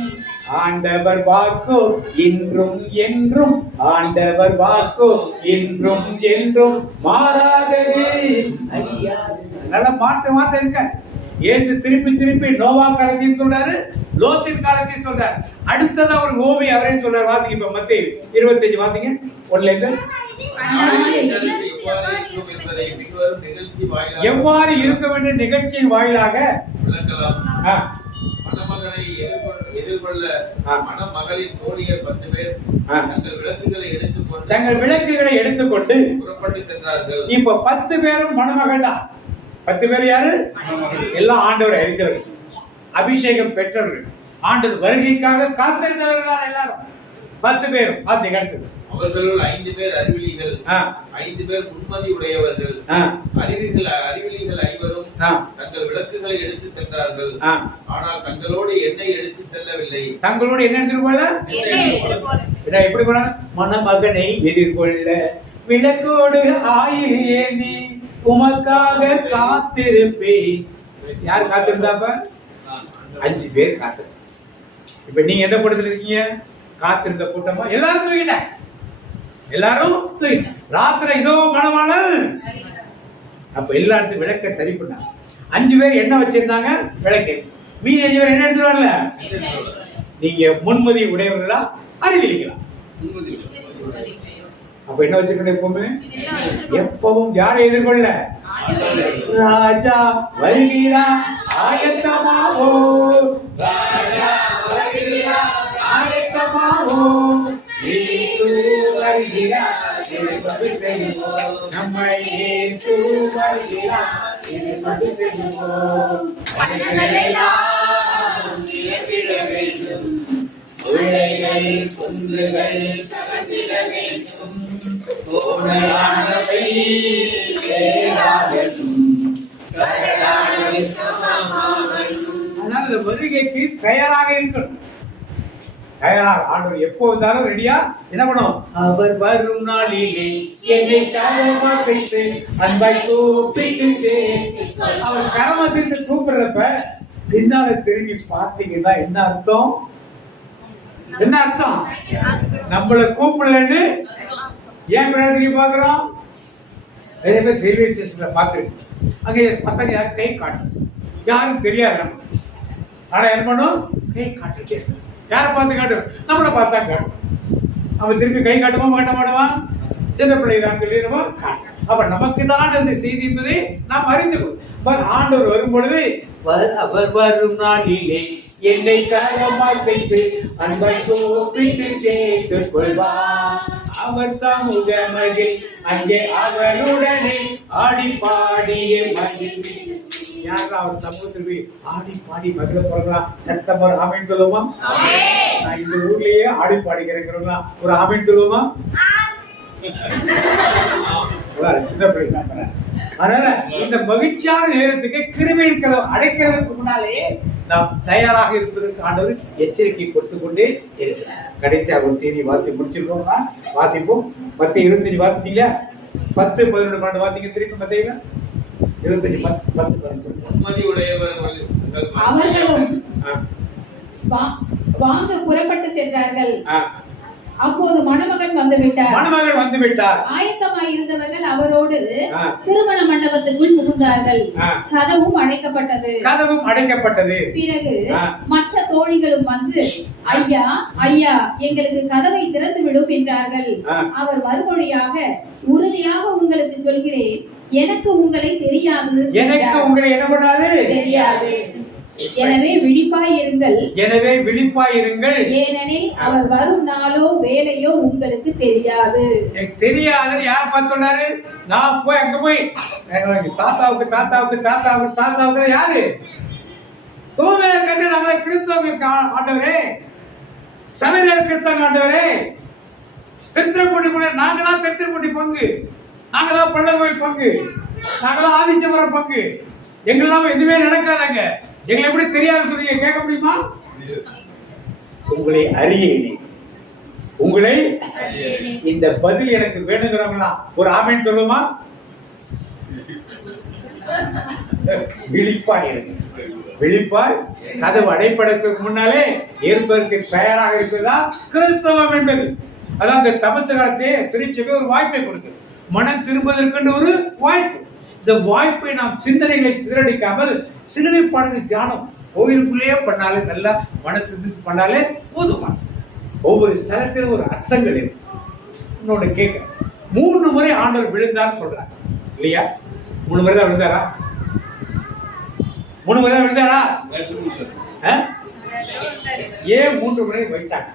ஆண்டவர் வாக்கு இன்றும் என்றும், ஆண்டவர் வாக்கு இன்றும் என்றும் மாறாதது அழியாது. நல்லா மாத்த இருக்க. ஏது திருப்பி நோவா காலத்தையும் சொல்றாரு, லோத்தின் காலத்தையும் சொல்றாரு. அடுத்ததா ஒரு ஓவி அவரே சொல்றாரு. வாத்திங்க இப்ப மத்தேயு 25 வாத்திங்க 1ல இருந்து. எவ்வாறு இருக்க வேண்டிய நிகழ்ச்சியின் வாயிலாக மணமகனை எதிர்கொள்ள மணமகளின் தோழியர் 10 பேர் தங்கள் விளக்குகளை எடுத்துக்கொண்டு புறப்பட்டு சென்றார்கள். இப்ப 10 பேரும் மணமகள் தான். 10 பேர் யாரு? எல்லாம் ஆண்டவர் அறிந்தவர்கள், அபிஷேகம் பெற்றவர்கள், ஆண்டவர் வருகைக்காக காத்திருந்தவர்கள் தான் எல்லாரும் 10 பேரும். அவர்களுள் 5 பேர் அறிவிலிகள், 5 பேர் முன்மதி உடையவர்கள். அறிவிலிகள் 5 தங்கள் விளக்குகளை எடுத்து சென்றார்கள். ஆனால் தங்களோடு எண்ணெய் எடுத்து செல்லவில்லை. தங்களோடு என்ன எப்படி போன? மணமகனை எதிர்கொள்ள விளக்கோடு ஆயில் ஏந்தி உமக்காக காத்திருப்பேன். யார் காத்திருந்தாப்ப? 5 பேர் காத்திரு. இப்ப நீங்க எந்த கூட்டத்தில் இருக்கீங்க? காத்திருந்த கூட்டமா? எல்லாரும் தூக்கிட்ட, எல்லாரும் ராத்திரி இதோ மணவாளன். அப்ப எல்லாரும் விளக்க சரி பண்ணாங்க. 5 பேர் என்ன வச்சிருந்தாங்க? விளக்கு. மீதி 5 பேர் என்ன எடுத்து வரல? நீங்க முன்மதி உடையவர்களா அறிவிலிக்கலாம். அப்ப என்ன வச்சிருக்கணும்? எப்பவுமே எப்பவும் யாரை எதிர்கொள்ள? ராஜா வருகிறார் ஆயத்தமாவோ, ராஜா வருகிறார் ஆயத்தமாவோ, இயேசு வருகிறார் எதிர்பார்த்து செய்வோம், நம்மை இயேசு வருகிறார் எதிர்பார்த்து செய்வோம். மனிதர்களெல்லாம் நிரப்பிட வேண்டும், உழைகள் குன்றுகள் சமந்திட வேண்டும், ஓனரானவை அதனால வருகைக்கு தயாராக இருக்கணும். தயாராக ஆண்டவர் எப்போ வந்தாலும் ரெடியா என்ன பண்ணும்? அவர் வரும் நாளிலே என்னை கரமத்திட்டு அன்பாய் கூப்பிட்டு, அவர் கரமத்திட்டு கூப்பிடுறப்ப பின்னால திரும்பி பார்த்தீங்கன்னா என்ன அர்த்தம்? என்ன அர்த்தம்? நம்மளை கூப்பிடலன்னு ஏன் பின்னாடி பாக்குறோம்? ரயில்வே ஸ்டேஷன்ல பார்த்துருக்கு, அங்கே பத்தனை கை காட்டும், யாரும் தெரியாது நம்ம. ஆனா என்ன பண்ணும்? கை காட்டு. யாரை பார்த்து காட்டும்? நம்மளை பார்த்தா காட்டும். அவன் திருப்பி கை காட்டுமா காட்ட மாட்டோமா? சின்ன பிள்ளை தான் சொல்லிடுமா காட்டும். அப்ப நமக்கு தான் அந்த செய்தி என்பதை நாம் அறிந்து கொள்ளும். ஆண்டவர் வரும் பொழுது அவர் வரும் நாளிலே என்னை கரமாய் வைத்து அன்பை கூப்பிட்டு கேட்டுக் கொள்வார். அவர் சமூகமதில் அங்கே அவருடனே ஆடி பாடிய மகிழ்ச்சி. யாரும் அவர் சமூகத்தில் ஆடி பாடி மகிழ போறலாம். சத்தம் ஒரு ஆமீன் சொல்லுவோமா? நான் இந்த ஊர்லயே ஆடி பாடி கிடைக்கிறோங்களா? ஒரு ஆமீன் சொல்லுவோமா? சின்ன பிள்ளை தான். அதனால இந்த மகிழ்ச்சியான நேரத்துக்கு கிருபையின் கதவு அடைக்கிறதுக்கு முன்னாலே நாம் தயாராக இருப்பதற்கு ஆண்டவர் எச்சரிக்கை கொடுத்து கொண்டே இருக்கிறார். கடைசியா ஒரு செய்தி வாசி முடிச்சிருக்கோம்னா வாசிப்போம். 10:25 வாசிட்டீங்களா? 10, 11, 12 வாசிங்க. திருப்பி மத்தேயுல 25, 10, 11. முன்மதி உடையவர்கள் அவர்களும் வாங்க புறப்பட்டு சென்றார்கள். அப்போது மணமகன் வந்து விட்டார். ஆயத்தமாய் இருந்தவர்கள் அவரோடு திருமண மண்டபத்துக்குள் புகுந்தார்கள். கதவும் அடைக்கப்பட்டது. பிறகு மற்ற தோழிகளும் வந்து, ஐயா ஐயா, எங்களுக்கு கதவை திறந்து விடும் என்றார்கள். அவர் மறுமொழியாக, உறுதியாக உங்களுக்கு சொல்கிறேன், எனக்கு உங்களை தெரியாது. தெரியாது. எனவே விழிப்பாயிருங்கள். ஏனெனில் அவர் வரும் நாளோ வேலையோ உங்களுக்கு தெரியாது. யார பார்த்து நான் போய் அங்க போய் தாத்தாவுக்கு யாரு தூமையர் கண்டு நம்மளை கிறிஸ்தவங்க ஆண்டவரே, சமையல் கிறிஸ்தவங்க ஆண்டவரே, திருத்திரப்பூட்டி கூட நாங்க தான் திருத்திரப்பூட்டி பங்கு, நாங்க தான் பள்ளங்கோயில் பங்கு, நாங்க தான் ஆதிச்சபுரம் பங்கு, எங்கெல்லாம் எதுவுமே நடக்காதாங்க, எங்களை எப்படி தெரியாது சொல்லி கேட்க முடியுமா? உங்களை அறியேனே, உங்களை இந்த பதில் எனக்கு வேணுங்கிறவங்களா ஒரு ஆமீன் சொல்லுமா? விழிப்பாய் இருங்க. விழிப்பாய் கதவு அடைப்பதற்கு முன்னாலே ஏற்பதற்கு தயாராக இருப்பதா கிறிஸ்தவம் என்பது. அதான் அந்த தமத்து காலத்தே திருச்சபை ஒரு வாய்ப்பை கொடுக்குது, மனம் திரும்பதற்கு ஒரு வாய்ப்பு. இந்த வாய்ப்பை நாம் சிந்தனைகளை சிதறடிக்காமல் சிலுவை பாடல் தியானம் கோவிலுக்குள்ளேயே பண்ணாலே, நல்லா மனத்திருந்து பண்ணாலே போதுமான. ஒவ்வொரு ஸ்தலத்திலும் ஒரு அர்த்தங்கள் இருக்கு. இன்னொன்று கேட்க, 3 முறை ஆண்டவர் விழுந்தான்னு சொல்றார் இல்லையா? 3 முறை தான் விழுந்தாரா? 3 முறை தான் விழுந்தாரா? ஏன் 3 முறை வச்சாங்க?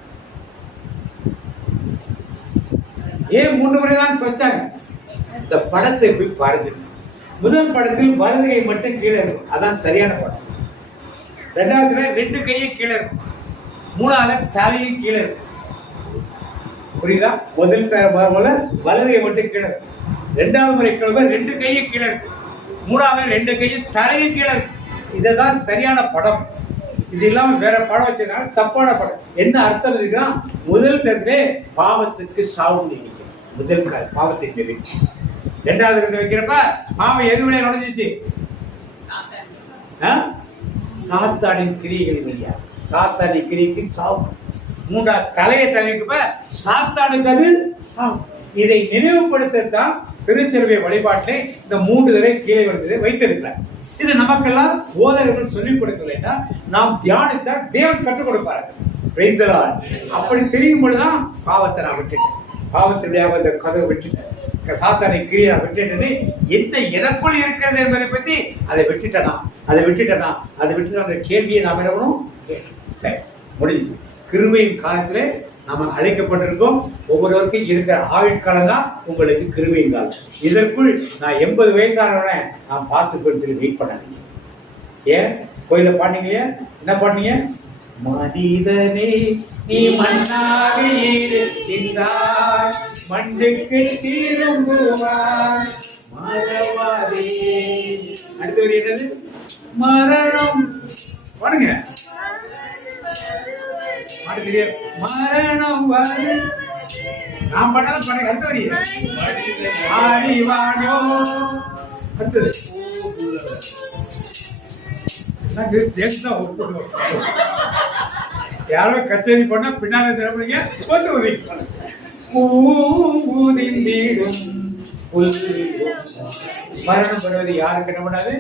ஏன் 3 முறை தான் வச்சாங்க? இந்த படத்தை போய் பாருங்க. முதல் படத்தில் வலதுகை மட்டும் கீழே இருக்கும், அதான் சரியான படம். 2வது 2 கையும் கீழே இருக்கும், 3வது தலையும் கீழே இருக்கும். புரியுதா? முதல் வலதுகை மட்டும் கீழே இருக்கும், 2வது முறை கிழமை 2 கையும் கீழே இருக்கும், 3வது 2 கையும் தலையும் கீழே இருக்கும். இதுதான் சரியான படம். இது இல்லாம வேற படம் வச்சிருக்காங்க, தப்பான படம். என்ன அர்த்தம் இருக்குன்னா, முதல் தடவை பாவத்துக்கு சாவு நினைக்கிறேன், முதல் பாவத்தை நினைச்சு. 2வது வைக்கிறப்ப பாவம் எது வழியா நுழைஞ்சிச்சு? சாத்தானின் கிரியைகள் வழியா. சாத்தானின் கிரியைக்கு சாவு. 3வது தலையை தள்ளிக்கப்ப சாத்தானுக்கு அது சாவு. இதை நினைவுபடுத்தத்தான் திருச்செல்வி வழிபாட்டை இந்த 3 தடவை கீழே வருவதை வைத்திருக்கிறார். இது நமக்கெல்லாம் போதகர்கள் சொல்லிக் கொடுக்கலைன்னா நாம் தியானித்தால் தேவன் கற்றுக் கொடுப்பாரு. அப்படி தெரியும் பொழுதுதான் பாவத்தை நான் விட்டுட்டேன், பாவத்தினுடைய அந்த கதவை விட்டுட்டேன், சாத்தானை கிரியா விட்டுட்டேன்னு என்ன எனக்குள் இருக்கிறது என்பதை பற்றி அதை விட்டுட்டேனா அந்த கேள்வியை நாம் என்ன பண்ணணும்? முடிஞ்சு. கிருபையின் காலத்திலே நாம அழைக்கப்பட்டிருக்கோம். ஒவ்வொருவருக்கும் இருக்கிற ஆயுட்காலம் தான் உங்களுக்கு கிருபையின் காலம். இதற்குள் நான் 80 வயசானவன நான் பார்த்து கொடுத்து வெயிட் பண்ணாதீங்க. ஏன் கோயில பாட்டீங்க? என்ன பாட்டீங்க? மனிதனே நீ மண்ணாக இருக்கின்றாய், மண்ணுக்கு திரும்புவாய் மறவாதே. அடுத்த வரி என்னது? மரணம். பாருங்க, மரணம் வரு. நாம் பண்ணாலும் பாருங்க. அடுத்த வரி ஆடிவானோ. அடுத்தது யாரோ கச்சேரி பண்ணா பின்னால திறப்பீங்க கொண்டு உதவிடும். மரணம் பெறுவது யாருக்கு என்ன பண்ணாது?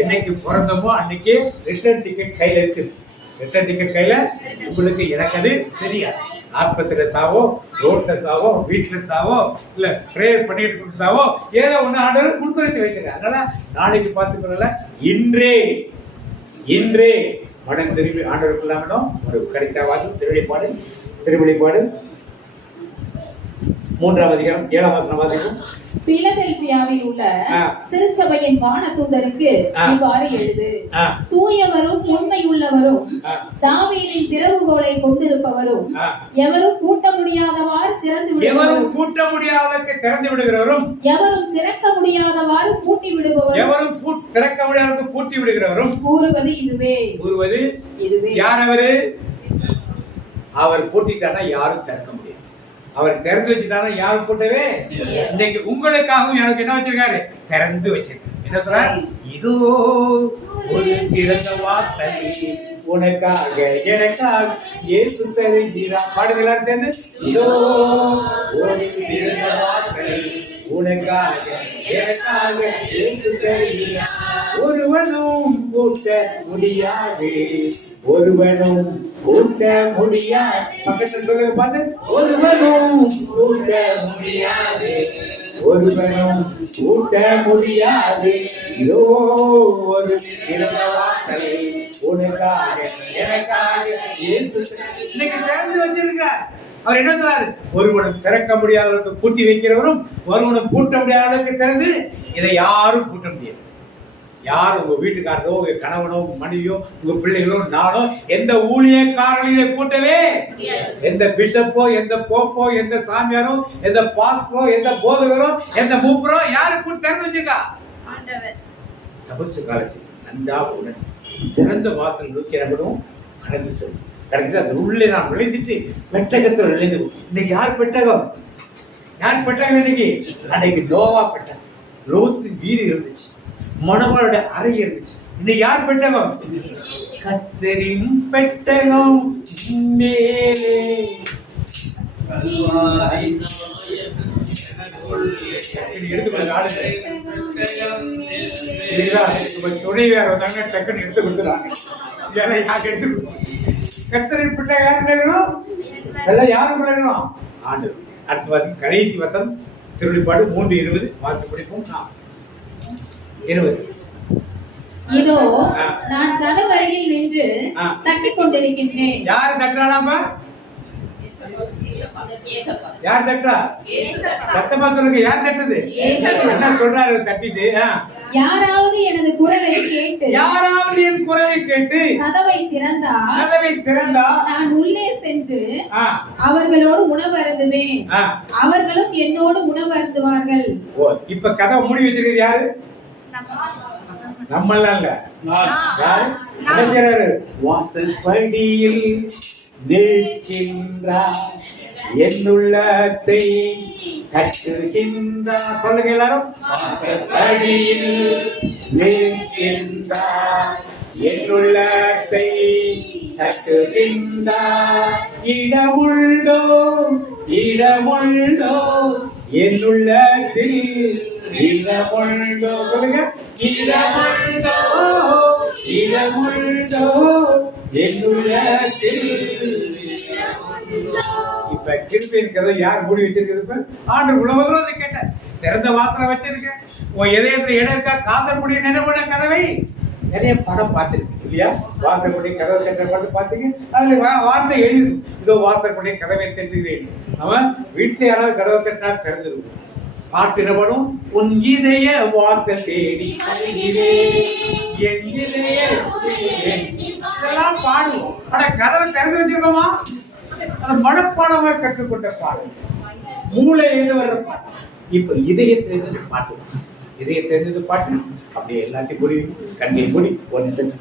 என்னைக்கு பிறந்தமோ அன்னைக்கு ரிட்டர்ன் டிக்கெட் கையில இருக்குது. ரிட்டர்ன் டிக்கெட் கையில உங்களுக்கு எனக்கு அது தெரியாது. ஆஸ்பத்திரியில சாவோ, ரோட்ல சாவோ, வீட்டுல சாவோ, இல்ல பிரேயர் பண்ணிட்டு சாவோ, ஏதோ ஒண்ணு ஆண்டவர் கொடுத்து வச்சு வைக்கிறார். அதனால நாளைக்கு பார்த்துக்கொள்ள இன்றே மனம் திரும்பி ஆண்டவருக்குள்ளாமனும் ஒரு கிடைச்சாவது திருவெளிப்பாடு 3ஆம் அதிகாரம் 7ஆம் வசனம் வாசிக்கும். பிலதெல்பியாவில் உள்ள திருச்சபையின் வானதூதருக்கு இவ்வாறு எழுது. தூயவரும் உண்மையுள்ளவரும் தாவீதின் திறவுகோலை கொண்டிருப்பவரும் எவரும் பூட்ட முடியாதவாறு திறந்து விடுகிறவரும் எவரும் திறக்க முடியாதவாறு பூட்டி விடுகிறவரும் கூறுவது இதுவே. யார் அவரு? அவர் பூட்டிட்டானா யாரும் திறக்க முடியாது. அவர் திறந்து வச்சுட்டாரா யாரும் போட்டவே. இன்னைக்கு உங்களுக்காகவும் எனக்கு என்ன வச்சிருக்காரு? திறந்து வச்சிருக்காரு. என்ன சொல்றாரு? இதோ ஒரு திறந்த வாசல் உனக்காக எனக்காக இயேசு தருகிறார். பாடுகிறார் சேர்ந்து. இதோ ஒரு திறந்த வாசல் உனக்காக எனக்காக இயேசு தருகிறார். ஒருவனும் பூட்ட முடியாது, பக்கத்தில் சொல்லுங்க பாத்து. ஒருவனும் பூட்ட முடியாது இதோ ஒரு திறந்த வாசல் உனக்காக எனக்காக இயேசு இன்னைக்கு திறந்து வச்சிருக்கார். அவர் என்ன சொல்றாரு? ஒருவனும் திறக்க முடியாத அளவுக்கு பூட்டி வைக்கிறவரும் ஒருவனும் பூட்ட முடியாத அளவுக்கு திறந்து இதை யாரும் பூட்ட முடியாது. யார் உங்க வீட்டுக்காரரோ, உங்க கணவனோ, மனைவியோ, உங்க பிள்ளைகளோ, நானோ, எந்த ஊழியக்காரர்கள் இதை பூட்டவே, எந்த பிஷப்போ, எந்த போப்போ, எந்த சாமியாரோ, எந்த பாஸ்டரோ, எந்த போதகரோ, எந்த மூப்பரோ யாரு கூட்டு திறந்து வச்சிருக்கா? தபசு காலத்தில் நன்றா உடனே திறந்த வாசல் நோக்கி நம்பரும் கடந்து சொல்லும். கடந்து அது உள்ளே நான் நுழைந்துட்டு பெட்டகத்தில் நுழைந்து. இன்னைக்கு யார் பெட்டகம்? இன்னைக்கு? அன்னைக்கு நோவா பெட்டகம். லோத்து வீடு இருந்துச்சு. மணவாளுடைய அறை இருந்துச்சு. இன்னைக்கு யார் பெட்டகம்? கர்த்தரின் பெட்டகம் மேலே துணைவியார் வந்தாங்க, டக்குன்னு எடுத்து கொடுத்துறாங்க. கர்த்தரின் பெட்டகம் யார் விளையணும்? எல்லாம் யாரும் விளையணும்? ஆண்டு. அடுத்த வாரம் கடைசி வசம் திருவள்ளுப்பாடு 3:20 வாக்கு பிடிப்போம். 20. இதோ நான் கதவு அருகில் நின்று தட்டிக் கொண்டிருக்கின்றேன். யார் தட்டுறானாப்பா? யார் தட்டுறா? சத்தமா சொல்லுங்க, யார் தட்டுது? என்ன சொல்றாரு தட்டிட்டு? யாராவது எனது குரலை கேட்டு, யாராவது என் குரலை கேட்டு கதவை திறந்தா நான் உள்ளே சென்று அவர்களோடு உணவு அருந்துவேன், அவர்களும் என்னோடு உணவு அருந்துவார்கள். இப்ப கதவை மூடி வச்சிருக்கிறது யாரு? நம்மளாம் இல்ல. யாரு? வாசல் படியில் நிற்கின்றார், என்னுள்ளத்தை கட்டுகின்றார். சொல்லுங்க எல்லாரும். வாசல் படியில் நிற்கின்றார், என்னுள்ளத்தை கட்டுகின்றார். இடமுள்ளோ இடமுள்ளோ என்னுள்ளத்தில் இடமுள்ளோ. சொல்லுங்க. இடமுள்ளோ இடமுள்ளோ என்னுள்ளத்தில். இப்ப கிருபை இருக்கிறத யார் மூடி வச்சிருக்கிறது? ஆண்டு உணவதோ அதை கேட்ட திறந்த வாசலை வச்சிருக்கேன். உன் இதயத்துல இடம் இருக்கா? காதல் என்ன பண்ண கதவை நிறைய படம் பார்த்துருக்கு இல்லையா? வாசற்படி கதவை கட்டுற படம் பார்த்தீங்க. அதுல வார்த்தை எழுதிருக்கும், இதோ வாசற்படி கதவை தட்டுகிறேன். அவன் வீட்டுல யாராவது கதவை கட்டினா திறந்துருக்கும். பாட்டு என்ன படம்? உன் இதய வார்த்தை தேடி என் இதய இதெல்லாம் பாடுவோம். ஆனா கதவை திறந்து வச்சிருக்கோமா? அந்த மனப்பாடமா கற்றுக்கொண்ட பாடல், மூளை எழுந்து வர்ற பாட்டு. இப்ப இதயத்திலிருந்து பாட்டு, இதயத்திலிருந்து பாட்டு. அப்படியே எல்லாத்தையும் மூடி, கண்ணை மூடி ஒரு நிமிஷம்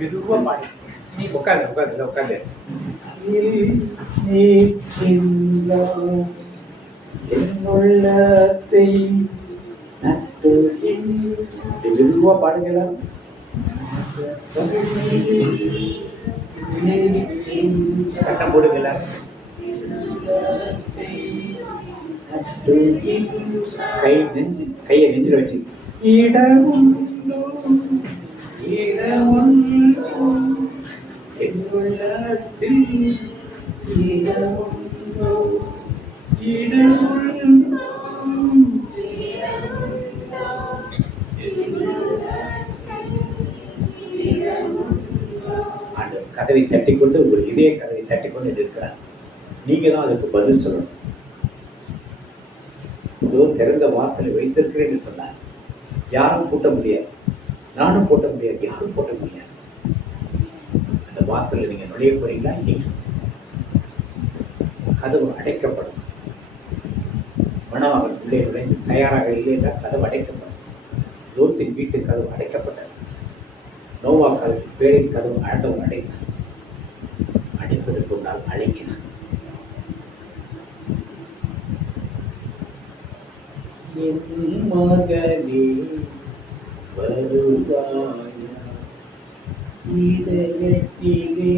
மெதுவா பாடு. நீ உட்காந்து உட்காந்து உட்காந்து மெதுவா பாடுங்களா? கட்டம் போடுங்களா? கை நெஞ்சு, கையை நெஞ்சில வச்சு இடமுண்டோ இடமுண்டோ என்னுள்ளத்தில் இடமுண்டோ இடமுண்டோ. அந்த கதவை தட்டிக்கொண்டு, உங்கள் இதய கதவை தட்டிக்கொண்டு இருக்கிறார். நீங்க தான் அதுக்கு பதில் சொல்லணும். இதோ திறந்த வாசலை வைத்திருக்கிறேன்னு சொன்னார். யாரும் பூட்ட முடியாது, நானும் பூட்ட முடியாது, யாரும் பூட்ட முடியாது. அந்த வாசலில் நீங்க நுழைய போறீங்களா? இல்லையா? கதவு அடைக்கப்படும். மணமகன் உள்ளே நுழைந்து தயாராக இல்லைன்னா கதவு அடைக்கப்படும். லோத்தின் வீட்டு கதவு அடைக்கப்பட்டது. நோவா காலத்தில் பேரின் கதவு ஆண்டவன் அடைத்தான். அடைப்பதற்கு முன்னால் அழைக்கிறான். என் மகனே வருவாயா, இதயத்திலே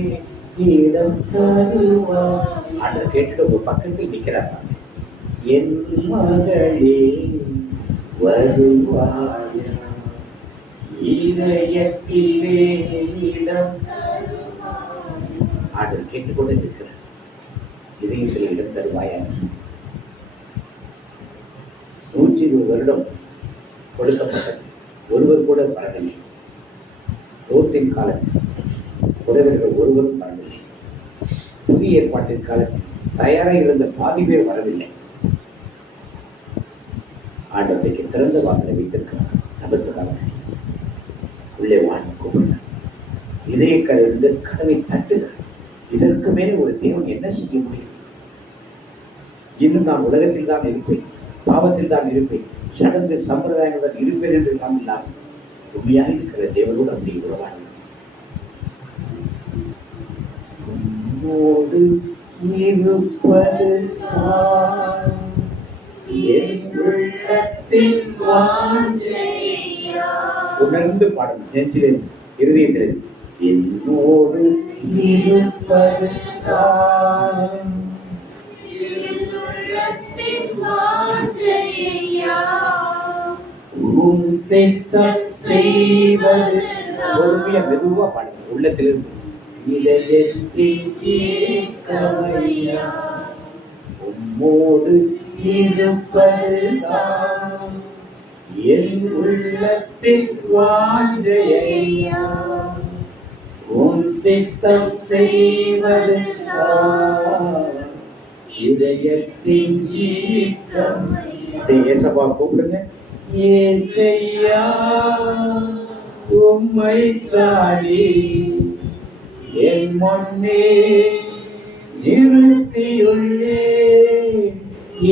இடம் தருவாய். அதை கேட்டுட்டு உங்க பக்கத்தில் நிற்கிறாங்க. என் மகளே வருவாயா, இதயத்திலே இடம் தருவாய். ஆண்டவர் கேட்டுக்கொண்டு நிற்கிறார். இதயத்திலே இடம் தருவாயா. 120 வருடம் கொடுக்கப்பட்டது. ஒருவர் கூட வரவில்லை. லோத்தின் காலத்தில் உறவினர்கள் ஒருவரும் வரவில்லை. புதிய ஏற்பாட்டின் காலத்தில் தயாராக இருந்த பாதி பேர் வரவில்லை. ஆண்டவருக்கு திறந்த வாசலை வைத்திருக்கிறார். நபர்த்த காலத்தில் உள்ளே வாங்கி கூப்பிடுறார். இதய கதவிலிருந்து கதவை தட்டுகிறார். இதற்கு மேலே ஒரு தேவன் என்ன செய்ய முடியும்? இன்னும் நான் உலகத்தில் தான் இருப்பேன், பாவத்தில் தான் இருப்பேன், சடங்கு சம்பிரதாயங்களுடன் இருப்பேன் என்று நாம் இல்லாமல் உண்மையாக இருக்கிற தேவனோடு அப்படி உறவாடுங்கள். உம்மோடு இருப்பது என் உள்ளத்தின் வாஞ்சையா. உணர்ந்து பாடணும், நெஞ்சிலிருந்து இருதயத்திலிருந்து. என்னோடு இருப்பதுதான் உன் சித்தம் செய்வது. பொறுமையா மெதுவா பாடுங்க உள்ளத்திலிருந்து. இதயத்தின் ஏக்கமையா உம்மோடு இருப்பதுதான் என் உள்ளத்தின் வாஞ்சையா உன் சித்தம் செய்வதுதான் இதயத்தின் ஏக்கமையா. ஏசப்பா கூப்பிடுங்க. ஏசையா உம்மை தாடி என் முன்னே நிறுத்தியுள்ளே.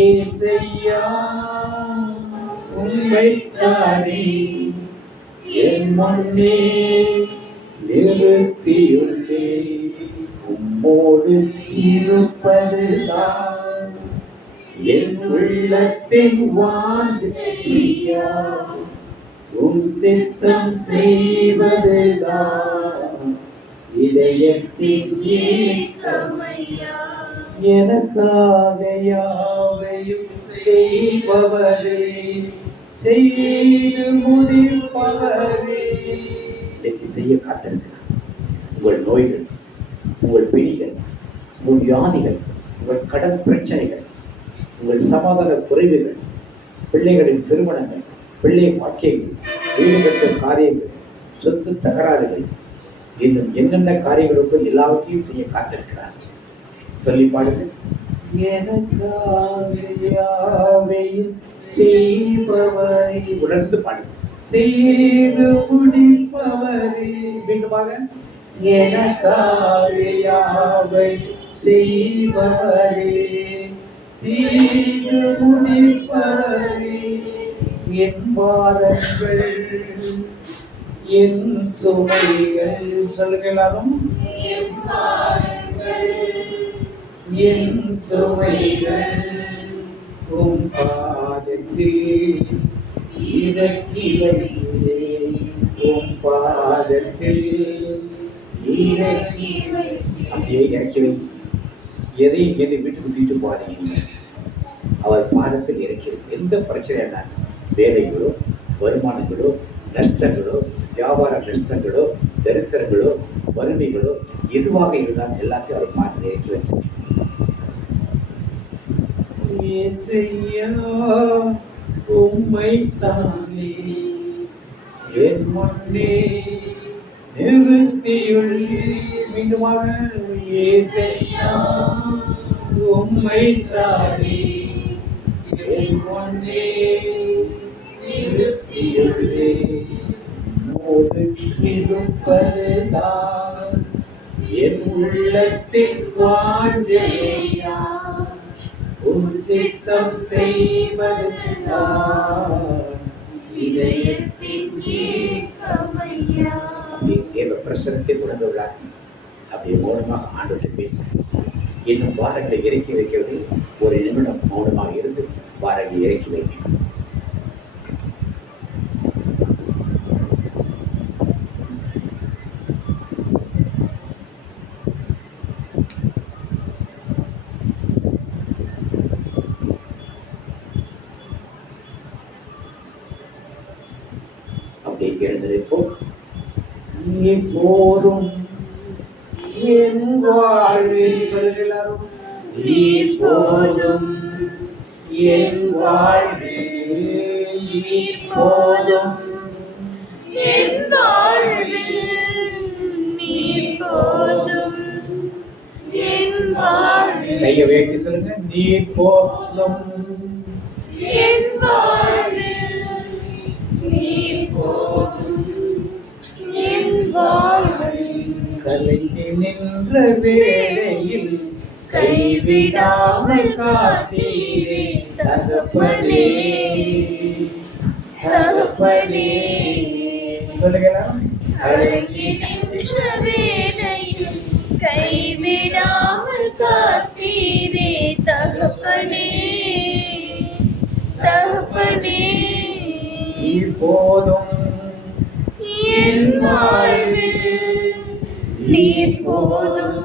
ஏசையா உம்மை தாடி என் முன்னே நிறுத்தியுள்ளே. உம்மோடு இருப்பதுதான் என் உள்ளத்தின் வாஞ்சையா உம் சித்தம் செய்வதுதான் இதயத்தின் ஏக்கமையா. எனக்காக யாவையும் செய்பவரே செய்து முடிப்பவரே. இன்றைக்கு செய்ய காத்திருக்கிறார். உங்கள் நோய்கள், உங்கள் பிணிகள், உங்கள் வியாதிகள், உங்கள் கடன் பிரச்சனைகள், உங்கள் சமாதான குறைவுகள், பிள்ளைகளின் திருமணங்கள், பிள்ளை வாக்கியங்கள், வீடு கட்டும் காரியங்கள், சொத்து தகராறுகள், இன்னும் என்னென்ன காரியங்களுக்கோ எல்லாவற்றையும் செய்ய காத்திருக்கிறார். சொல்லி பாடுங்க. எனக்காக யாவையும் செய்பவரை. உணர்ந்து பாடுங்க. செய்து முடிப்பவரே. மீண்டுமாக. எனக்காக யாவை செய்பவரே செய்து முடிப்பவரே. என் பாதங்கள் என் சுமைகள். சொல்லுங்க எல்லாரும். என் சுமைகள் உம் பாதத்தில் இறக்கி வைக்கிறேன். உம் பாதத்தில் இறக்கி அப்படியே இறக்கி வை. எதையும் எந்த வீட்டுக்கு தூக்கிட்டு போகாதீங்க. அவர் பாதத்தில் இறக்கிறது. எந்த பிரச்சனையா, வேலைகளோ வருமானங்களோ நஷ்டங்களோ வியாபார நஷ்டங்களோ தரித்திரங்களோ வறுமைகளோ எதுவாக இருந்தால் எல்லாத்தையும் அவர் பாதத்தில் இறக்கி வச்சார். உம்மை தானே என் முன்னே நிறுத்தியுள்ளே. மீண்டுமாக. ஏசையா உம்மை தானே என் முன்னே நிறுத்தியுள்ளே. உம்மோடு இருப்பதுதான் என் உள்ளத்தின் வாஞ்சையா உம் சித்தம் செய்வதுதான் இதயத்தின் ஏக்கமையா. தேவ பிரசனத்தை உணர்ந்துள்ளார். அப்படியே மௌனமாக ஆண்டோடு பேச. இன்னும் வாரங்களை இறக்கி வைக்கிறது. ஒரு நிமிடம் மௌனமாக இருந்து வாரங்களை இறக்கி வைக்கணும். எழுந்திருப்போம். நீ போதும் என் வாழ்வில். எல்லாரும். நீ போதும் என் வாழ்வில். நீ போதும் என் வாழ்வில். நீ போதும் என் வாழ்வில். கையை வேட்டி சொல்லுங்க. நீ போதும் என் வாழ்வில். நீ போதும் என் வாழ்வில். கலங்கி நின்ற வேளையில் கைவிடாமல் காத்தீரே தகப்பனே. தகப்பனே. கலங்கி நின்ற வேளையில் கைவிடாமல் காத்தீரே தகப்பனே. தகப்பனே இப்போதும் என் வாழ்வில் நீர் போதும்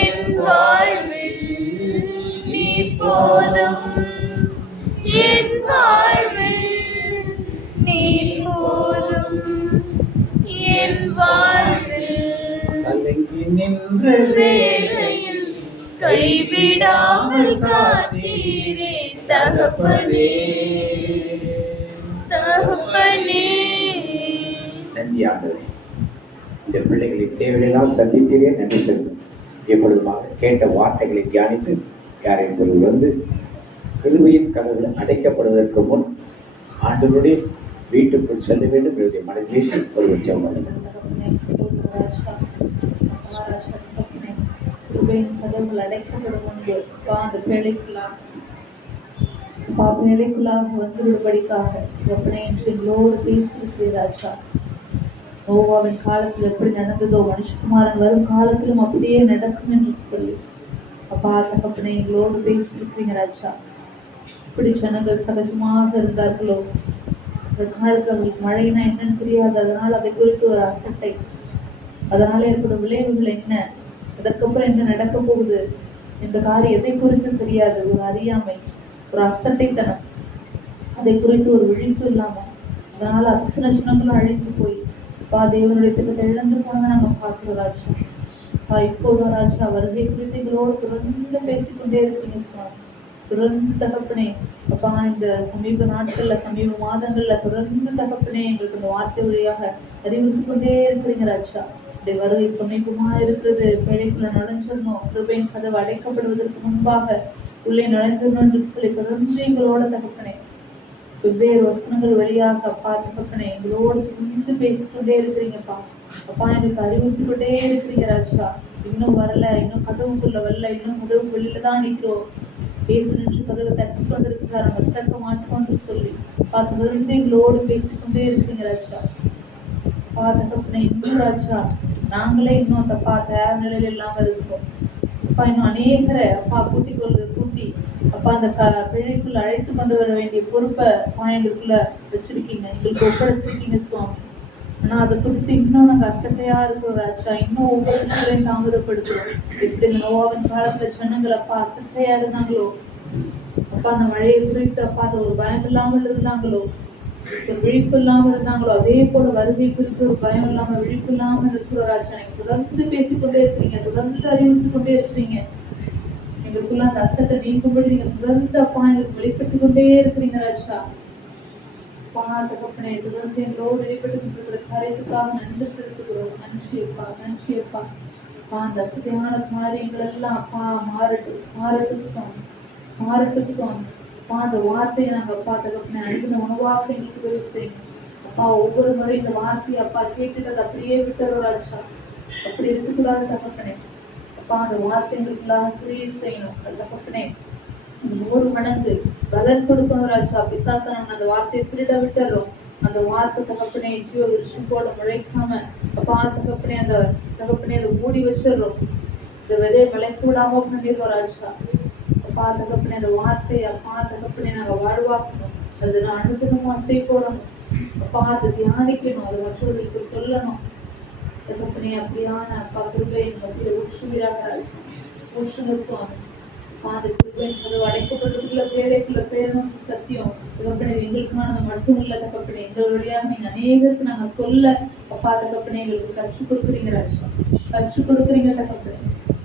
என் வாழ்வில் நீர் போதும் என் வாழ்வில் நீர் போதும் என் வாழ்வில் கலங்கி நின்ற வேளையில் கைவிடாமல் காத்தீரே தகப்பனே தகப்பனே. நன்றி ஆண்டவரே, இந்த பிள்ளைகளின் தேவையெல்லாம் சந்தித்தீரே, நன்றி செலுத்தும். எப்பொழுதுமாக கேட்ட வார்த்தைகளை தியானித்து யாரையும் பொருள் வந்து கிருபையின் கதவுகள் அடைக்கப்படுவதற்கு முன் ஆண்டவருடைய வீட்டுக்குள் செல்ல வேண்டும் என்று மனதேசி ஒரு உச்சம் பண்ணுங்கள். கதவுகள் அடைக்கப்படும் முன்பு அந்த பிள்ளைக்குள்ளாக பிள்ளைக்குள்ளாக வந்துவிடுபடிக்காக எங்களோடு பேசியிருக்கிறீர் ராஜா. நோவாவின் காலத்தில் எப்படி நடந்ததோ மனுஷகுமாரன் வரும் காலத்திலும் அப்படியே நடக்கும் என்று சொல்லி அப்பா தகப்பனே எங்களோடு பேசியிருக்கிறீங்க ராஜா. இப்படி ஜனங்கள் சகஜமாக இருந்தார்களோ அந்த காலத்தில் அவங்களுக்கு மழைனா என்னன்னு தெரியாது, அதனால் அதை குறித்து ஒரு அசட்டை, அதனால ஏற்படும் விளைவுகள் என்ன, அதற்கப்புறம் என்ன நடக்க போகுது, இந்த காரியம் எதை குறித்து தெரியாது, ஒரு அறியாமை, ஒரு அசட்டைத்தனம், அதை குறித்து ஒரு விழிப்பு இல்லாம அதனால அத்தனை ஜனங்களும் அழிந்து போய் தேவனுடைய திட்டத்தை இழந்து போனதை நாங்க பார்க்கிறோம் ராஜா. இப்போதும் ராஜா வருகை குறித்து எங்களோடு தொடர்ந்து பேசிக்கொண்டே இருக்கீங்க சுவாமி. தொடர்ந்து தகப்பனே அப்பா இந்த சமீப நாட்கள்ல சமீப மாதங்கள்ல தொடர்ந்து தகப்பனே எங்களுக்கு இந்த வார்த்தை வழியாக அறிவித்து கொண்டே இருக்கிறீங்க ராஜா. இந்த வருகை சமீபமா இருக்கிறது, பிழைக்குள்ள நுழைஞ்சிடணும், கிருபையின் கதவு அடைக்கப்படுவதற்கு முன்பாக உள்ளே நுழைஞ்சிடணும் என்று சொல்லி தொடர்ந்து எங்களோட தகப்பனே வெவ்வேறு வசனங்கள் வழியாக அப்பா தகப்பனே எங்களோடு தொடர்ந்து பேசிக்கொண்டே இருக்கிறீங்கப்பா. அப்பா எனக்கு அறிவித்து கொண்டே இருக்கிறீங்க ராஜா. இன்னும் வரல, இன்னும் கதவுக்குள்ள வரல, இன்னும் கதவு வெளியில தான் நிற்கிறோம், பேச நின்று கதவை தட்டி கொண்டு இருக்கிறார், நம்ம திறக்க மாட்டோம்னு சொல்லி தொடர்ந்து எங்களோடு பேசிக்கொண்டே இருக்கிறீங்க ராஜா. அப்பா தகப்பனே இன்னும் ராஜா நாங்களே இன்னும் தப்பா தயார் நிலையில இல்லாம இருக்கோம் அப்பா. இன்னும் அநேகரை அப்பா கூட்டி அப்பா அந்த பிழைக்குள்ள அழைத்து கொண்டு வர வேண்டிய பொறுப்பை எங்களுக்குள்ள வச்சிருக்கீங்க, எங்களுக்கு ஒப்படைச்சிருக்கீங்க சுவாமி. ஆனா அதை குறித்து இன்னும் நாங்க அசட்டையா இருக்கிறோம் ராஜா. இன்னும் ஒவ்வொருத்தரையும் தாமதப்படுத்துறோம். எப்படி இந்த நோவாவின் காலத்துல ஜனங்கள் அப்பா அசட்டையா இருந்தாங்களோ, அப்பா அந்த மழையை குறித்து அப்பா அது ஒரு பயம் இல்லாமல் இருந்தாங்களோ, ஒரு விழிப்பு இல்லாமல் இருந்தாங்களோ, அதே போல வருகை குறித்து ஒரு பயம் இல்லாம விழிப்பு இல்லாமல் இருக்கிற ராஜா. நீங்க தொடர்ந்து பேசிக்கொண்டே இருக்கிறீங்க, தொடர்ந்து அறிவித்து கொண்டே இருக்கிறீங்க. எங்களுக்குள்ள அந்த அசட்டை நீக்கும்படி நீங்க தொடர்ந்து அப்பா எங்களுக்கு வெளிப்படுத்திக் கொண்டே இருக்கிறீங்க ராஜா. அப்பா தகப்பனே தொடர்ந்து எங்களோடு வெளிப்பட்டு கொண்டிருக்கிற காரியத்துக்காக நன்றி செலுத்துகிறோம். நன்றி அப்பா, நன்றி அப்பா. அப்பா அந்த அசட்டையான காரியங்கள் எல்லாம் அப்பா மாறட்டும் சுவாமி, மாறட்டும் சுவாமி. அப்பா அந்த வார்த்தையை நாங்க அப்பா தகப்பனே அனுப்பின உணவாக எங்களுக்கு உதவி செய்யணும் அப்பா. ஒவ்வொரு முறை இந்த வார்த்தையை அப்பா கேட்டுட்டு அதை அப்படியே விட்டுறோம் ராஜா. அப்படி இருக்கக்கூடாது தகப்பனே. அப்பா அந்த வார்த்தைகளுக்குள்ளாக கிரியை செய்யணும் தகப்பனே. ஒரு மடங்கு பலன் கொடுக்கணும் ராஜா. பிசாசனம் அந்த வார்த்தையை திருட விட்டுறோம். அந்த வார்த்தை தகப்பனே ஜீவ விருஷத்தோட முளைக்காம அப்பா தகப்பனே அந்த தகப்பனே அதை மூடி வச்சிடறோம். இந்த விதையை விளைக்கூடாம பண்ணிடுவோம் ராஜா. அப்பா தகப்பனே அந்த வார்த்தையை அப்பா தகப்பனே நாங்க வாழ்வாக்கணும், அது நான் அனுபவமா செய்யணும் அப்பா. அதை தியானிக்கணும், அதை மற்றவர்களுக்கு சொல்லணும் தகப்பனே. அப்படியான அப்பா கிருபை மத்தியில ஊற்றுவீராக ஊற்றுங்க சுவாமி. அந்த கிருபை கதவு அடைக்கப்பட்டிருக்குள்ள பேழைக்குள்ள பேரணும் சத்தியம் தகப்பனே. எங்களுக்கானது மட்டும் இல்ல தகப்பனே, எங்கள் வழியாக நீங்க அநேகருக்கு நாங்க சொல்ல அப்பா தகப்பனே எங்களுக்கு கற்றுக் கொடுக்குறீங்க ராஜா, கற்றுக் கொடுக்குறீங்க தகப்பனே.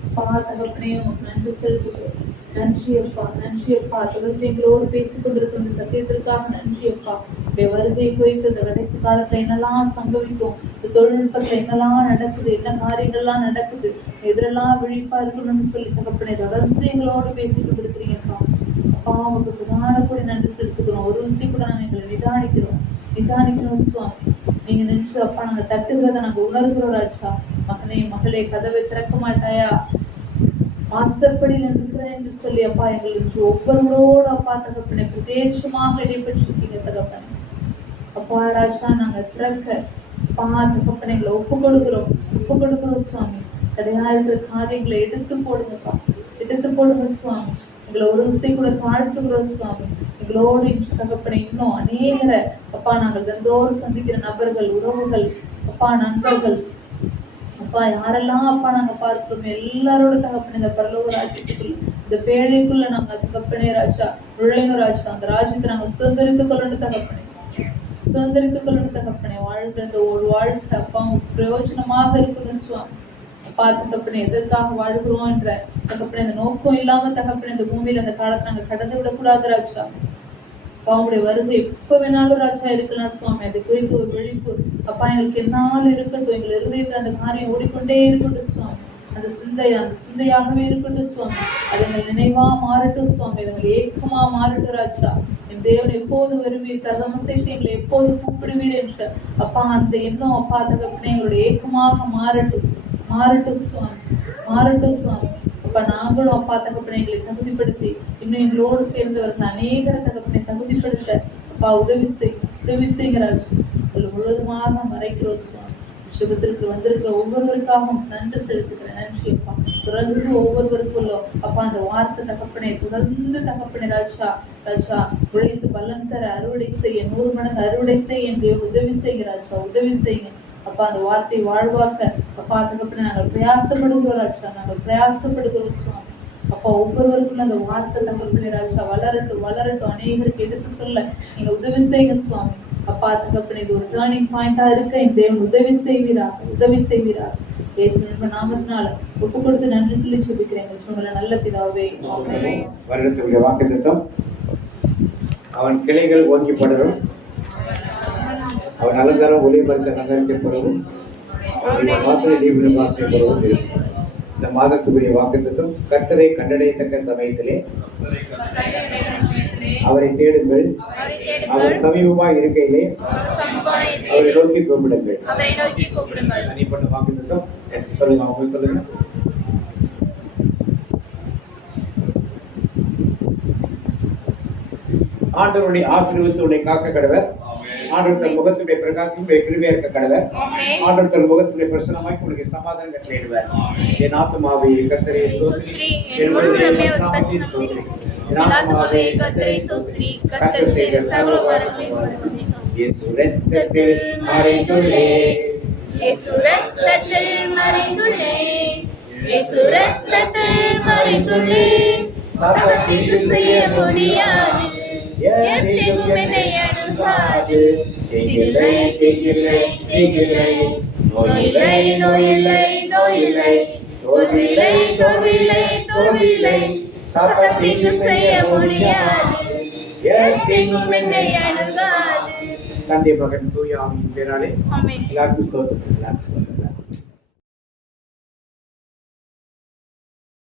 அப்பா தகப்பனே உங்களுக்கு நன்றி செலுத்துகிறோம். நன்றி அப்பா, நன்றி அப்பா. தொடர்ந்து எங்களோடு பேசிக் கொண்டிருக்கிற சத்தியத்திற்காக நன்றி அப்பா. வருகை குறித்து இந்த கடைசி காலத்துல என்னெல்லாம் சம்பவிக்கும், இந்த தொழில்நுட்பத்துல என்னெல்லாம் நடக்குது, என்ன காரியங்கள்லாம் நடக்குது, எதிரெல்லாம் விழிப்பா இருக்கணும்னு சொல்லி தகப்பனே தொடர்ந்து எங்களோடு பேசிக் கொண்டிருக்கிறீங்கப்பா. அப்பா உங்களுக்கு பிரதான கூட நன்றி செலுத்துக்கிறோம். ஒரு விஷயம் கூட நாங்க எங்களை நிதானிக்கிறோம் சுவாமி. நீங்க நின்று அப்பா நாங்க தட்டுகிறத நாங்க உணர்கிறோம் ராஜா. மகனே மகளே கதவை திறக்க மாட்டாயா, வாசற்படி நிற்கிறேன் என்று சொல்லி அப்பா எங்களுக்கு ஒவ்வொருவரோடு அப்பா தகப்பனை பிரதேசமாக இடைப்பட்டிருக்கீங்க தகப்பனை. அப்பா ராஜா நாங்க திறக்க அப்பா தகப்பனை எங்களை ஒப்பு கொடுக்கிறோம் சுவாமி. தடையா இருக்கிற காரியங்களை எடுத்து போடுங்க சுவாமி. எங்களை ஒரு விஷயம் கூட தாழ்த்துக்கிறோம் சுவாமி. எங்களோடு இன்று தகப்பனே இன்னும் அநேகரை அப்பா நாங்கள் தினந்தோறும் சந்திக்கிற நபர்கள், உறவுகள், அப்பா நண்பர்கள், அப்பா யாரெல்லாம் அப்பா நாங்க பார்க்கிறோம் எல்லாரோட தகப்பனே இந்த பரலோக ராஜ்யத்துக்குள்ள இந்த பேழைக்குள்ள நாங்க தகப்பனே ராஜா நுழையணும் ராஜா. அந்த ராஜ்யத்தை நாங்க சுதந்திரித்துக் கொள்ளணும் தகப்பனே, சுதந்திரித்துக் கொள்ளணும் தகப்பனே. வாழ்கிற இந்த ஒரு வாழ்க்கை அப்பா பிரயோஜனமாக இருக்கணும் சுவாமி. அப்பா தகப்பனே எதற்காக வாழ்கிறோம் என்ற தகப்பனே இந்த நோக்கம் இல்லாம தகப்பனே இந்த பூமியில அந்த காலத்தை நாங்க கடந்து விடக்கூடாது ராஜா. அவங்களுடைய வருகை எப்ப வேணாலும் ராஜா இருக்கலாம் சுவாமி. அது குறித்து ஒரு விழிப்பு அப்பா எங்களுக்கு என்னாலும் இருக்கட்டும். எங்கள் இருதயத்துல அந்த காரியம் ஓடிக்கொண்டே இருக்கட்டும் சுவாமி. அந்த சிந்தையாகவே இருக்கட்டும் சுவாமி. அது எங்கள் நினைவா மாறட்டும் சுவாமி. எங்கள் ஏக்கமா மாறட்டும் ராஜா. என் தேவன் எப்போது வருவீர், கதமசைத்து எங்களை எப்போது கூப்பிடுவீர் என்ற அப்பா அந்த எண்ணம் அப்பா தகப்பனே எங்களுடைய ஏக்கமாக மாறட்டும், மாறட்டும் சுவாமி, மாறட்டும் சுவாமி. அப்ப நாங்களும் அப்பா தகப்பனை எங்களை தகுதிப்படுத்தி இன்னும் எங்களோடு சேர்ந்தவர்கள் அநேகர தகப்பனை தகுதிப்படுத்த அப்பா உதவி செய்யுங்க ராஜா. முழுவதுமாக மறைக்கிறோம் சுவாமி. சுபத்திற்கு வந்திருக்கிற ஒவ்வொருவருக்காகவும் நன்றி செலுத்துகிறேன். நன்றி அப்பா. தொடர்ந்து ஒவ்வொருவருக்குள்ள அப்பா அந்த வார்த்தை தகப்பனை தொடர்ந்து தகப்பனை ராஜா ராஜா உழைத்து பலன் தர அறுவடை செய்ய 100 மடங்கு அறுவடை செய்ய என் தேவன் உதவி செய்யுங்க ராஜா, உதவி செய்யுங்க அப்பா. அந்த வார்த்தை வாழ்வாக்க அப்பா தகப்பனை நாங்கள் பிரயாசப்படுகிறோம் ராஜா, நாங்கள் பிரயாசப்படுகிறோம் சுவாமி. அப்பா ஒவ்வொருவருக்கும் அந்த வார்த்தை தகப்பனை ராஜா வளரட்டும் வளரட்டும், அநேகருக்கு எடுத்து சொல்ல நீங்க உதவி செய்யுங்க சுவாமி. அப்பா தகப்பனை இது ஒரு டேர்னிங் பாயிண்டா இருக்க என் தேவன் உதவி செய்வீராக, உதவி செய்வீராக. பேசுகிற நாமத்தினால ஒப்பு கொடுத்து நன்றி சொல்லி சொல்லிக்கிறேன் சொன்ன நல்ல பிதாவே. வருடத்துடைய வாக்குத்தத்தம், அவன் கிளைகள் ஓங்கி படரும், அவன் அலங்காரம் ஒளி மருந்த நகரிக்கப்படவும், இந்த மாதத்துக்குரிய வாக்குத்தத்தம், கர்த்தரை கண்டடையத்தக்க சமயத்திலே அவரை தேடுங்கள், அவர் சமீபமாய் இருக்கையிலே அவரை நோக்கி கூப்பிடுங்கள். தனிப்பட்ட வாக்குத்தத்தம் சொல்லுங்க, அவங்க சொல்லுங்க. ஆண்டவருடைய ஆசீர்வாதத்தை உன்னை காக்க கடவர். ஆண்டவர் தன் முகத்துடைய பிரகாசம் கிருபையா இருக்க கடவர். ஆண்டவர் தன் முகத்துடைய பிரசன்னமாய் உனக்கு சமாதானம் கட்டளையிடுவார். என் ஆத்துமாவே கர்த்தரை ஸ்தோத்திரி, என் உள்ளமே நாமத்தை ஸ்தோத்திரி. என் ஆத்துமாவே கர்த்தரை ஸ்தோத்திரி, கர்த்தர் செய்த சகல உபகாரங்களையும் இயேசு ரத்தத்தில் மறைந்துள்ளேன், இயேசு ரத்தத்தில் மறைந்துள்ளேன், இயேசு ரத்தத்தில் மறைந்துள்ளேன். சபத்திற்கு செய்ய முடியாது, எத்தேகும் என்னை அணுகாது. தீங்கில்லை தீங்கில்லை தீங்கில்லை, நோயில்லை நோயில்லை நோயில்லை, தோல்வியில்லை தோல்வியில்லை தோல்வியில்லை. சபத்திற்கு செய்ய முடியாது, எத்தேகும் என்னை அணுகாது. தந்தை மகன் தூய ஆவியின் பேராலே எல்லாருக்கும் ஸ்தோத்திரம்.